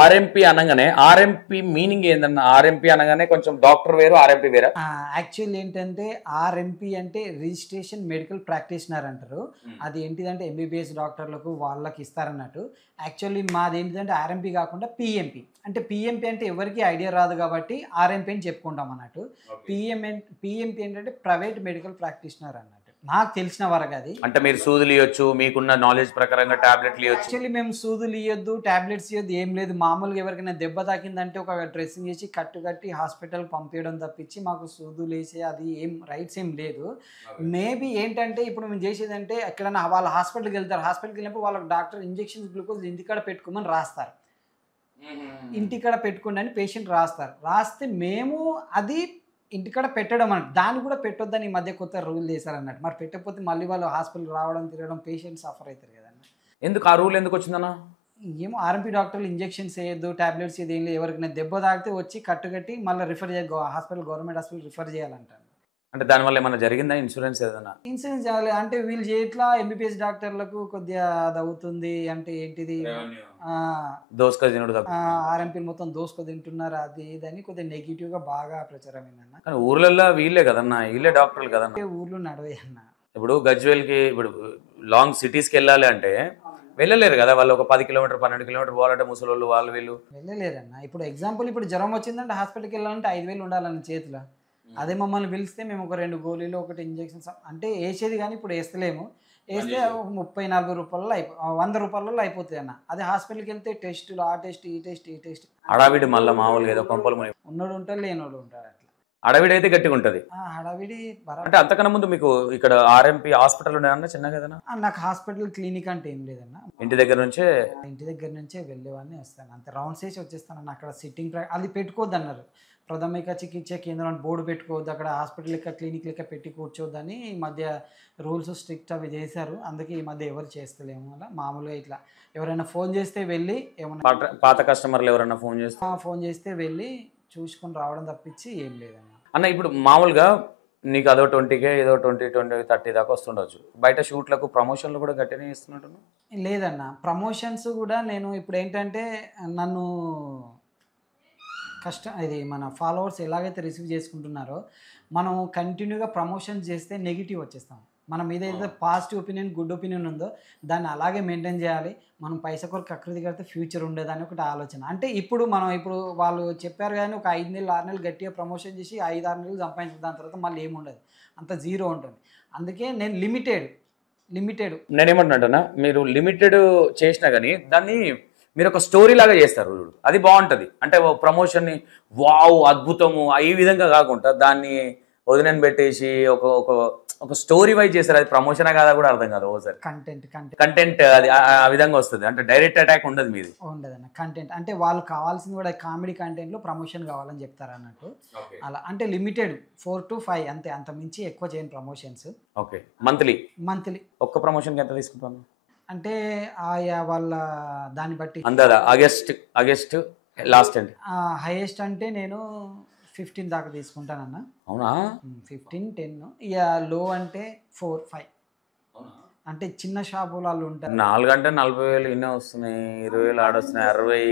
ఆర్ఎంపీ అనగానే ఆర్ఎంపీ మీనింగ్ ఏందన్న? ఆర్ఎంపీ అనగానే కొంచెం డాక్టర్ వేరు, ఆర్ఎంపీ వేరా? యాక్చువల్ ఏంటంటే ఆర్ఎంపీ అంటే రిజిస్ట్రేషన్ మెడికల్ ప్రాక్టీషనర్ అంటారు. అది ఏంటిదంటే ఎంబీబీఎస్ డాక్టర్లకు వాళ్ళకి ఇస్తారన్నట్టు. యాక్చువల్లీ మాది ఏంటిదంటే ఆర్ఎంపీ కాకుండా పిఎంపీ. అంటే పిఎంపీ అంటే ఎవరికి ఐడియా రాదు కాబట్టి ఆర్ఎంపీ అని చెప్పుకుంటాం అన్నట్టు. పిఎంపీ ఏంటంటే ప్రైవేట్ మెడికల్ ప్రాక్టీషనర్ అన్నట్టు, నాకు తెలిసిన వరకు. అది అంటే మీరు సూదులు ఇవ్వచ్చు, మీకున్న నాలెడ్జ్ ప్రకారంగా టాబ్లెట్లు ఇవ్వచ్చు. యాక్చువల్లీ మేము సూదులు ఇవ్వద్దు, టాబ్లెట్స్ ఇవ్వద్దు, ఏం లేదు. మామూలుగా ఎవరికైనా దెబ్బ తాకిందంటే ఒక డ్రెస్సింగ్ చేసి కట్టి హాస్పిటల్కి పంపించడం తప్పించి మాకు సూదులు వేసే అది ఏం రైట్స్ ఏం లేదు. మేబీ ఏంటంటే ఇప్పుడు మేము చేసేదంటే ఎక్కడైనా వాళ్ళ హాస్పిటల్కి వెళ్తారు, హాస్పిటల్కి వెళ్ళినప్పుడు వాళ్ళకి డాక్టర్ ఇంజెక్షన్స్ గ్లూకోజ్ ఇంటికాడ పెట్టుకోమని రాస్తారు. ఇంటికాడ పెట్టుకోండి అని పేషెంట్ రాస్తే మేము అది ఇంటికాడ పెట్టడం అన్నట్టు. దాన్ని కూడా పెట్టొద్దని ఈ మధ్య కొత్త రూల్ చేశారన్నట్టు. మరి పెట్టకపోతే మళ్ళీ వాళ్ళు హాస్పిటల్ రావడం తిరగడం పేషెంట్ సఫర్ అవుతారు కదన్న. ఎందుకు ఆ రూల్ ఎందుకు వచ్చిందన్న? ఏమో ఆర్ఎంపీ డాక్టర్లు ఇంజెక్షన్స్ వేయద్దు, టాబ్లెట్స్ ఇది ఏం లేదు, ఎవరికైనా దెబ్బ తాగితే వచ్చి కట్టి మళ్ళీ రిఫర్ చేయాలి, హాస్పిటల్ గవర్నమెంట్ హాస్పిటల్ రిఫర్ చేయాలంటారు. అంటే దానివల్ల ఏమైనా జరిగిందా? ఇన్సూరెన్స్ ఏదైనా? ఇన్సూరెన్స్ చేయాలి అంటే వీళ్ళు చేయట్లా. ఎంబీబీఎస్ డాక్టర్లకు కొద్దిగా అది అవుతుంది అంటే ఏంటిది దోసుకదినుడు ఆర్ఎంపీ మొత్తం దోసుకు తింటున్నారు, అది ఇదని కొద్దిగా నెగిటివ్గా బాగా ప్రచారం అయిందన్న. కానీ ఊర్లలో వీళ్ళే కదన్నా, వీళ్ళే డాక్టర్లు కదన్నా. ఊర్లో నడవే అన్న. ఇప్పుడు గజ్వేల్కి ఇప్పుడు లాంగ్ సిటీస్కి వెళ్ళాలి అంటే వెళ్ళలేరు కదా వాళ్ళు. ఒక 10 కిలోమీటర్ 12 కిలోమీటర్ పోవాలంటే ముసలోళ్ళు వాళ్ళు వీళ్ళు వెళ్ళలేరన్న. ఇప్పుడు ఎగ్జాంపుల్ ఇప్పుడు జ్వరం వచ్చిందంటే హాస్పిటల్కి వెళ్ళాలంటే 5,000 ఉండాలన్న చేతిలో. అదే మమ్మల్ని పిలిస్తే మేము ఒక 2 గోళీలు ఒకటి ఇంజెక్షన్స్ అంటే వేసేది, కానీ ఇప్పుడు వేస్తలేము. వేస్తే 30-40 రూపాయలలో 100 రూపాయలలో అయిపోతుంది అన్న. అదే హాస్పిటల్కి వెళ్తే టెస్టులు, ఆ టెస్ట్ ఈ టెస్ట్ హడావిడి మళ్ళీ మామూలుగా ఏదో కొంపలు ఉన్నోడు ఉంటాడు, లేనోడు ఉంటాడు. అట్లా హడావిడి అయితే గట్టిగా ఉంటుంది. హడావిడి అంటే అంతకన్నా ముందు మీకు ఇక్కడ ఆర్ఎంపీ హాస్పిటల్ ఉండేదన్న చిన్నగా ఏదైనా? నాకు హాస్పిటల్ క్లినిక్ అంటే ఏం లేదన్న. ఇంటి దగ్గర నుంచే వెళ్ళేవాడిని, వస్తాను అంతే. రౌండ్స్ వేసి వచ్చేస్తాను. అక్కడ సిట్టింగ్ అది పెట్టుకోవద్దు అన్నారు. ప్రాథమిక చికిత్స కేంద్రం బోర్డు పెట్టుకోవద్దు, అక్కడ హాస్పిటల్ లెక్క క్లినిక్ లెక్క పెట్టి కూర్చోవద్దని ఈ మధ్య రూల్స్ స్ట్రిక్ట్ అవి చేశారు. అందుకే ఈ మధ్య ఎవరు చేస్తలేము. అలా మామూలుగా ఇట్లా ఎవరైనా ఫోన్ చేస్తే వెళ్ళి ఏమన్నా పాత కస్టమర్లు ఎవరైనా ఫోన్ చేస్తే వెళ్ళి చూసుకొని రావడం తప్పించి ఏం లేదన్న. అన్న ఇప్పుడు మామూలుగా నీకు అదో 20K ఏదో 20-30 దాకా వస్తుండొచ్చు. బయట షూట్లకు ప్రమోషన్లు కూడా గట్టినే ఇస్తున్నట్టు? లేదన్న, ప్రమోషన్స్ కూడా నేను ఇప్పుడు ఏంటంటే నన్ను ఇది మన ఫాలోవర్స్ ఎలాగైతే రిసీవ్ చేసుకుంటున్నారో మనం కంటిన్యూగా ప్రమోషన్స్ చేస్తే నెగిటివ్ వచ్చేస్తాం. మన మీద ఏదైతే పాజిటివ్ ఒపీనియన్ గుడ్ ఒపీనియన్ ఉందో దాన్ని అలాగే మెయింటైన్ చేయాలి. మనం పైసా కొరకు అకృతి కడితే ఫ్యూచర్ ఉండేదని ఒకటి ఆలోచన. అంటే ఇప్పుడు వాళ్ళు చెప్పారు కానీ ఒక 5 నెలలు 6 నెలలు గట్టిగా ప్రమోషన్ చేసి 5-6 నెలలు సంపాదించిన దాని తర్వాత మళ్ళీ ఏముండదు, అంత జీరో ఉంటుంది. అందుకే నేను లిమిటెడ్ నేనేమంటున్నా, మీరు లిమిటెడ్ చేసినా కానీ దాన్ని మీరు ఒక స్టోరీ లాగా చేస్తారు, అది బాగుంటుంది. అంటే ప్రమోషన్ని వావ్ అద్భుతము ఈ విధంగా కాకుండా దాన్ని వదినని పెట్టేసి ఒక స్టోరీ వైజ్ చేస్తారు. అది ప్రమోషన్ కాదా కూడా అర్థం కాదు. ఓసారి కంటెంట్ అది ఆ విధంగా వస్తుంది. అంటే డైరెక్ట్ అటాక్ ఉండదు మీది. ఉండదన్న. కంటెంట్ అంటే వాళ్ళు కావాల్సింది కూడా కామెడీ కంటెంట్లో ప్రమోషన్ కావాలని చెప్తారు అన్నట్టు. అలా అంటే లిమిటెడ్ 4 to 5 అంతే, అంత మించి ఎక్కువ చేయను ప్రమోషన్స్. ఓకే, మంత్లీ ఒక్క ప్రమోషన్కి ఎంత తీసుకుంటాను? అంటే ఆయా వాళ్ళ దాన్ని బట్టి అందాదా ఆగస్ట్ లాస్ట్ అండి. హైయెస్ట్ అంటే నేను 15 దాకా తీసుకుంటానన్న. అవునా? 15-10. ఇక లో అంటే 4-5. అంటే చిన్న షాపులు వాళ్ళు ఉంటారు. 4 గంటే 40,000 ఇన్నే వస్తున్నాయి, 20,000 ఆడొస్తున్నాయి, 60,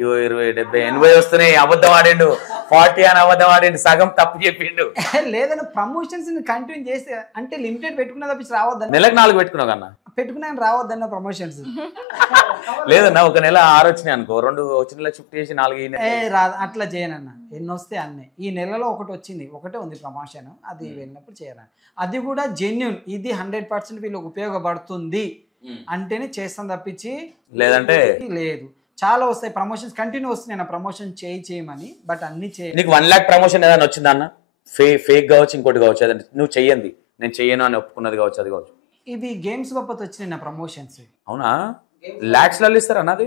20, 70, 80 వస్తున్నాయి. అబద్ధం ఆడిండు, 40 అని అబద్ధం ఆడిండు, సగం తప్పు చెప్పిండు. లేదన్న, ప్రమోషన్స్ కంటిన్యూ చేస్తే అంటే లిమిటెడ్ పెట్టుకున్న తప్పించి రావద్దు. నెలకు 4 పెట్టుకున్నావు కన్నా పెట్టుకున్నా రావద్దన్న ప్రమోషన్స్. లేదన్నా, ఒక నెల 6 వచ్చినాయి అనుకో, 2 వచ్చిన నెల షిఫ్ట్ చేసి 4 రాదు. అట్లా చేయనన్న, ఎన్ని వస్తే అన్నీ. ఈ నెలలో ఒకటి వచ్చింది, ఒకటే ఉంది ప్రమోషన్, అది వెళ్ళినప్పుడు చేయను. అది కూడా జెన్యున్, ఇది 100% వీళ్ళకి ఉపయోగపడుతుంది అంటేనే చేస్తాను తప్పించి లేదంటే లేదు. చాలా వస్తాయి ప్రమోషన్స్, కంటిన్యూ వస్తున్నాయి నా ప్రమోషన్ చేయమని, బట్ అన్ని నీకు 1 lakh ప్రమోషన్ ఏదైనా వచ్చిందా అన్న? ఫేక్ కావచ్చు, ఇంకోటి కావచ్చు, అదంటే నువ్వు చెయ్యండి నేను చెయ్యను అని ఒప్పుకున్నది కావచ్చు, అది కావచ్చు. ఇవి గేమ్స్ గొప్పతో వచ్చినాయి నా ప్రమోషన్స్. అవునా? లాక్స్లలో ఇస్తారు అన్నది?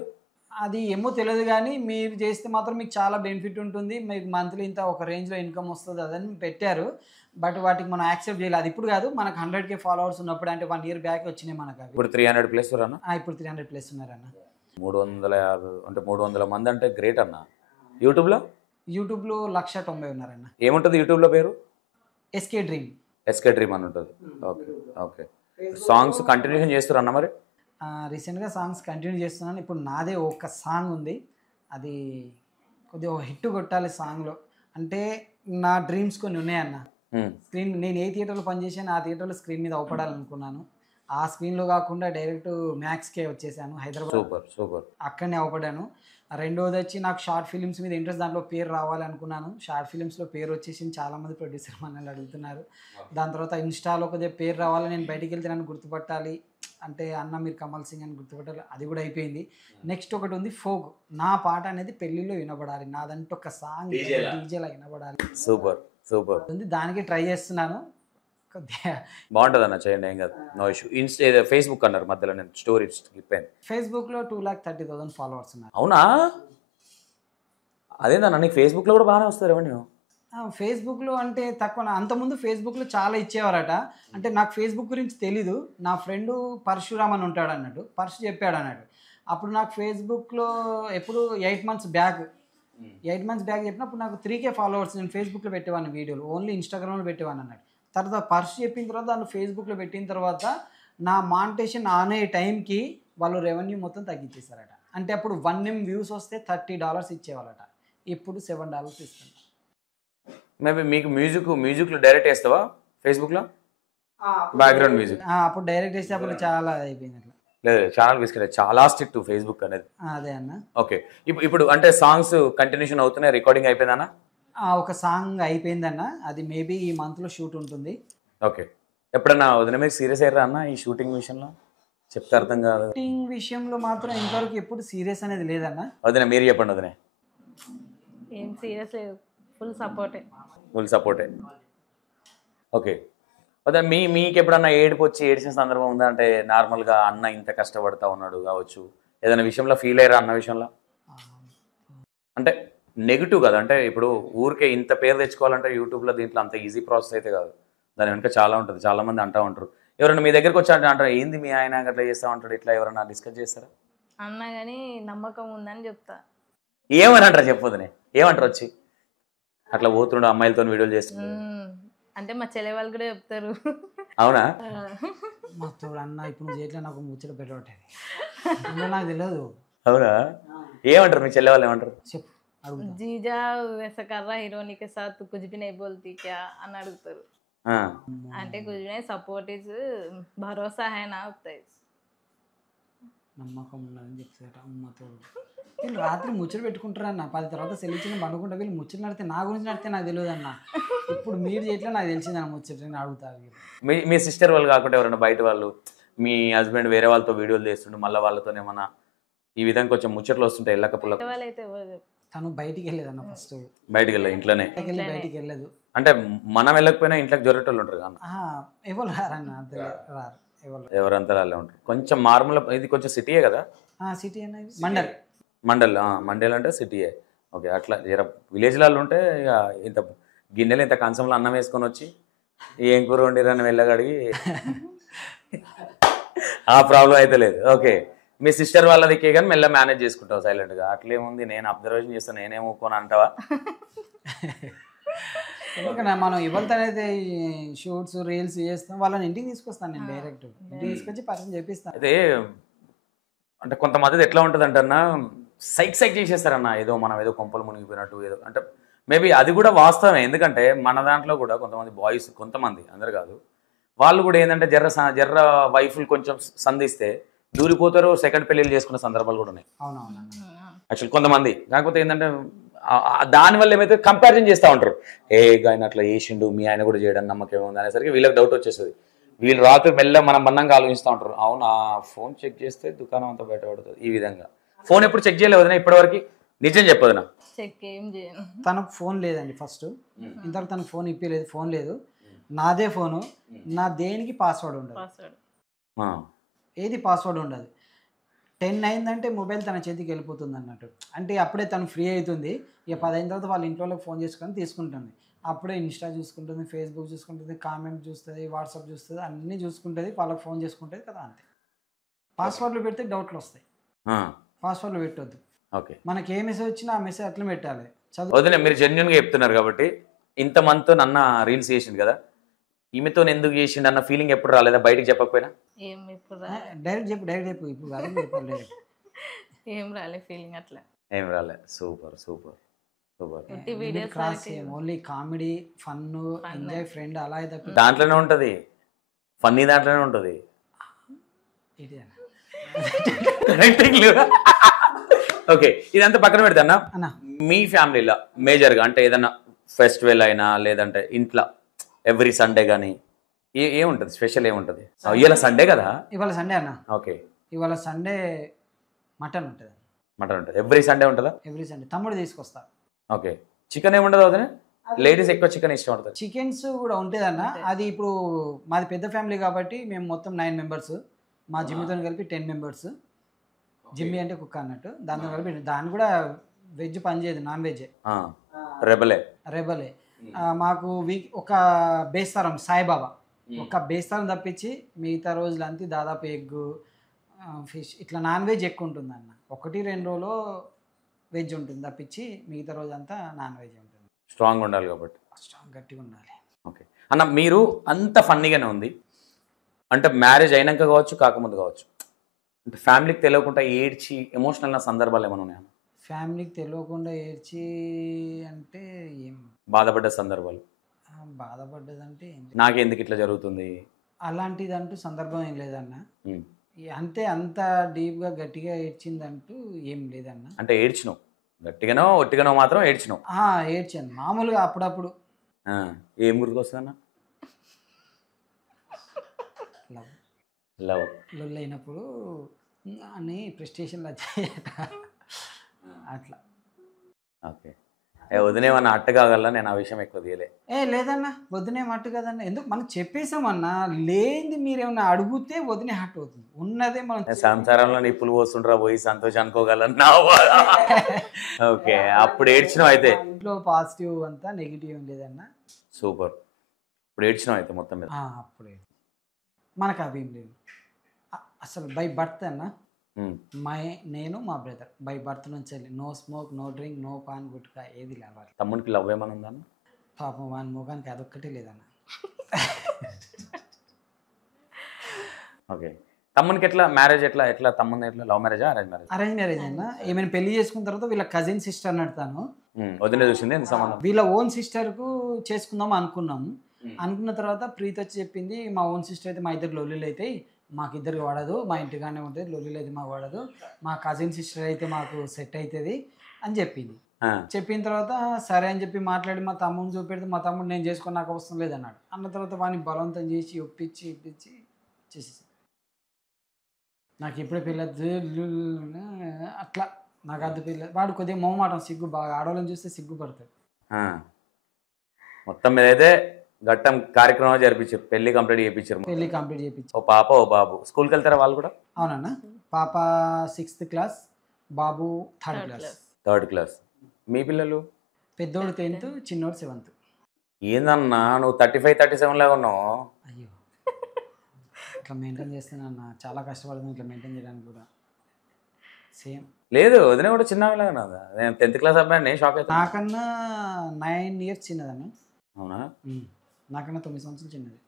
అది ఏమో తెలియదు కానీ మీరు చేస్తే మాత్రం మీకు చాలా బెనిఫిట్ ఉంటుంది, మీకు మంత్లీ ఇంత ఒక రేంజ్లో ఇన్కమ్ వస్తుంది అదని పెట్టారు. బట్ వాటికి మనం యాక్సెప్ట్ చేయాలి. అది ఇప్పుడు కాదు, మనకు 100K ఫాలోవర్స్ ఉన్నప్పుడు, అంటే 1 year బ్యాక్ వచ్చినాయి మనకు. ఇప్పుడు 300+ అన్న. ఇప్పుడు 300+ ఉన్నారన్న. 350 అంటే 300 మంది అంటే గ్రేట్ అన్న. యూట్యూబ్లో 190,000 ఉన్నారన్న. ఏముంటుంది యూట్యూబ్లో పేరు? ఎస్కే డ్రీమ్ అని ఉంటుంది. ఓకే. సాంగ్స్ కంటిన్యూషన్ చేస్తారు అన్న మరి? రీసెంట్గా సాంగ్స్ కంటిన్యూ చేస్తున్నాను. ఇప్పుడు నాదే ఒక సాంగ్ ఉంది, అది కొద్దిగా హిట్ కొట్టాలి సాంగ్లో. అంటే నా డ్రీమ్స్ కొన్ని ఉన్నాయన్న. స్క్రీన్ నేను ఏ థియేటర్లో పనిచేసాను ఆ థియేటర్లో స్క్రీన్ మీద అవపడాలనుకున్నాను. ఆ స్క్రీన్లో కాకుండా డైరెక్ట్ మ్యాక్స్కే వచ్చేసాను హైదరాబాద్. సూపర్ అక్కడనే అవపడాను. రెండోది వచ్చి నాకు షార్ట్ ఫిలిమ్స్ మీద ఇంట్రెస్ట్, దాంట్లో పేరు రావాలనుకున్నాను. షార్ట్ ఫిలిమ్స్లో పేరు వచ్చేసింది, చాలామంది ప్రొడ్యూసర్ మనల్ని అడుగుతున్నారు. దాని తర్వాత ఇన్స్టాలో కొద్దిగా పేరు రావాలి, నేను బయటికి వెళ్తే నన్ను గుర్తుపట్టాలి అంటే అన్న మీరు కమల్ సింగ్ అని గుర్తుపట్టాలి, అది కూడా అయిపోయింది. నెక్స్ట్ ఒకటి ఉంది ఫోక్, నా పాట అనేది పెళ్ళిలో వినబడాలి, నాదంటే ఒక సాంగ్ డీజేలా వినబడాలి. సూపర్ ఉంది, దానికి ట్రై చేస్తున్నాను. కొద్దిగా బాగుంటుంది అన్న, చేయండి, ఏం కాదు, నో ఇష్యూ. ఫేస్బుక్ అన్నారు మధ్యలో, నేను స్టోరీ చెప్పాను. ఫేస్బుక్లో 2,30,000 ఫాలోవర్స్ ఉన్నారు. అవునా? అదేందన్న, నీకు ఫేస్బుక్లో కూడా బాగానే వస్తారు ఎవరు? ఫేస్బుక్లో అంటే తక్కువ, అంతకుముందు ఫేస్బుక్లో చాలా ఇచ్చేవారట. అంటే నాకు ఫేస్బుక్ గురించి తెలీదు, నా ఫ్రెండు పరశురామ్ అని ఉంటాడు అన్నట్టు, పరశు చెప్పాడు అన్నట్టు. అప్పుడు నాకు ఫేస్బుక్లో ఎప్పుడు 8 months బ్యాక్ చెప్పినప్పుడు నాకు 3K ఫాలోవర్స్. నేను ఫేస్బుక్లో పెట్టేవాడిని వీడియోలు, ఓన్లీ ఇన్స్టాగ్రామ్లో పెట్టేవాడిని అన్నట్టు. తర్వాత పర్సు చెప్పిన తర్వాత దాన్ని ఫేస్బుక్లో పెట్టిన తర్వాత నా మానిటేషన్ ఆన్ అయ్యే టైంకి వాళ్ళు రెవెన్యూ మొత్తం తగ్గించేశారట. అంటే అప్పుడు 1 M వ్యూస్ వస్తే $30 ఇచ్చేవాళ్ళట, ఇప్పుడు $7 ఇస్తుంది. మేబీ మీకు మ్యూజిక్లో డైరెక్ట్ వేస్తావా ఫేస్బుక్లో? బ్యాక్గ్రౌండ్ మ్యూజిక్ అప్పుడు డైరెక్ట్ వేస్తే అప్పుడు చాలా అయిపోయింది అట్లా. లేదు, ఛానల్ బిస్కెట్ చాలా స్ట్రిక్ట్ ఫేస్బుక్ అనేది. అదే అన్న. ఓకే, ఇప్పుడు అంటే సాంగ్స్ కంటిన్యూషన్ అవుతున్నాయి, రికార్డింగ్ అయిపోయిందన్న? ఒక సాంగ్ అయిపోయిందన్న, అది మేబీ ఈ మంత్లో షూట్ ఉంటుంది. ఓకే, ఎప్పుడన్నా వదిన మీరు సీరియస్ అయ్యారా అన్న ఈ షూటింగ్ విషయంలో? చెప్తే అర్థం కాదు. షూటింగ్ విషయంలో మాత్రం ఇంతవరకు ఎప్పుడు సీరియస్ అనేది లేదన్న. వదిన మీరు చెప్పండి. వదిన ఏం సీరియస్ లేదు, ఫుల్ సపోర్టే. ఓకే, అదే మీకు ఎప్పుడన్నా ఏడుపు వచ్చి ఏడ్చిన సందర్భం ఉందా? అంటే నార్మల్గా అన్న ఇంత కష్టపడతా ఉన్నాడు కావచ్చు, ఏదైనా విషయంలో ఫీల్ అయ్యారా అన్న విషయంలో? అంటే నెగిటివ్ కదా, అంటే ఇప్పుడు ఊరికే ఇంత పేరు తెచ్చుకోవాలంటే యూట్యూబ్లో దీంట్లో అంత ఈజీ ప్రాసెస్ అయితే కాదు, దాని వెనక చాలా ఉంటుంది. చాలామంది అంటూ ఉంటారు, ఎవరైనా మీ దగ్గరికి వచ్చి అంటారు ఏంది మీ ఆయన అట్లా చేస్తూ ఉంటాడు, ఇట్లా ఎవరైనా డిస్కస్ చేస్తారా? అన్నా కానీ నమ్మకం ఉందని చెప్తా. ఏమని అంటారు చెప్పొద్దునే, ఏమంటారు వచ్చి అట్లా పోతుండు అమ్మాయిలతో వీడియోలు చేస్తున్నాడు అంటే మా చెల్లె వాళ్ళు కూడా చెప్తారు. అవునా? మా తోడు అన్న ఇప్పుడు నువ్వు చేయట్లే, నాకు ముచ్చట పెట్టబట్టేది నాకు తెలియదు. అవునా? ఏమంటారు మీ చెల్లె వాళ్ళు, ఏమంటారు చెప్పు. जीजा वैसा कर रहा हीरोनी के साथ तो कुछ भी नहीं बोलती क्या అని అడుగుతారు. అంటే कुछ भी नहीं, सपोर्ट इज भरोसा है ना होता है. నమ్మకం ఉన్నదని చెప్తారట అమ్మతో. వీళ్ళు రాత్రి ముచ్చట పెట్టుకుంటారన్న, 10 తర్వాత సెలిచిన పండుకుంటా. వీళ్ళు ముచ్చట నడితే నా గురించి నడితే నాకు తెలియదు అన్న. ఇప్పుడు మీరు చేయట్లే నాకు తెలిసిందన్న ముచ్చట, నేను అడుగుతాను. మీ సిస్టర్ వాళ్ళు కాకుండా ఎవరైనా బయట వాళ్ళు, మీ హస్బెండ్ వేరే వాళ్ళతో వీడియోలు చేస్తుండే మళ్ళీ వాళ్ళతో ఏమన్నా ఈ విధంగా కొంచెం ముచ్చట్లు వస్తుంటాయి ఎల్లక పుల్ల? వాళ్ళైతే తను బయటికి వెళ్ళేదన్న, ఫస్ట్ బయటికి వెళ్ళదు, ఇంట్లోనే బయటికి వెళ్ళదు. అంటే మనం వెళ్ళకపోయినా ఇంట్లోకి జొరటోళ్ళు ఉంటారు కదా? ఎవరు రారన్న, రారు ఎవరంతా వాళ్ళే ఉంటారు. కొంచెం మార్మూల, ఇది కొంచెం సిటీయే కదా? సిటీ అనేది మండల్ అంటే సిటీయే. ఓకే, అట్లా జర విలేజ్లలో ఉంటే ఇక ఇంత గిన్నెలు ఇంత కంచంలో అన్నం వేసుకొని వచ్చి ఏం కూర వండిరని వెళ్ళగడిగి ఆ ప్రాబ్లం అయితే లేదు. ఓకే, మీ సిస్టర్ వాళ్ళదికే కానీ మెల్ల మేనేజ్ చేసుకుంటావు సైలెంట్గా, అట్లేముంది నేను అబ్జర్వేషన్ చేస్తాను నేనేం ఊకోని అంటావా? ఎందుకంటే మనం ఇవ్వతనైతే షూట్స్ రీల్స్ చేస్తాం, వాళ్ళని ఇంటికి తీసుకొస్తాను నేను, డైరెక్ట్ ఇంటికి తీసుకొచ్చి పరిచయం చేపిస్తాను. అయితే అంటే కొంతమంది ఎట్లా ఉంటుంది అంటన్నా, సైక్ చేసేస్తారన్న, ఏదో మనం ఏదో కొంపలు మునిగిపోయినట్టు ఏదో. అంటే మేబీ అది కూడా వాస్తవమే, ఎందుకంటే మన దాంట్లో కూడా కొంతమంది బాయ్స్, కొంతమంది అందరు కాదు, వాళ్ళు కూడా ఏంటంటే జర్ర వైఫ్లు కొంచెం సంధిస్తే దూరిపోతారు, సెకండ్ పెళ్ళిళ్ళు చేసుకున్న సందర్భాలు కూడా ఉన్నాయి. అవునవును యాక్చువల్ కొంతమంది. కాకపోతే ఏంటంటే దానివల్ల ఏమైతే కంపారిజన్ చేస్తూ ఉంటారు, ఆయన అట్లా చేసిండు మీ ఆయన కూడా చేయడానికి నమ్మకం ఏముంది అనేసరికి వీళ్ళకి డౌట్ వచ్చేస్తుంది. వీళ్ళు రాత్రి మెల్ల మనం బంధంగా ఆలోచిస్తూ ఉంటారు, అవునా ఫోన్ చెక్ చేస్తే దుకాణం అంతా బయటపడుతుంది. ఈ విధంగా ఫోన్ ఎప్పుడు చెక్ చేయలేదు వదినా ఇప్పటివరకు? నిజం చెప్పదునా? చెక్ ఏం చేయను. తనకు ఫోన్ లేదండి, ఫస్ట్ ఇంతవరకు తనకు ఫోన్ ఇప్పలేదు, ఫోన్ లేదు, నాదే ఫోను. నా దేనికి పాస్వర్డ్ ఉండదు, ఏది పాస్వర్డ్ ఉండదు. 10 అయిందంటే మొబైల్ తన చేతికి వెళ్ళిపోతుంది అన్నట్టు. అంటే అప్పుడే తను ఫ్రీ అవుతుంది, ఇక 10 అయిన తర్వాత వాళ్ళ ఇంట్లో వాళ్ళకి ఫోన్ చేసుకొని తీసుకుంటుంది. అప్పుడే ఇన్స్టా చూసుకుంటుంది, ఫేస్బుక్ చూసుకుంటుంది, కామెంట్ చూస్తుంది, వాట్సాప్ చూస్తుంది, అన్నీ చూసుకుంటుంది, వాళ్ళకి ఫోన్ చేసుకుంటుంది కదా, అంతే. పాస్వర్డ్లు పెడితే డౌట్లు వస్తాయి, పాస్వర్డ్లు పెట్టొద్దు. ఓకే, మనకి ఏ మెసేజ్ వచ్చినా ఆ మెసేజ్ అట్లా పెట్టాలి. వదిన మీరు జెన్యున్గా చెప్తున్నారు కాబట్టి ఇంత మంత్తో నన్న రీల్స్ చేసింది కదా, ఈమెతో ఎందుకు చేసిండు అన్న ఫీలింగ్ ఎప్పుడు రాలేదా బయటికి చెప్పకపోయినా? ఏం ఇప్పుడు డైరెక్ట్ చెప్పు ఇప్పుడు కాదు చెప్పాలి డైరెక్ట్. ఏం రాలే ఫీలింగ్ అట్లా. ఏం రాలే. Super super super. Videos cross only comedy fun enjoy friend అలా అయితే దాంట్లోనే ఉంటది, ఫన్నీ దాంట్లోనే ఉంటది. ఓకే, ఇదంతా పక్కన పెడతా అన్న. మీ ఫ్యామిలీలో మేజర్గా అంటే ఏదన్నా ఫెస్టివల్ అయినా లేదంటే ఇంట్లో ఎవ్రీ సండే కానీ ఏముంటుంది స్పెషల్ ఏముంటుంది? ఇవాళ సండే కదా? ఇవాళ సండే అన్న. ఓకే, ఇవాళ సండే మటన్ ఉంటుంది. మటన్ ఉంటుంది ఎవ్రీ సండే ఉంటుందా? ఎవ్రీ సండే తమ్ముడు తీసుకొస్తా. ఓకే, చికెన్ ఏముండదు అదే? లేడీస్ ఎక్కువ చికెన్ ఇష్టం ఉంటుంది. చికెన్స్ కూడా ఉంటుంది అన్న. అది ఇప్పుడు మాది పెద్ద ఫ్యామిలీ కాబట్టి మేము మొత్తం 9 మెంబర్స్. మా జిమ్మితో కలిపి 10 మెంబర్స్. జిమ్మి అంటే కుక్క అన్నట్టు. దాంతో కలిపి దాన్ని కూడా వెజ్ పని చేయదు, నాన్ వెజ్ రెబలే. మాకు ఒక బేస్తారం సాయిబాబా ఒక బేస్తారం తప్పించి మిగతా రోజులంతా దాదాపు ఎగ్గు ఫిష్ ఇట్లా నాన్ వెజ్ ఎక్కువ ఉంటుంది అన్న. 1-2 రోజులు వెజ్ ఉంటుంది తప్పించి మిగతా రోజంతా నాన్ వెజ్ ఉంటుంది. స్ట్రాంగ్ ఉండాలి కాబట్టి. స్ట్రాంగ్ గట్టిగా ఉండాలి. ఓకే అన్న, మీరు అంత ఫన్నీగానే ఉంది అంటే మ్యారేజ్ అయినాక కావచ్చు కాకముందు కావచ్చు, అంటే ఫ్యామిలీకి తెలియకుండా ఏడ్చి ఎమోషనల్ నా సందర్భాలు ఏమైనా ఉన్నాయా? ఫ్యామిలీకి తెలియకుండా ఏడ్చి అంటే ఏం బాధపడ్డ సందర్భాలు? బాధపడ్డదంటే నాకెందుకు ఇట్లా జరుగుతుంది అలాంటిదంటూ సందర్భం ఏం లేదన్న. అంతే అంత డీప్గా గట్టిగా ఏడ్చిందంటూ ఏం లేదన్న. అంటే ఏడ్చినావు గట్టిగానో ఒట్టిగానో మాత్రం ఏడ్చినావు? ఏడ్చాను మామూలుగా అప్పుడప్పుడు. ఏం గుర్తుకొస్తుందన్న? లవ్ లవ్ అయినప్పుడు అని ప్రెస్టేషన్లు వచ్చాయట అట్లా. ఓకే, వదినేమన్నా అట్ట కాగల? నేను ఆ విషయం ఎక్కువ తీయలే. లేదన్నా వదినే అట్టు కదన్నా. ఎందుకు మనం చెప్పేసామన్నా. లేనిది మీరేమన్నా అడిగితే వదినే హట్ అవుతుంది. ఉన్నదే మనం సంసారంలో నిప్పులు పోస్తుండ్రా పోయి సంతోషం అనుకోగలన్నా. ఓకే, అప్పుడు ఏడ్చినావు అయితే. ఇంట్లో పాజిటివ్ అంతా నెగిటివ్ ఏం లేదన్నా. సూపర్. ఇప్పుడు ఏడ్చినావు అయితే మొత్తం మీద? అప్పుడే మనకు అవి ఏం లేదు అసలు. బై బర్త్ అన్న నేను మా బ్రదర్ బై బర్త్ నుంచి వెళ్ళి no smoke, no drink, no paan, gutka ఏది లేవాలి. తమ్మునికి లవ్ ఏమైనా ఉందన్న? పాపం వాని ముఖానికి అదొక్కటే లేదన్న. ఓకే, తమ్మునికి ఎట్లా మ్యారేజ్ ఎట్లా తమ్ముని ఎట్లా లవ్ మ్యారేజా అరేంజ్ మ్యారేజ్? అరేంజ్ మ్యారేజ్ అన్న. ఏమైనా పెళ్లి చేసుకున్న తర్వాత వీళ్ళ కజిన్ సిస్టర్ నడతాను. వదిలే చూసింది ఎంత సంబంధం? వీళ్ళ ఓన్ సిస్టర్కు చేసుకుందాం అనుకున్నాము. అనుకున్న తర్వాత ప్రీతి వచ్చి చెప్పింది మా ఓన్ సిస్టర్ అయితే మా ఇద్దరు లొల్లీలు అవుతాయి, మాకు ఇద్దరికి వాడదు, మా ఇంటిగానే ఉంటుంది, లొల్లీలు అయితే మాకు వాడదు, మా కజిన్ సిస్టర్ అయితే మాకు సెట్ అవుతుంది అని చెప్పింది. చెప్పిన తర్వాత సరే అని చెప్పి మాట్లాడి మా తమ్ముడిని చూపెడితే మా తమ్ముడు నేను చేసుకుని నాకు అవసరం లేదన్నాడు. అన్న తర్వాత వాడిని బలవంతం చేసి ఒప్పించి చేసేసి నాకు ఇప్పుడే పిల్లద్దు అట్లా నాకు అద్దు పిల్ల. వాడు కొద్దిగా మొహమాటం, సిగ్గు బాగా. ఆడవాళ్ళని చూస్తే సిగ్గుపడతాడు. మొత్తం మీద అయితే ఘట్టం కార్యక్రమాలు జరిపించారు, పెళ్లి కంప్లీట్ చేయించారు. పెళ్లి కంప్లీట్ చేయించారు. ఓ పాప ఓ బాబు. స్కూల్కి వెళ్తారా వాళ్ళు కూడా? అవునన్నా. పాప 6th క్లాస్, బాబు 3rd క్లాస్. మీ పిల్లలు? పెద్దోడు 10th, చిన్నోడు 7th. ఏందన్నా నువ్వు 35-37 లాగా ఉన్నావు? అయ్యో, ఇట్లా మెయింటైన్ చేస్తానన్నా. చాలా కష్టపడుతుంది ఇట్లా మెయింటైన్ చేయడానికి కూడా. సేమ్ లేదు, వదిన కూడా చిన్నలాగా ఉన్నదా? నేను 10th క్లాస్ అబ్బాయి, నేను షాక్ అవుతాను. నాకన్నా 9 years చిన్నదన్న. అవునా? నాకన్నా 9 సంవత్సరాలు చిన్నది.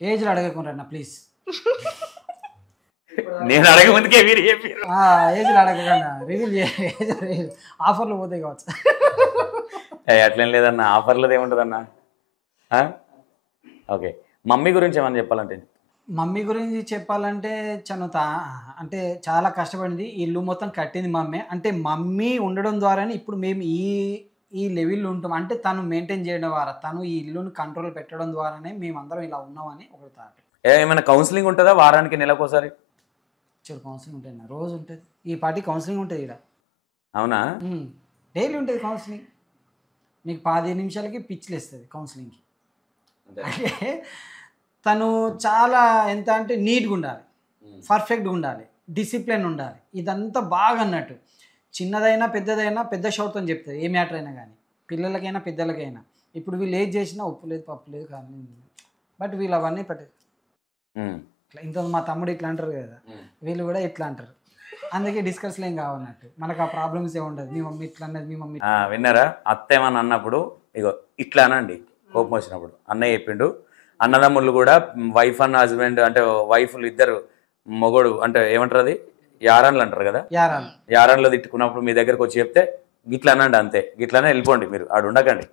ఏజ్లో అడగకుండా ప్లీజ్. నేను అడగ ముందుకే మీరు చెప్పారు. ఏజ్లో అడగకుండా రివీల్ చేయ. ఆఫర్లు పోతాయి కావచ్చు. అట్లేం లేదన్న, ఆఫర్లది ఏముంటుందన్న. ఓకే, మమ్మీ గురించి ఏమన్నా చెప్పాలంటే? మమ్మీ గురించి చెప్పాలంటే అంటే చాలా కష్టపడింది. ఇల్లు మొత్తం కట్టింది మమ్మీ. అంటే మమ్మీ ఉండడం ద్వారానే ఇప్పుడు మేము ఈ లెవెల్లో ఉంటాం. అంటే తను మెయింటైన్ చేయడం ద్వారా, తను ఈ ఇల్లును కంట్రోల్ పెట్టడం ద్వారానే మేమందరం ఇలా ఉన్నామని ఒక థాట్. ఏమైనా కౌన్సిలింగ్ ఉంటుందా వారానికి నెలకోసారి? కౌన్సిలింగ్ ఉంటుంది, రోజు ఉంటుంది. ఈ పార్టీ కౌన్సిలింగ్ ఉంటుంది ఇక్కడ. అవునా? డైలీ ఉంటుంది కౌన్సిలింగ్. మీకు 15 నిమిషాలకి పిచ్చిలు వేస్తుంది కౌన్సిలింగ్కి. అంటే తను చాలా ఎంత అంటే నీట్గా ఉండాలి, పర్ఫెక్ట్గా ఉండాలి, డిసిప్లిన్ ఉండాలి. ఇదంతా బాగా అన్నట్టు. చిన్నదైనా పెద్దదైనా పెద్ద షౌట్తో చెప్తుంది ఏ మ్యాటర్ అయినా కానీ, పిల్లలకైనా పెద్దలకైనా. ఇప్పుడు వీళ్ళు ఏది చేసినా ఉప్పు లేదు పప్పు లేదు కానీ, బట్ వీళ్ళు అవన్నీ పెట్టదు. ఇంత మా తమ్ముడు ఇట్లా అంటారు కదా, వీళ్ళు కూడా ఇట్లా అంటారు. అందుకే డిస్కస్లు ఏం కావన్నట్టు. మనకు ఆ ప్రాబ్లమ్స్ ఏమి ఉండదు. మీ మమ్మీ ఇట్లా అన్నది, మీ మమ్మీ విన్నారా? అత్త ఏమని అన్నప్పుడు ఇగో ఇట్లా అనండి, కోపం వచ్చినప్పుడు అన్నయ్య చెప్పిండు. అన్నదమ్ముళ్ళు కూడా వైఫ్ అండ్ హస్బెండ్ అంటే వైఫ్లు ఇద్దరు మొగోడు అంటే ఏమంటారు అది యారాన్లు అంటారు కదా, యారాలు యారాన్లో తిట్టుకున్నప్పుడు మీ దగ్గరకు వచ్చి చెప్తే గిట్లా అనండి, అంతే గిట్లానే వెళ్ళిపోండి, మీరు ఆడు ఉండకండి,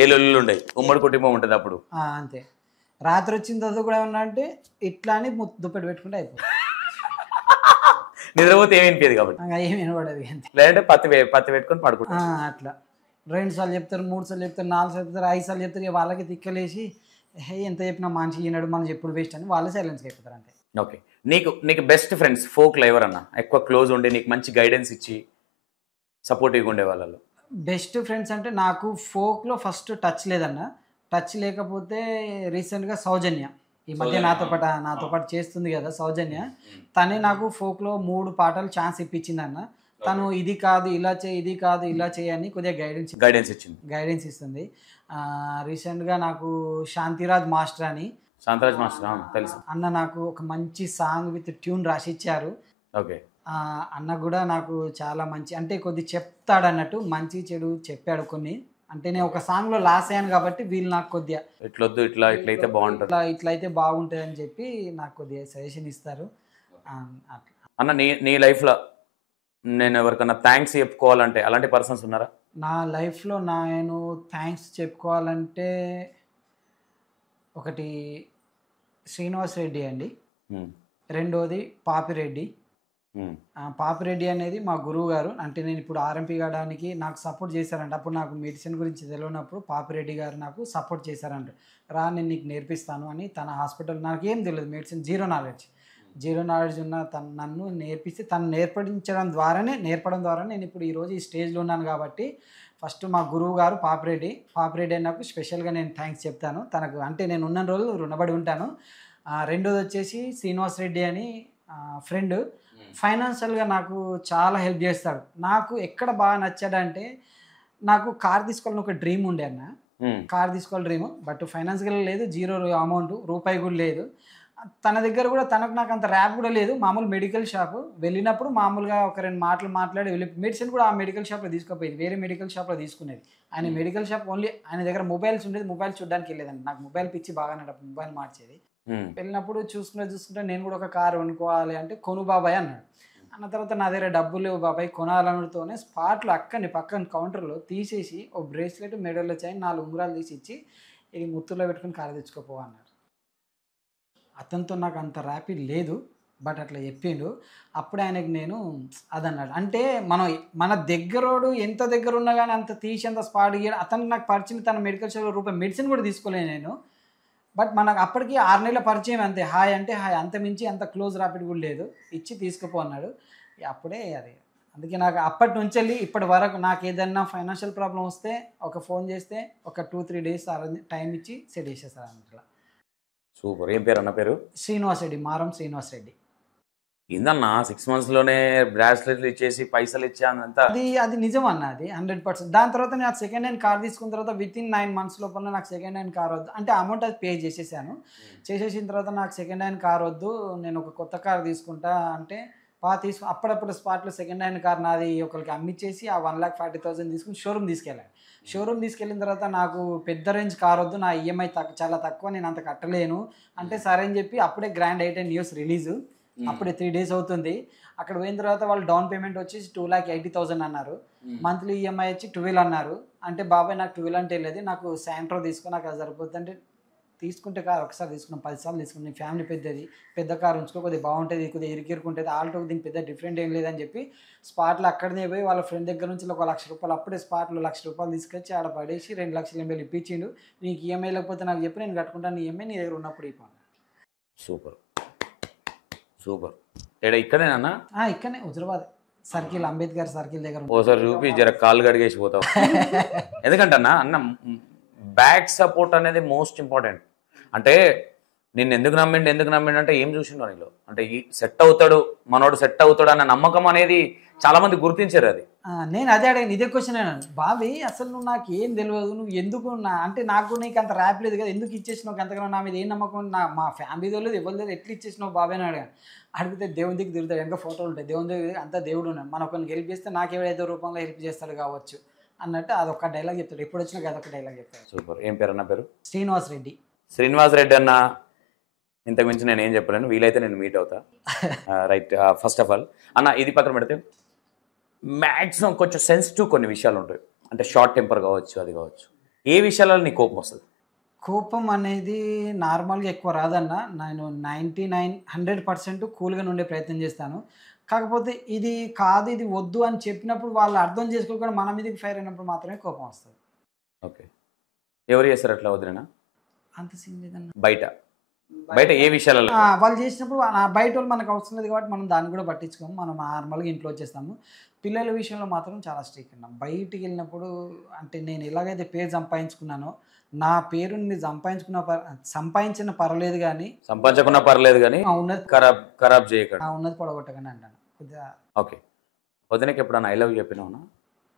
ఏ లొల్లులు ఉండయి, ఉమ్మడి కుటుంబం ఉంటుంది అప్పుడు. అంతే. రాత్రి వచ్చిన తర్వాత కూడా ఏమన్నా అంటే ఇట్లా అని దుప్పటి పెట్టుకుంటే అయిపోతుంది. నిద్రపోతే ఏమి వినిపించదు కాబట్టి, ఏమి వినపడదు అంతే. లేదంటే పత్తి పెట్టుకొని పడుకుంటాం. అట్లా 2 సార్లు చెప్తారు, 3 సార్లు చెప్తారు, 4 సార్లు చెప్తారు, 5 సార్లు చెప్తారు. ఇక వాళ్ళకి తిక్కలేసి ఎంత చెప్పినా మనిషి ఈనాడు మనం ఎప్పుడు వేస్ట్ అని వాళ్ళే సైలెన్స్గా అయిపోతారు అంతే. ఓకే, నీకు బెస్ట్ ఫ్రెండ్స్ ఫోక్లో ఎవరన్నా ఎక్కువ క్లోజ్ ఉండి నీకు మంచి గైడెన్స్ ఇచ్చి సపోర్టివ్గా ఉండే వాళ్ళలో? బెస్ట్ ఫ్రెండ్స్ అంటే నాకు ఫోక్లో ఫస్ట్ టచ్ లేదన్న. టచ్ లేకపోతే రీసెంట్గా సౌజన్య ఈ మధ్య నాతో పాటు చేస్తుంది కదా సౌజన్య, తనే నాకు ఫోక్లో 3 పాటలు ఛాన్స్ ఇప్పించింది అన్న. తను ఇది కాదు ఇలా చేయి, ఇది కాదు ఇలా చేయి అని కొద్దిగా గైడెన్స్ ఇస్తుంది. రీసెంట్గా నాకు శాంతిరాజ్ మాస్టర్ అని తెలుసు అన్న నాకు ఒక మంచి సాంగ్ విత్ ట్యూన్ రాసిచ్చారు. ఓకే, అన్న కూడా నాకు చాలా మంచి అంటే కొద్ది చెప్తాడు అన్నట్టు, మంచి చెడు చెప్పాడు కొన్ని. అంటే నేను ఒక సాంగ్లో లాస్ అయ్యాను కాబట్టి వీళ్ళు నాకు కొద్దిగా ఇట్లయితే బాగుంటుంది, ఇట్లయితే బాగుంటుంది అని చెప్పి నాకు కొద్దిగా సజెషన్ ఇస్తారు. అన్న నీ లైఫ్లో నేను ఎవరికన్నా థ్యాంక్స్ చెప్పుకోవాలంటే అలాంటి పర్సన్స్ ఉన్నారా? నా లైఫ్లో నేను థ్యాంక్స్ చెప్పుకోవాలంటే ఒకటి శ్రీనివాస్ రెడ్డి అండి, రెండోది పాపిరెడ్డి. పాపిరెడ్డి అనేది మా గురువు గారు. అంటే నేను ఇప్పుడు ఆర్ఎంపీ కావడానికి నాకు సపోర్ట్ చేశారంట. అప్పుడు నాకు మెడిసిన్ గురించి తెలియనప్పుడు పాపిరెడ్డి గారు నాకు సపోర్ట్ చేశారంట. రా నేను నీకు నేర్పిస్తాను అని. తన హాస్పిటల్ నాకేం తెలియదు, మెడిసిన్ జీరో నాలెడ్జ్ ఉన్న నన్ను నేర్పిస్తే తను నేర్పడం ద్వారానే నేను ఇప్పుడు ఈరోజు ఈ స్టేజ్లో ఉన్నాను. కాబట్టి ఫస్ట్ మా గురువు గారు పాపిరెడ్డి నాకు స్పెషల్గా నేను థ్యాంక్స్ చెప్తాను. తనకు అంటే నేను ఉన్న రోజులు రుణపడి ఉంటాను. రెండోది వచ్చేసి శ్రీనివాస్ రెడ్డి అని ఫ్రెండ్, ఫైనాన్షియల్గా నాకు చాలా హెల్ప్ చేస్తాడు. నాకు ఎక్కడ బాగా నచ్చాడంటే నాకు కార్ తీసుకోవాలని ఒక డ్రీమ్ ఉండే అన్న, కార్ తీసుకోవాలి డ్రీమ్. బట్ ఫైనాన్షియల్ లేదు, జీరో అమౌంట్, రూపాయి కూడా లేదు. తన దగ్గర కూడా నాకు అంత ర్యాప్ కూడా లేదు. మామూలు మెడికల్ షాప్ వెళ్ళినప్పుడు మామూలుగా ఒక 2 మాటలు మాట్లాడి మెడిసిన్ కూడా ఆ మెడికల్ షాప్లో తీసుకోపోయేది, వేరే మెడికల్ షాప్లో తీసుకునేది. ఆయన మెడికల్ షాప్ ఓన్లీ ఆయన దగ్గర మొబైల్స్ ఉండేది, మొబైల్ చూడడానికి వెళ్ళేదండి. నాకు మొబైల్ పిచ్చి బాగానే మొబైల్ మార్చేది. వెళ్ళినప్పుడు చూసుకుంటే నేను కూడా ఒక కారు కొనుక్కోవాలి అంటే కొను బాబాయ్ అన్నాడు. అన్న తర్వాత నా దగ్గర డబ్బులు లేవు బాబాయ్, కొనాలనుతోనే స్పాట్లో పక్కన కౌంటర్లో తీసేసి ఒక బ్రేస్లెట్, మెడల్లో చైన్, 4 ఉంగరాలు తీసి ఇచ్చి ఇది ముత్తులో పెట్టుకుని కారు తెచ్చుకోపో అన్నారు. అతనితో నాకు అంత ర్యాపిడ్ లేదు, బట్ అట్లా చెప్పిండు. అప్పుడు ఆయనకి నేను అదన్నాడు. అంటే మన దగ్గరోడు ఎంత దగ్గర ఉన్నా కానీ అంత తీసి అంత స్పాట్ అతనికి నాకు పరిచయం. తన మెడికల్ షాప్లో రూపాయి మెడిసిన్ కూడా తీసుకోలేను నేను. బట్ మనకు అప్పటికి 6 నెలల పరిచయం అంతే. హాయ్ అంటే హాయ్, అంత మించి అంత క్లోజ్ ర్యాపిడ్ కూడా లేదు. ఇచ్చి తీసుకుపో అన్నాడు. అప్పుడే అది అందుకే నాకు అప్పటి నుంచి వెళ్ళి ఇప్పటి వరకు నాకు ఏదైనా ఫైనాన్షియల్ ప్రాబ్లం వస్తే ఒక ఫోన్ చేస్తే ఒక 2-3 డేస్ టైం ఇచ్చి సెట్ చేసేస్తారు అన్నట్లా. సూపర్. ఏం పేరు అన్న పేరు? శ్రీనివాస్ రెడ్డి, మారం శ్రీనివాస్ రెడ్డి. ఏందన్నా 6 monthsలోనే బ్రాస్లెట్లు ఇచ్చేసి పైసలు ఇచ్చానంతా? అది నిజం అన్న, అది 100%. దాని తర్వాత నేను సెకండ్ హ్యాండ్ కార్ తీసుకున్న తర్వాత వితిన్ 9 months లోపల నాకు సెకండ్ హ్యాండ్ కార్ వద్దు అంటే అమౌంట్ అది పే చేసేసాను. చేసేసిన తర్వాత నాకు సెకండ్ హ్యాండ్ కార్ వద్దు, నేను ఒక కొత్త కార్ తీసుకుంటా అంటే అప్పుడప్పుడు స్పాట్లో సెకండ్ హ్యాండ్ కార్ నాది ఒకరికి అమ్మిచ్చేసి ఆ 1,40,000 తీసుకుని షోరూమ్ తీసుకెళ్ళాను. షోరూమ్ తీసుకెళ్ళిన తర్వాత నాకు పెద్ద రేంజ్ కార్ వద్దు, నా ఈఎంఐ చాలా తక్కువ, నేను అంత కట్టలేను అంటే సరే అని చెప్పి అప్పుడే గ్రాండ్ ఐ10 న్యూస్ రిలీజు, అప్పుడే 3 days అవుతుంది. అక్కడ పోయిన తర్వాత వాళ్ళు డౌన్ పేమెంట్ వచ్చేసి 2,80,000 అన్నారు. మంత్లీ ఈఎంఐ వచ్చి 12 అన్నారు. అంటే బాబాయ్ నాకు 12 అంటే లేదు, నాకు శాంట్రో తీసుకుని నాకు అది సరిపోతుంది అంటే తీసుకుంటే కారు ఒకసారి తీసుకున్నాం, 10 సార్లు తీసుకున్నాం. ఫ్యామిలీ పెద్ద కారు ఉంచుకో, కొద్దిగా బాగుంటుంది, కొద్దిగా ఇరుకుంటుంది, ఆల్టో దీనికి పెద్ద డిఫరెంట్ ఏం లేదని చెప్పి స్పాట్లో అక్కడనే పోయి వాళ్ళ ఫ్రెండ్ దగ్గర నుంచి ఒక ₹1,00,000 అప్పుడే స్పాట్లో ₹1,00,000 తీసుకొచ్చి ఆడ పడేసి 2,80,000 ఇప్పించిండు. నీకు ఈఎంఐ లేకపోతే నాకు చెప్పి నేను కట్టుకుంటాను, ఈఎంఐ నీ దగ్గర ఉన్నప్పుడు ఇవ్వాలి. సూపర్. ఇక్కడేనా? ఇక్కడనే హుజరాబాద్ సర్కిల్, అంబేద్కర్ సర్కిల్ దగ్గర. ఓసారి చూపి జర కాలు గడిగేసి పోతావు. ఎందుకంటే అన్న బ్యాక్ సపోర్ట్ అనేది మోస్ట్ ఇంపార్టెంట్. అంటే నిన్ను ఎందుకు నమ్మిండు అంటే ఏం చూసిండు నీలో, అంటే సెట్ అవుతాడు మనోడు సెట్ అవుతాడు అన్న నమ్మకం అనేది చాలా మంది గుర్తించారు. అది నేను అదే అడిగాను, ఇదే క్వశ్చన్ అన్నాను. బాబీ అసలు నువ్వు నాకు ఏం తెలియదు, నువ్వు ఎందుకు అంటే నాకు నీకు అంత ర్యాప్ లేదు కదా, ఎందుకు ఇచ్చేసినావు అంతగా, నా మీద ఏం నమ్మకం, మా ఫ్యామిలీ తెలియదు ఎవరు లేదు, ఎట్లా ఇచ్చేసినావు బాబీ అని అడిగాను. అడిగితే దేవుని దగ్గర తిరుగుతాడు, వెనక ఫోటోలు ఉంటాయి, దేవుని దగ్గర అంతా దేవుడు ఉన్నాడు, మన ఒకరిని హెల్ప్ చేస్తే నాకు ఎవరైతే రూపంలో హెల్ప్ చేస్తాడు కావచ్చు అన్నట్టు అదొక డైలాగ్ చెప్తాడు, ఎప్పుడు వచ్చినా అదొక డైలాగ్ చెప్తాడు. సూపర్. ఏం పేరు అన్న పేరు? శ్రీనివాస్ రెడ్డి. శ్రీనివాస్ రెడ్డి అన్న. ఇంతకు మించి నేను ఏం చెప్పలేను, వీలైతే నేను మీట్ అవుతా. రైట్. ఫస్ట్ ఆఫ్ ఆల్ అన్న ఇది పక్కన పెడితే మ్యాక్సిమం కొంచెం సెన్సిటివ్ కొన్ని విషయాలు ఉంటాయి, అంటే షార్ట్ టెంపర్ కావచ్చు, అది కావచ్చు. ఏ విషయాలలో నీ కోపం వస్తుంది? కోపం అనేది నార్మల్గా ఎక్కువ రాదన్న. నేను 99-100% కూల్గా ఉండే ప్రయత్నం చేస్తాను. కాకపోతే ఇది కాదు, ఇది వద్దు అని చెప్పినప్పుడు వాళ్ళు అర్థం చేసుకోకుండా మన మీదకి ఫైర్ అయినప్పుడు మాత్రమే కోపం వస్తుంది. ఓకే. ఎవరు చేస్తారు అట్లా వదిలేనా? అంత సీన్ లేదన్న. బయట ఏ విషయాలలో? వాళ్ళు చేసినప్పుడు బయట వాళ్ళు మనకు అవసరం లేదు కాబట్టి మనం దాన్ని కూడా పట్టించుకోము, మనం నార్మల్గా ఇంట్లో వచ్చేస్తాము. పిల్లల విషయంలో మాత్రం చాలా స్ట్రిక్ట్ అన్న. బయటికి వెళ్ళినప్పుడు అంటే నేను ఎలాగైతే పేరు సంపాదించుకున్నానో, నా పేరుని సంపాదించిన పర్లేదు కానీ, సంపాదించకున్నా పర్లేదు కానీ ఉన్నది ఖరాబ్ చేయకండి, ఉన్నది పొడగొట్టగానే అంటాను కొద్దిగా. ఓకే. వదినకి ఎప్పుడన్నా ఐ లవ్ చెప్పినావునా?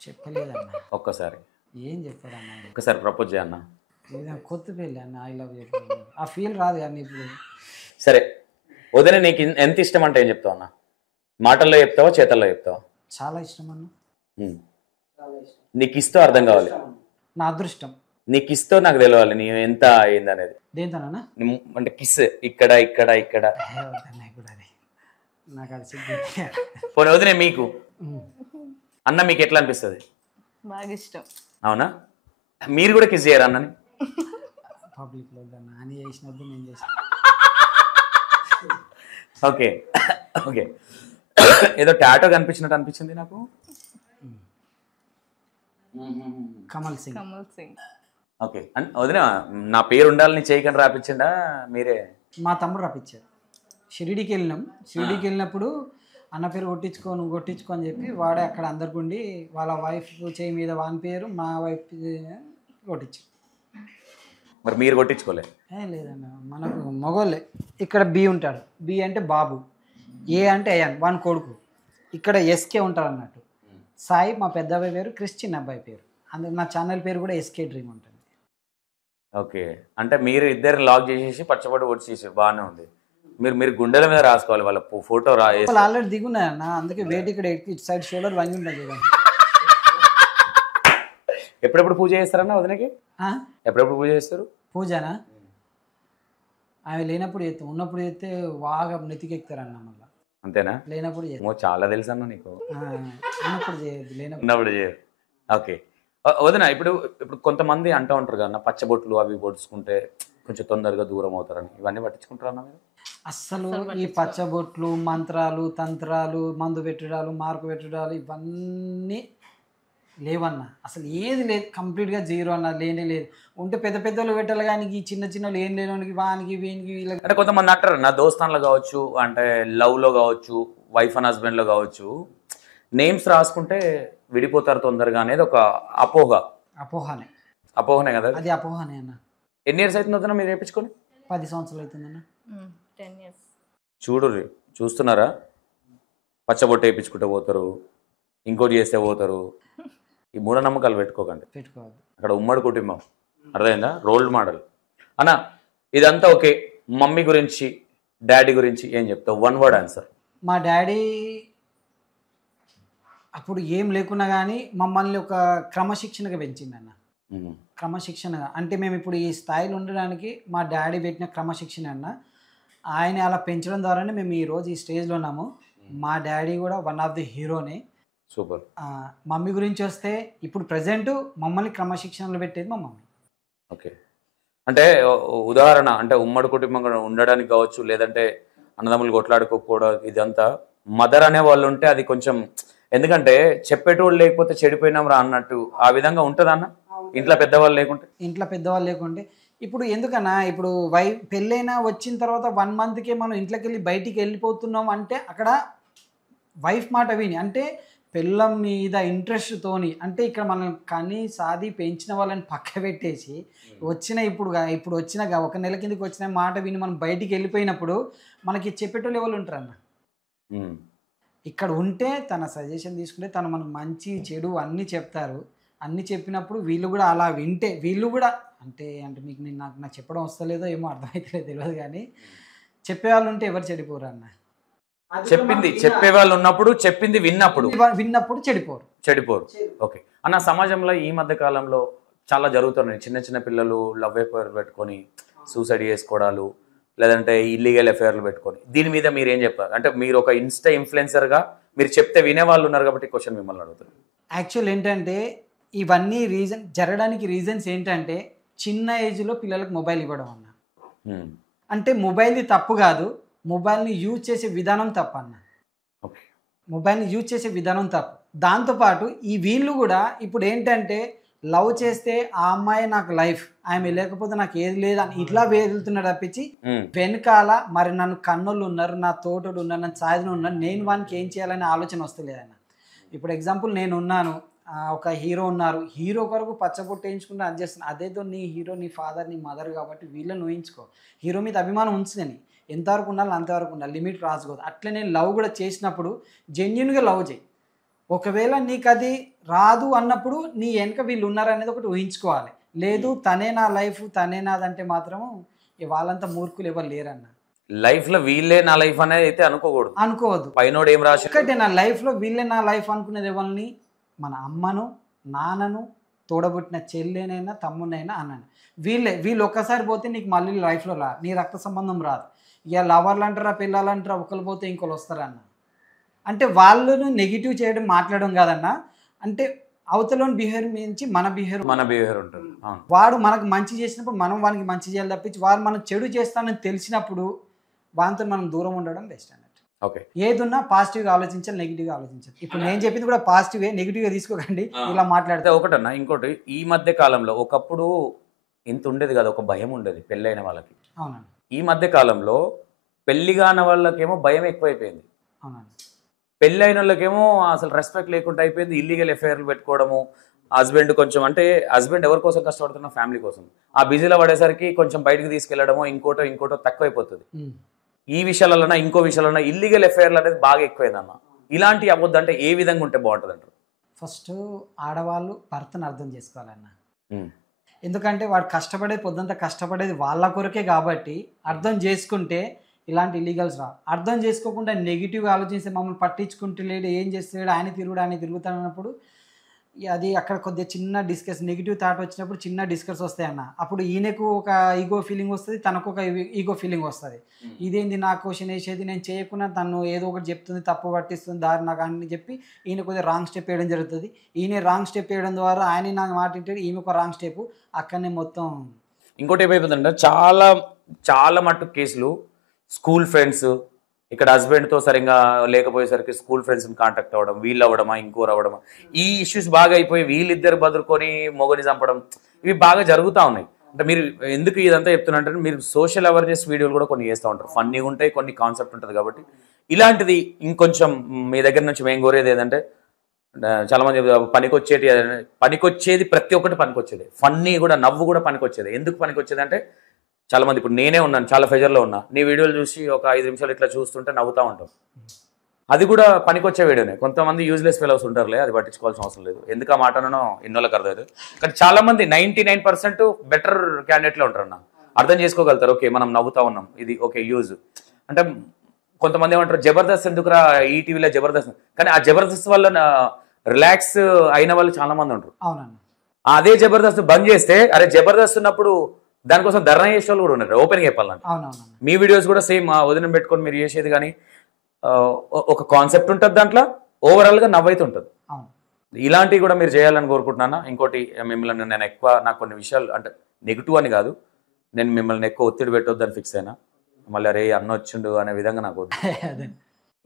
చెప్పలేదన్న. ఒక్కసారి ఏం చెప్పాడన్న? ఒక్కసారి ప్రపోజ్ చేయన్నా. కొత్త పెళ్ళి అన్న, ఐ లవ్ చెప్పాడు, ఆ ఫీల్ రాదు కానీ ఇప్పుడు. సరే, వదిన నీకు ఎంత ఇష్టం అంటే ఏం చెప్తావు అన్న? మాటల్లో చెప్తావా, చేతల్లో చెప్తావా? చాలా ఇష్టం అన్న. నీకు ఇస్తో అర్థం కావాలి, నా అదృష్టం. నీకు ఇస్తో నాకు తెలియాలి నీ ఎంత అయింది అనేది. దేంతోనన్నా? అంటే కిస్ ఇక్కడ ఇక్కడ ఇక్కడ. ఇప్పుడు అది నాకు అది పోనీ వదినే మీకు అన్న మీకు ఎట్లా అనిపిస్తుంది? బాగా ఇష్టం. అవునా? మీరు కూడా కిస్ చేయరా అన్నని? పబ్లిక్లో వద్దన్న, అని చేసినప్పుడు నేను చేసిన. Okay okay. ఏదో టాటో కనిపించినట్టు అనిపించింది నాకు. కమల్ సింగ్. కమల్ సింగ్. ఓకే. వదిన నా పేరు ఉండాలని చేయకుండా రాపించిండా మీరే? మా తమ్ముడు రాపించారు. షిరిడీకి వెళ్ళినాం. షిరిడీకి వెళ్ళినప్పుడు అన్న పేరు కొట్టించుకో అని చెప్పి వాడే అక్కడ అందరికి ఉండి వాళ్ళ వైఫ్ చేయి మీద వాని పేరు, మా వైఫ్ కొట్టించారు. మరి మీరు కొట్టించుకోలే? లేదన్న, మనకు మగోళ్ళే. ఇక్కడ బి ఉంటాడు, బి అంటే బాబు, ఏ అంటే అయాన్ వాని కొడుకు, ఇక్కడ ఎస్కే ఉంటారు అన్నట్టు. సాయి మా పెద్ద అబ్బాయి పేరు, క్రిస్ చిన్న అబ్బాయి పేరు. అందులో నా ఛానల్ పేరు కూడా ఎస్కే డ్రీమ్ ఉంటుంది. ఓకే. అంటే మీరు ఇద్దరు లాక్ చేసేసి పచ్చబడి వచ్చేసి బాగానే ఉంది. మీరు గుండెల మీద రాసుకోవాలి వాళ్ళ ఫోటో వాళ్ళు ఆల్రెడీ దిగున్నాయన్న, అందుకే వెయిట్ ఇక్కడ ఇటు సైడ్ షోల్డర్ వంగి ఉంటుంది చూడండి. ఎప్పుడెప్పుడు పూజ చేస్తారన్న వదినకి? ఎప్పుడెప్పుడు పూజ చేస్తారు? పూజనా? ఆమె లేనప్పుడు చేస్తాం, ఉన్నప్పుడు చేస్తే బాగా నెతికెక్కుతారన్న. మళ్ళీ అంతేనా? లేనప్పుడు చేస్తాం. చాలా తెలుసు అన్న నీకు. ఉన్నప్పుడు చేయదు, లేనప్పుడు చేయదు. ఓకే వదిన. ఇప్పుడు కొంతమంది అంటూ ఉంటారు కదా, పచ్చబొట్లు అవి పొడుచుకుంటే కొంచెం తొందరగా దూరం అవుతారని, ఇవన్నీ పట్టించుకుంటారు అన్న మీరు? అస్సలు ఈ పచ్చబొట్లు, మంత్రాలు, తంత్రాలు, మందు పెట్టడాలు, మార్పు పెట్టడాలు ఇవన్నీ లేవన్నా. అసలు ఏది లేదు, కంప్లీట్గా జీరో అన్న, లేనే లేదు. ఉంటే పెద్ద పెద్దలు పెట్టాలి కానీ ఈ చిన్న చిన్నలు ఏం లేని వానికి వీనికి వీళ్ళకి. అంటే కొంతమంది అంటారు నా దోస్తాన్లో కావచ్చు, అంటే లవ్లో కావచ్చు, వైఫ్ అండ్ హస్బెండ్లో కావచ్చు, నేమ్స్ రాసుకుంటే విడిపోతారు తొందరగా అనేది ఒక అపోహనే కదా? అది అపోహనే అన్న. ఎన్ని ఇయర్స్ అవుతుందో మీరు వేయించుకొని? 10 సంవత్సరాలు అవుతుందన్న. 10 years. చూస్తున్నారా? పచ్చబొట్టు వేయించుకుంటే పోతారు, ఇంకోటి చేస్తే పోతారు. ఈ మూఢనమ్మకాలు పెట్టుకోకండి. అక్కడ ఉమ్మడి కుటుంబం, అర్థమైందా? రోల్ మోడల్ అన్న. ఇదంతా ఓకే. మమ్మీ గురించి, డాడీ గురించి ఏం చెప్తావు? 1 word ఆన్సర్. మా డాడీ అప్పుడు ఏం లేకున్నా కానీ మమ్మల్ని ఒక క్రమశిక్షణగా పెంచిందన్న. క్రమశిక్షణగా అంటే మేము ఇప్పుడు ఈ స్థాయిలో ఉండడానికి మా డాడీ పెట్టిన క్రమశిక్షణ అన్న. ఆయన అలా పెంచడం ద్వారానే మేము ఈరోజు ఈ స్టేజ్లో ఉన్నాము. మా డాడీ కూడా వన్ ఆఫ్ ది హీరోనే. సూపర్. మమ్మీ గురించి వస్తే ఇప్పుడు ప్రజెంట్ మమ్మల్ని క్రమశిక్షణలో పెట్టేది మా మమ్మీ. ఓకే. అంటే ఉదాహరణ అంటే ఉమ్మడి కుటుంబంగా ఉండడానికి కావచ్చు, లేదంటే అన్నదమ్ములు కొట్లాడుకోకపోవడం, ఇదంతా మదర్ అనే వాళ్ళు ఉంటే అది కొంచెం, ఎందుకంటే చెప్పేటోళ్ళు లేకపోతే చెడిపోయినాం రా అన్నట్టు ఆ విధంగా ఉంటుందా అన్న? ఇంట్లో పెద్దవాళ్ళు లేకుంటే ఇప్పుడు ఎందుకన్నా, ఇప్పుడు పెళ్ళైనా వచ్చిన తర్వాత 1 monthకే మనం ఇంట్లోకి వెళ్ళి బయటికి వెళ్ళిపోతున్నాం అంటే అక్కడ వైఫ్ మాట విని, అంటే పిల్లం మీద ఇంట్రెస్ట్తోని, అంటే ఇక్కడ మనం కని సాది పెంచిన వాళ్ళని పక్క పెట్టేసి ఇప్పుడు వచ్చిన 1 నెల కిందకి వచ్చిన మాట విని మనం బయటికి వెళ్ళిపోయినప్పుడు మనకి చెప్పేటోళ్ళు ఎవరు ఉంటారన్న? ఇక్కడ ఉంటే తన సజెషన్ తీసుకుంటే తను మనకు మంచి చెడు అన్నీ చెప్తారు. అన్నీ చెప్పినప్పుడు వీళ్ళు కూడా అలా వింటే వీళ్ళు కూడా అంటే మీకు నాకు చెప్పడం వస్తలేదో ఏమో అర్థమవుతలేదు తెలియదు కానీ చెప్పేవాళ్ళు ఉంటే ఎవరు చెడిపోరు అన్న. చెప్పేవాళ్ళు ఉన్నప్పుడు చెప్పింది విన్నప్పుడు చెడిపోరు. ఓకే. అన్న సమాజంలో ఈ మధ్య కాలంలో చాలా జరుగుతున్నాయి. చిన్న చిన్న పిల్లలు లవ్ అఫేర్ పెట్టుకొని సూసైడ్ చేసుకోవడాలు, లేదంటే ఇల్లీగల్ అఫేర్లు పెట్టుకొని, దీని మీద మీరు ఏం చెప్పారు? అంటే మీరు ఒక ఇన్స్టా ఇన్ఫ్లుయెన్సర్గా మీరు చెప్తే వినేవాళ్ళు ఉన్నారు కాబట్టి క్వశ్చన్ మిమ్మల్ని అడుగుతారు. యాక్చువల్ ఏంటంటే ఇవన్నీ జరగడానికి రీజన్స్ ఏంటంటే చిన్న ఏజ్లో పిల్లలకు మొబైల్ ఇవ్వడం అన్న. అంటే మొబైల్ది తప్పు కాదు, మొబైల్ని యూజ్ చేసే విధానం తప్పు అన్న. మొబైల్ని యూజ్ చేసే విధానం తప్పు. దాంతోపాటు ఈ వీళ్ళు కూడా ఇప్పుడు ఏంటంటే లవ్ చేస్తే ఆ అమ్మాయి నాకు లైఫ్, ఆమె లేకపోతే నాకు ఏది లేదు అని ఇట్లా వెళ్తున్నాడు తప్పించి వెనకాల మరి నన్ను కన్నోళ్ళు ఉన్నారు, నా తోటోడు ఉన్నారు, నన్ను సాధన ఉన్నారు, నేను వానికి ఏం చేయాలనే ఆలోచన వస్తలేదన్న. ఇప్పుడు ఎగ్జాంపుల్ నేను ఉన్నాను, ఒక హీరో ఉన్నారు, హీరో కొరకు పచ్చబొట్టు వేయించుకుంటే అది చేస్తున్నాను. అదేదో నీ హీరో నీ ఫాదర్ నీ మదర్ కాబట్టి వీళ్ళని ఊహించుకో, హీరో మీద అభిమానం ఉంచుదని ఎంతవరకు ఉండాలి అంతవరకు ఉండాలి, లిమిట్ రాసుకోదు. అట్లే నేను లవ్ కూడా చేసినప్పుడు జెన్యున్గా లవ్ చేయి. ఒకవేళ నీకు అది రాదు అన్నప్పుడు నీ వెనక వీళ్ళు ఉన్నారనేది ఒకటి ఊహించుకోవాలి. లేదు తనే నా లైఫ్ తనే నాదంటే మాత్రం వాళ్ళంతా మూర్ఖులు ఎవరు లేరన్న. లైఫ్ లో వీళ్ళే నా లైఫ్ అనేది అయితే అనుకోవద్దు. పైనోడు ఏం రాసి ఒకటే నా లైఫ్లో వీళ్ళే నా లైఫ్ అనుకునేది ఎవరిని, మన అమ్మను నాన్నను తోడబుట్టిన చెల్లెనైనా తమ్మునైనా అన్నను. వీళ్ళు ఒక్కసారి పోతే నీకు మళ్ళీ లైఫ్లో రా, నీ రక్త సంబంధం రాదు. ఇక లవర్లు అంటారా పిల్లలు అంటారా, ఒకరు పోతే ఇంకోళ్ళు వస్తారన్న. అంటే వాళ్ళను నెగిటివ్ చేయడం మాట్లాడడం కాదన్న, అంటే అవతలోని బిహేవియర్ నుంచి మన బిహేవియర్ ఉంటుంది. వాడు మనకు మంచి చేసినప్పుడు మనం వానికి మంచి చేయాలి తప్పించి వాడు మనం చెడు చేస్తానని తెలిసినప్పుడు వానితో మనం దూరం ఉండడం బెస్ట్ అన్నట్టు. ఏదున్నా పాజిటివ్గా ఆలోచించాలి, నెగిటివ్గా ఆలోచించాలి. ఇప్పుడు నేను చెప్పింది కూడా పాజిటివే, నెగిటివ్గా తీసుకోకండి. ఇలా మాట్లాడితే ఒకటన్నా. ఇంకోటి, ఈ మధ్య కాలంలో ఒకప్పుడు ఇంత ఉండేది కదా, ఒక భయం ఉండేది పెళ్ళైన వాళ్ళకి. అవునండి. ఈ మధ్య కాలంలో పెళ్లి కాని వాళ్ళకేమో భయం ఎక్కువైపోయింది. అవునండి. పెళ్ళి అయిన వాళ్ళకేమో అసలు రెస్పెక్ట్ లేకుండా అయిపోయింది. ఇల్లీగల్ అఫేర్లు పెట్టుకోవడము, హస్బెండ్ కొంచెం అంటే హస్బెండ్ ఎవరి కోసం కష్టపడుతున్నా ఫ్యామిలీ కోసం, ఆ బిజీలో పడేసరికి కొంచెం బయటకు తీసుకెళ్లడమో ఇంకోటో తక్కువైపోతుంది. ఈ విషయాలన్నా ఇంకో విషయాలన్నా ఇల్లీగల్ అఫేర్లు అనేది బాగా ఎక్కువైందన్న. ఇలాంటి అవ్వద్దు అంటే ఏ విధంగా ఉంటే బాగుంటుంది అంటారు? ఫస్ట్ ఆడవాళ్ళు భర్తను అర్థం చేసుకోవాలన్న. ఎందుకంటే వాడు పొద్దంతా కష్టపడేది వాళ్ళ కొరకే కాబట్టి అర్థం చేసుకుంటే ఇలాంటి ఇల్లీగల్స్ రా. అర్థం చేసుకోకుండా నెగిటివ్గా ఆలోచిస్తే మమ్మల్ని పట్టించుకుంటూ లేడు, ఏం చేస్తాడు, ఆయన తిరుగుతానన్నప్పుడు అది అక్కడ కొద్దిగా చిన్న నెగిటివ్ థాట్ వచ్చినప్పుడు చిన్న డిస్కస్ వస్తాయన్న. అప్పుడు ఈయనకు ఒక ఈగో ఫీలింగ్ వస్తుంది, తనకు ఒక ఈగో ఫీలింగ్ వస్తుంది. ఇదేంది నా క్వశ్చన్ వేసేది, నేను చేయకుండా తను ఏదో ఒకటి చెప్తుంది, తప్పు పట్టిస్తుంది, దారి నాకు అని చెప్పి ఈయన కొద్దిగా రాంగ్ స్టెప్ వేయడం జరుగుతుంది. ఈయన రాంగ్ స్టెప్ వేయడం ద్వారా ఆయన నాకు మాట వింటాడు, ఈమె ఒక రాంగ్ స్టెప్, అక్కడనే మొత్తం. ఇంకోటి ఏమైపోతుందంటే చాలా మట్టుకు కేసులు స్కూల్ ఫ్రెండ్స్, ఇక్కడ హస్బెండ్తో సరిగ్గా లేకపోయేసరికి స్కూల్ ఫ్రెండ్స్ని కాంటాక్ట్ అవ్వడం, వీళ్ళు అవ్వడమా ఇంకోరు అవ్వడమా, ఈ ఇష్యూస్ బాగా అయిపోయి వీళ్ళిద్దరు బదులుకొని మొగని చంపడం, ఇవి బాగా జరుగుతూ ఉన్నాయి. అంటే మీరు ఎందుకు ఇదంతా చెప్తున్నట్టు, మీరు సోషల్ అవేర్నెస్ వీడియోలు కూడా కొన్ని చేస్తూ ఉంటారు, ఫన్నీగా ఉంటాయి, కొన్ని కాన్సెప్ట్ ఉంటుంది. కాబట్టి ఇలాంటిది ఇంకొంచెం మీ దగ్గర నుంచి మేము కోరేది ఏంటంటే, చాలా మంది పనికొచ్చేది ప్రతి ఒక్కటి పనికొచ్చేది, ఫన్నీ కూడా, నవ్వు కూడా పనికొచ్చేది. ఎందుకు పనికొచ్చేది అంటే, చాలా మంది ఇప్పుడు నేనే ఉన్నాను, చాలా ప్రెజర్లో ఉన్నా, నీ వీడియోలు చూసి ఒక 5 నిమిషాలు ఇట్లా చూస్తుంటే నవ్వుతూ ఉంటాం, అది కూడా పనికొచ్చే వీడియోనే. కొంతమంది యూజ్లెస్ ఫెలోస్ ఉంటారులే, అది పట్టించుకోవాల్సిన అవసరం లేదు. ఎందుకు ఆ మాటనో ఇన్నోళ్ళకి అర్థమవుతుంది. కానీ చాలా మంది 99% బెటర్ క్యాండిడేట్లో ఉంటారు అన్న, అర్థం చేసుకోగలుగుతారు. ఓకే మనం నవ్వుతా ఉన్నాం, ఇది ఓకే యూజ్. అంటే కొంతమంది ఏమంటారు, జబర్దస్త్ ఎందుకురా ఈ టీవీలో జబర్దస్త్, కానీ ఆ జబర్దస్త్ వల్ల రిలాక్స్ అయిన వాళ్ళు చాలా మంది ఉంటారు. అదే జబర్దస్త్ బంద్ చేస్తే, అరే జబర్దస్త్ ఉన్నప్పుడు దానికోసం ధర్నా చేసే వాళ్ళు కూడా ఉన్నారు. ఓపెన్గా చెప్పాలంటే మీ వీడియోస్ కూడా సేమ్ వదినం పెట్టుకొని మీరు చేసేది, కానీ ఒక కాన్సెప్ట్ ఉంటుంది దాంట్లో, ఓవరాల్గా నవ్వైతే ఉంటుంది. ఇలాంటివి కూడా మీరు చేయాలని కోరుకుంటున్నాను. ఇంకోటి, మిమ్మల్ని నేను ఎక్కువ, నాకు కొన్ని విషయాలు అంటే నెగిటివ్ అని కాదు, నేను మిమ్మల్ని ఎక్కువ ఒత్తిడి పెట్టొద్దని ఫిక్స్ అయినా, మళ్ళీ అరే అన్న వచ్చిండు అనే విధంగా నాకు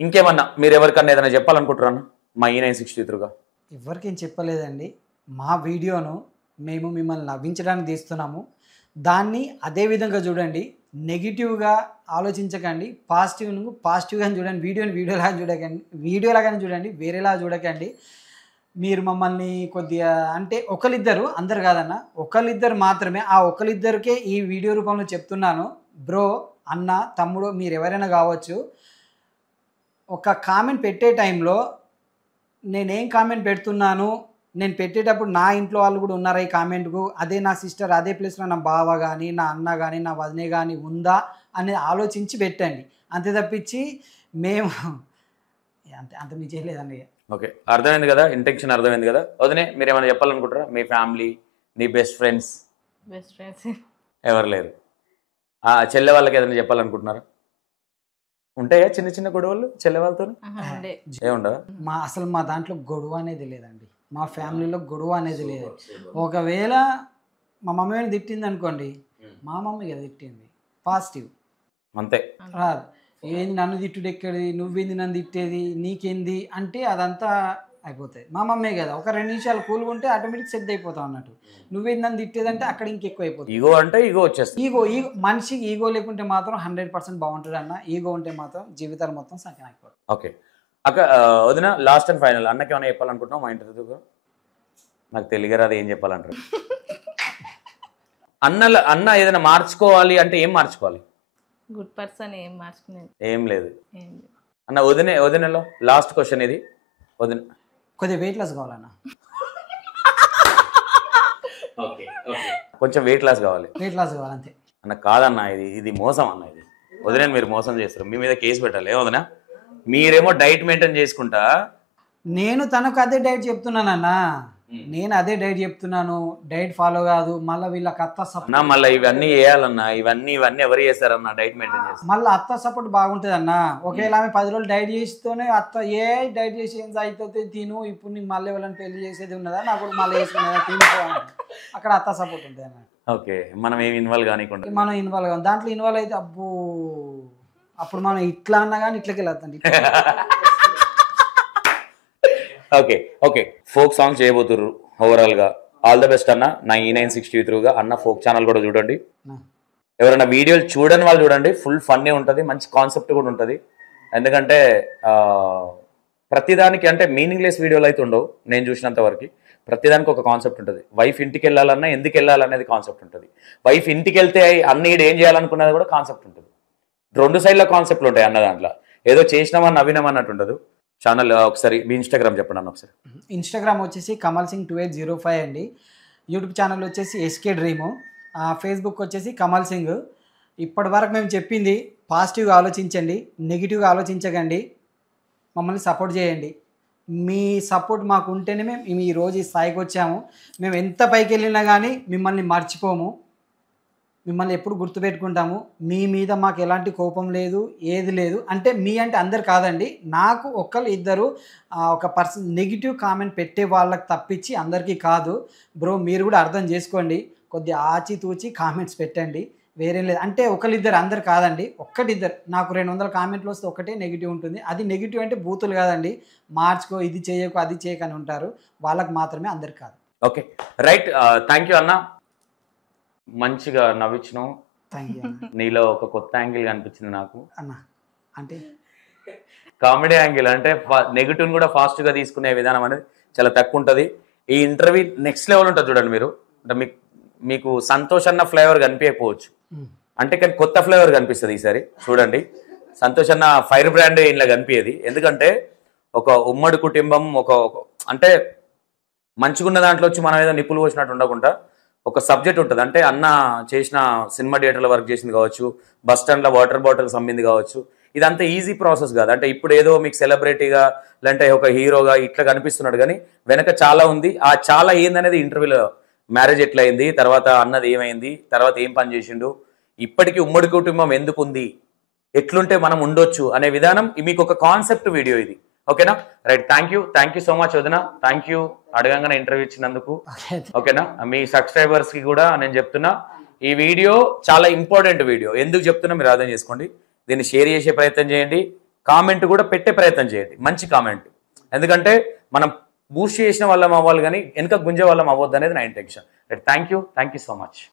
ఇంకేమన్నా మీరు ఎవరికన్నా ఏదైనా చెప్పాలనుకుంటున్నాను మా E960 త్రూగా? ఎవరికి ఏం చెప్పలేదండి. మా వీడియోను మేము మిమ్మల్ని నవ్వించడానికి తీస్తున్నాము, దాన్ని అదే విధంగా చూడండి, నెగిటివ్గా ఆలోచించకండి, పాజిటివ్గా చూడండి. వీడియోలాగానే చూడండి, వేరేలా చూడకండి. మీరు మమ్మల్ని కొద్దిగా అంటే ఒకరిద్దరు, అందరు కాదన్న, ఒకరిద్దరు మాత్రమే, ఆ ఒకరిద్దరికే ఈ వీడియో రూపంలో చెప్తున్నాను. బ్రో, అన్న, తమ్ముడు, మీరు ఎవరైనా కావచ్చు, ఒక కామెంట్ పెట్టే టైంలో నేనేం కామెంట్ పెడుతున్నాను, నేను పెట్టేటప్పుడు నా ఇంట్లో వాళ్ళు కూడా ఉన్నారా ఈ కామెంట్కు, అదే నా సిస్టర్, అదే ప్లేస్లో నా బావ కానీ నా అన్న కానీ నా వదినే కానీ ఉందా అనేది ఆలోచించి పెట్టండి. అంతే తప్పించి మేము అంత మీ చేయలేదండి. ఓకే, అర్థమైంది కదా, ఇంటెన్షన్ అర్థమైంది కదా. వదినే మీరు ఏమైనా చెప్పాలనుకుంటారా? మీ ఫ్యామిలీ, నీ బెస్ట్ ఫ్రెండ్స్ బెస్ట్ ఫ్రెండ్స్ ఎవరు లేరు. చెల్లె వాళ్ళకి ఏదైనా చెప్పాలనుకుంటున్నారా? ఉంటాయా చిన్న చిన్న గొడవలు చెల్లె వాళ్ళతో? ఉండే ఏముండవా? అసలు మా దాంట్లో గొడవ అనేది లేదండి. మా ఫ్యామిలీలో గొడవ అనేది లేదు. ఒకవేళ మా మమ్మీ తిట్టింది అనుకోండి, మా మమ్మీ కదా తిట్టింది, పాజిటివ్ అంతే. రాదు ఏంది నన్ను తిట్టుడు ఎక్కడిది, నువ్వేంది నన్ను తిట్టేది, నీకేంది అంటే అదంతా అయిపోతాయి. మా మమ్మీ కదా ఒక 2 నిమిషాలు కూల్గా ఉంటే ఆటోమేటిక్ సెట్ అయిపోతాం అన్నట్టు. నువ్వేంది నన్ను తిట్టేదంటే అక్కడ ఇంకెక్కువ అయిపోతుంది. ఈగో అంటే ఈగో వచ్చేస్తుంది. ఈగో మనిషికి ఈగో లేకుంటే మాత్రం 100% బాగుంటుంది అన్న. ఈగో ఉంటే మాత్రం జీవితాలు మొత్తం సంఖ్య అయిపోతుంది. ఓకే అక్క, వదిన లాస్ట్ అండ్ ఫైనల్, అన్నకి ఏమైనా చెప్పాలనుకుంటున్నావు మా ఇంటర్వ్యూగా? నాకు తెలియరాదు ఏం చెప్పాలంటారు. అన్న ఏదైనా మార్చుకోవాలి అంటే ఏం మార్చుకోవాలి? గుడ్ పర్సన్ ఏం మార్చుకునేది ఏం లేదు ఏం లేదు. అన్న. వదినలో లాస్ట్ క్వశ్చన్ ఇది. వదిన కొద్దిగా వెయిట్ లాస్ కావాలన్న. కొంచెం వెయిట్ లాస్ కావాలి. వెయిట్ లాస్ కావాలంతే అన్న. కాదన్న, ఇది మోసం అన్న. ఇది వదిన మీరు మోసం చేస్తారు, మీ మీద కేసు పెట్టాలి. వదిన మీరేమో డైట్ మెయింటైన్ చేసుకుంటా. నేను తనకు అదే డైట్ చెప్తున్నానన్నా. నేను అదే డైట్ చెప్తున్నాను, డైట్ ఫాలో కాదు. మళ్ళీ వీళ్ళకి అత్త సపోర్ట్, మళ్ళీ ఇవన్నీ వేయాలన్నా. ఇవన్నీ ఎవరు చేస్తారన్న డైట్ మెయింటైన్ చేస్తారు? మళ్ళీ అత్త సపోర్ట్ బాగుంటుంది అన్న. ఒకవేళ ఆమె 10 రోజులు డైట్ చేస్తూనే అత్త డైట్ చేసి ఏం అవుతుంది తిను, ఇప్పుడు నీకు మళ్ళీ ఎవరైనా పెళ్లి చేసేది ఉన్నదా, నాకు మళ్ళీ చేసుకున్నదా తినిపో, అక్కడ అత్త సపోర్ట్ ఉంటుంది అన్న. ఓకే, మనం ఏమి ఇన్వాల్వ్ కానికుండా మనం ఇన్వాల్వ్ కాదు. దాంట్లో ఇన్వాల్వ్ అయితే అబ్బో, అప్పుడు మనం ఇట్లా అన్నా కానీ ఇట్లకి వెళ్ళొద్దండి. ఓకే ఫోక్ సాంగ్ చేయబోతుర్రు. ఓవరాల్ గా ఆల్ ద బెస్ట్ అన్న. నా E960 త్రూగా అన్న ఫోక్ ఛానల్ కూడా చూడండి. ఎవరైనా వీడియోలు చూడని వాళ్ళు చూడండి, ఫుల్ ఫన్నే ఉంటుంది, మంచి కాన్సెప్ట్ కూడా ఉంటుంది. ఎందుకంటే ప్రతిదానికి అంటే మీనింగ్లెస్ వీడియోలు అయితే ఉండవు నేను చూసినంత వరకు. ప్రతిదానికి ఒక కాన్సెప్ట్ ఉంటుంది. వైఫ్ ఇంటికి వెళ్ళాలన్నా ఎందుకు వెళ్ళాలనేది కాన్సెప్ట్ ఉంటుంది. వైఫ్ ఇంటికి వెళ్తే అన్ని ఏం చేయాలనుకున్నది కూడా కాన్సెప్ట్ ఉంటుంది. 2 సైడ్ల కాన్సెప్ట్లు ఉంటాయి అన్న దాంట్లో. ఏదో చేసినామని నవ్వినామన్నట్టు ఉండదు. ఛానల్ ఒకసారి మీ ఇన్స్టాగ్రామ్ చెప్పండి అన్న ఒకసారి. ఇన్స్టాగ్రామ్ వచ్చేసి కమల్ సింగ్ 2805 అండి. యూట్యూబ్ ఛానల్ వచ్చేసి ఎస్కే డ్రీము. ఫేస్బుక్ వచ్చేసి కమల్ సింగ్. ఇప్పటి వరకు మేము చెప్పింది పాజిటివ్గా ఆలోచించండి, నెగిటివ్గా ఆలోచించకండి, మమ్మల్ని సపోర్ట్ చేయండి. మీ సపోర్ట్ మాకు ఉంటేనే మేము ఈరోజు ఈ స్థాయికి వచ్చాము. మేము ఎంత పైకి వెళ్ళినా కానీ మిమ్మల్ని మర్చిపోము, మిమ్మల్ని ఎప్పుడు గుర్తుపెట్టుకుంటాము. మీ మీద మాకు ఎలాంటి కోపం లేదు, ఏది లేదు. అంటే మీ అంటే అందరు కాదండి, నాకు ఇద్దరు ఒక పర్సన్ నెగిటివ్ కామెంట్ పెట్టే వాళ్ళకి తప్పించి అందరికీ కాదు. బ్రో మీరు కూడా అర్థం చేసుకోండి, కొద్దిగా ఆచితూచి కామెంట్స్ పెట్టండి, వేరేం లేదు. అంటే ఒకరిద్దరు అందరు కాదండి, ఒక్కటిద్దరు. నాకు 200 కామెంట్లు వస్తే ఒకటే నెగిటివ్ ఉంటుంది. అది నెగిటివ్ అంటే బూతులు కాదండి, మార్చుకో, ఇది చేయకు, అది చేయకని ఉంటారు. వాళ్ళకి మాత్రమే, అందరికి కాదు. ఓకే రైట్, థ్యాంక్ యూ అన్న. మంచిగా నవ్వించినావు. థ్యాంక్ యూ నీలో ఒక కొత్త యాంగిల్ కనిపించింది నాకు అన్న. అంటే కామెడీ యాంగిల్ అంటే నెగిటివ్ కూడా ఫాస్ట్గా తీసుకునే విధానం అనేది చాలా తక్కువ ఉంటుంది. ఈ ఇంటర్వ్యూ నెక్స్ట్ లెవెల్ ఉంటుంది చూడండి మీరు. అంటే మీకు సంతోష్ అన్న ఫ్లేవర్ కనిపించకపోవచ్చు, అంటే కానీ కొత్త ఫ్లేవర్ కనిపిస్తుంది ఈసారి. చూడండి, సంతోష్ అన్న ఫైర్ బ్రాండ్ ఇలా కనిపించేది. ఎందుకంటే ఒక ఉమ్మడి కుటుంబం, ఒక అంటే మంచిగున్న దాంట్లో వచ్చి మనం ఏదో నిప్పులు పోసినట్టు ఉండకుండా ఒక సబ్జెక్ట్ ఉంటుంది. అంటే అన్న చేసిన సినిమా థియేటర్లో వర్క్ చేసింది కావచ్చు, బస్ స్టాండ్లో వాటర్ బాటిల్స్ అమ్మింది కావచ్చు. ఇదంతా ఈజీ ప్రాసెస్ కాదు. అంటే ఇప్పుడు ఏదో మీకు సెలబ్రిటీగా లేదంటే ఒక హీరోగా ఇట్లా కనిపిస్తున్నాడు, కానీ వెనక చాలా ఉంది. ఆ చాలా ఏందనేది ఇంటర్వ్యూలో, మ్యారేజ్ ఎట్లయింది, తర్వాత అన్నది ఏమైంది, తర్వాత ఏం పని చేసిండు, ఇప్పటికీ ఉమ్మడి కుటుంబం ఎందుకు ఉంది, ఎట్లుంటే మనం ఉండొచ్చు అనే విధానం మీకు ఒక కాన్సెప్ట్ వీడియో ఇది. ఓకేనా? Right, thank you so much వదిన. థ్యాంక్ యూ అడగంగానే ఇంటర్వ్యూ ఇచ్చినందుకు. ఓకేనా? మీ సబ్స్క్రైబర్స్ కి కూడా నేను చెప్తున్నా, ఈ వీడియో చాలా ఇంపార్టెంట్ వీడియో. ఎందుకు చెప్తున్నా మీరు అర్థం చేసుకోండి. దీన్ని షేర్ చేసే ప్రయత్నం చేయండి, కామెంట్ కూడా పెట్టే ప్రయత్నం చేయండి, మంచి కామెంట్. ఎందుకంటే మనం బూస్ట్ చేసిన వాళ్ళం అవ్వాలి, కానీ వెనక గుంజే వాళ్ళం అవ్వద్దు అనేది నా intention. Right, thank you so much.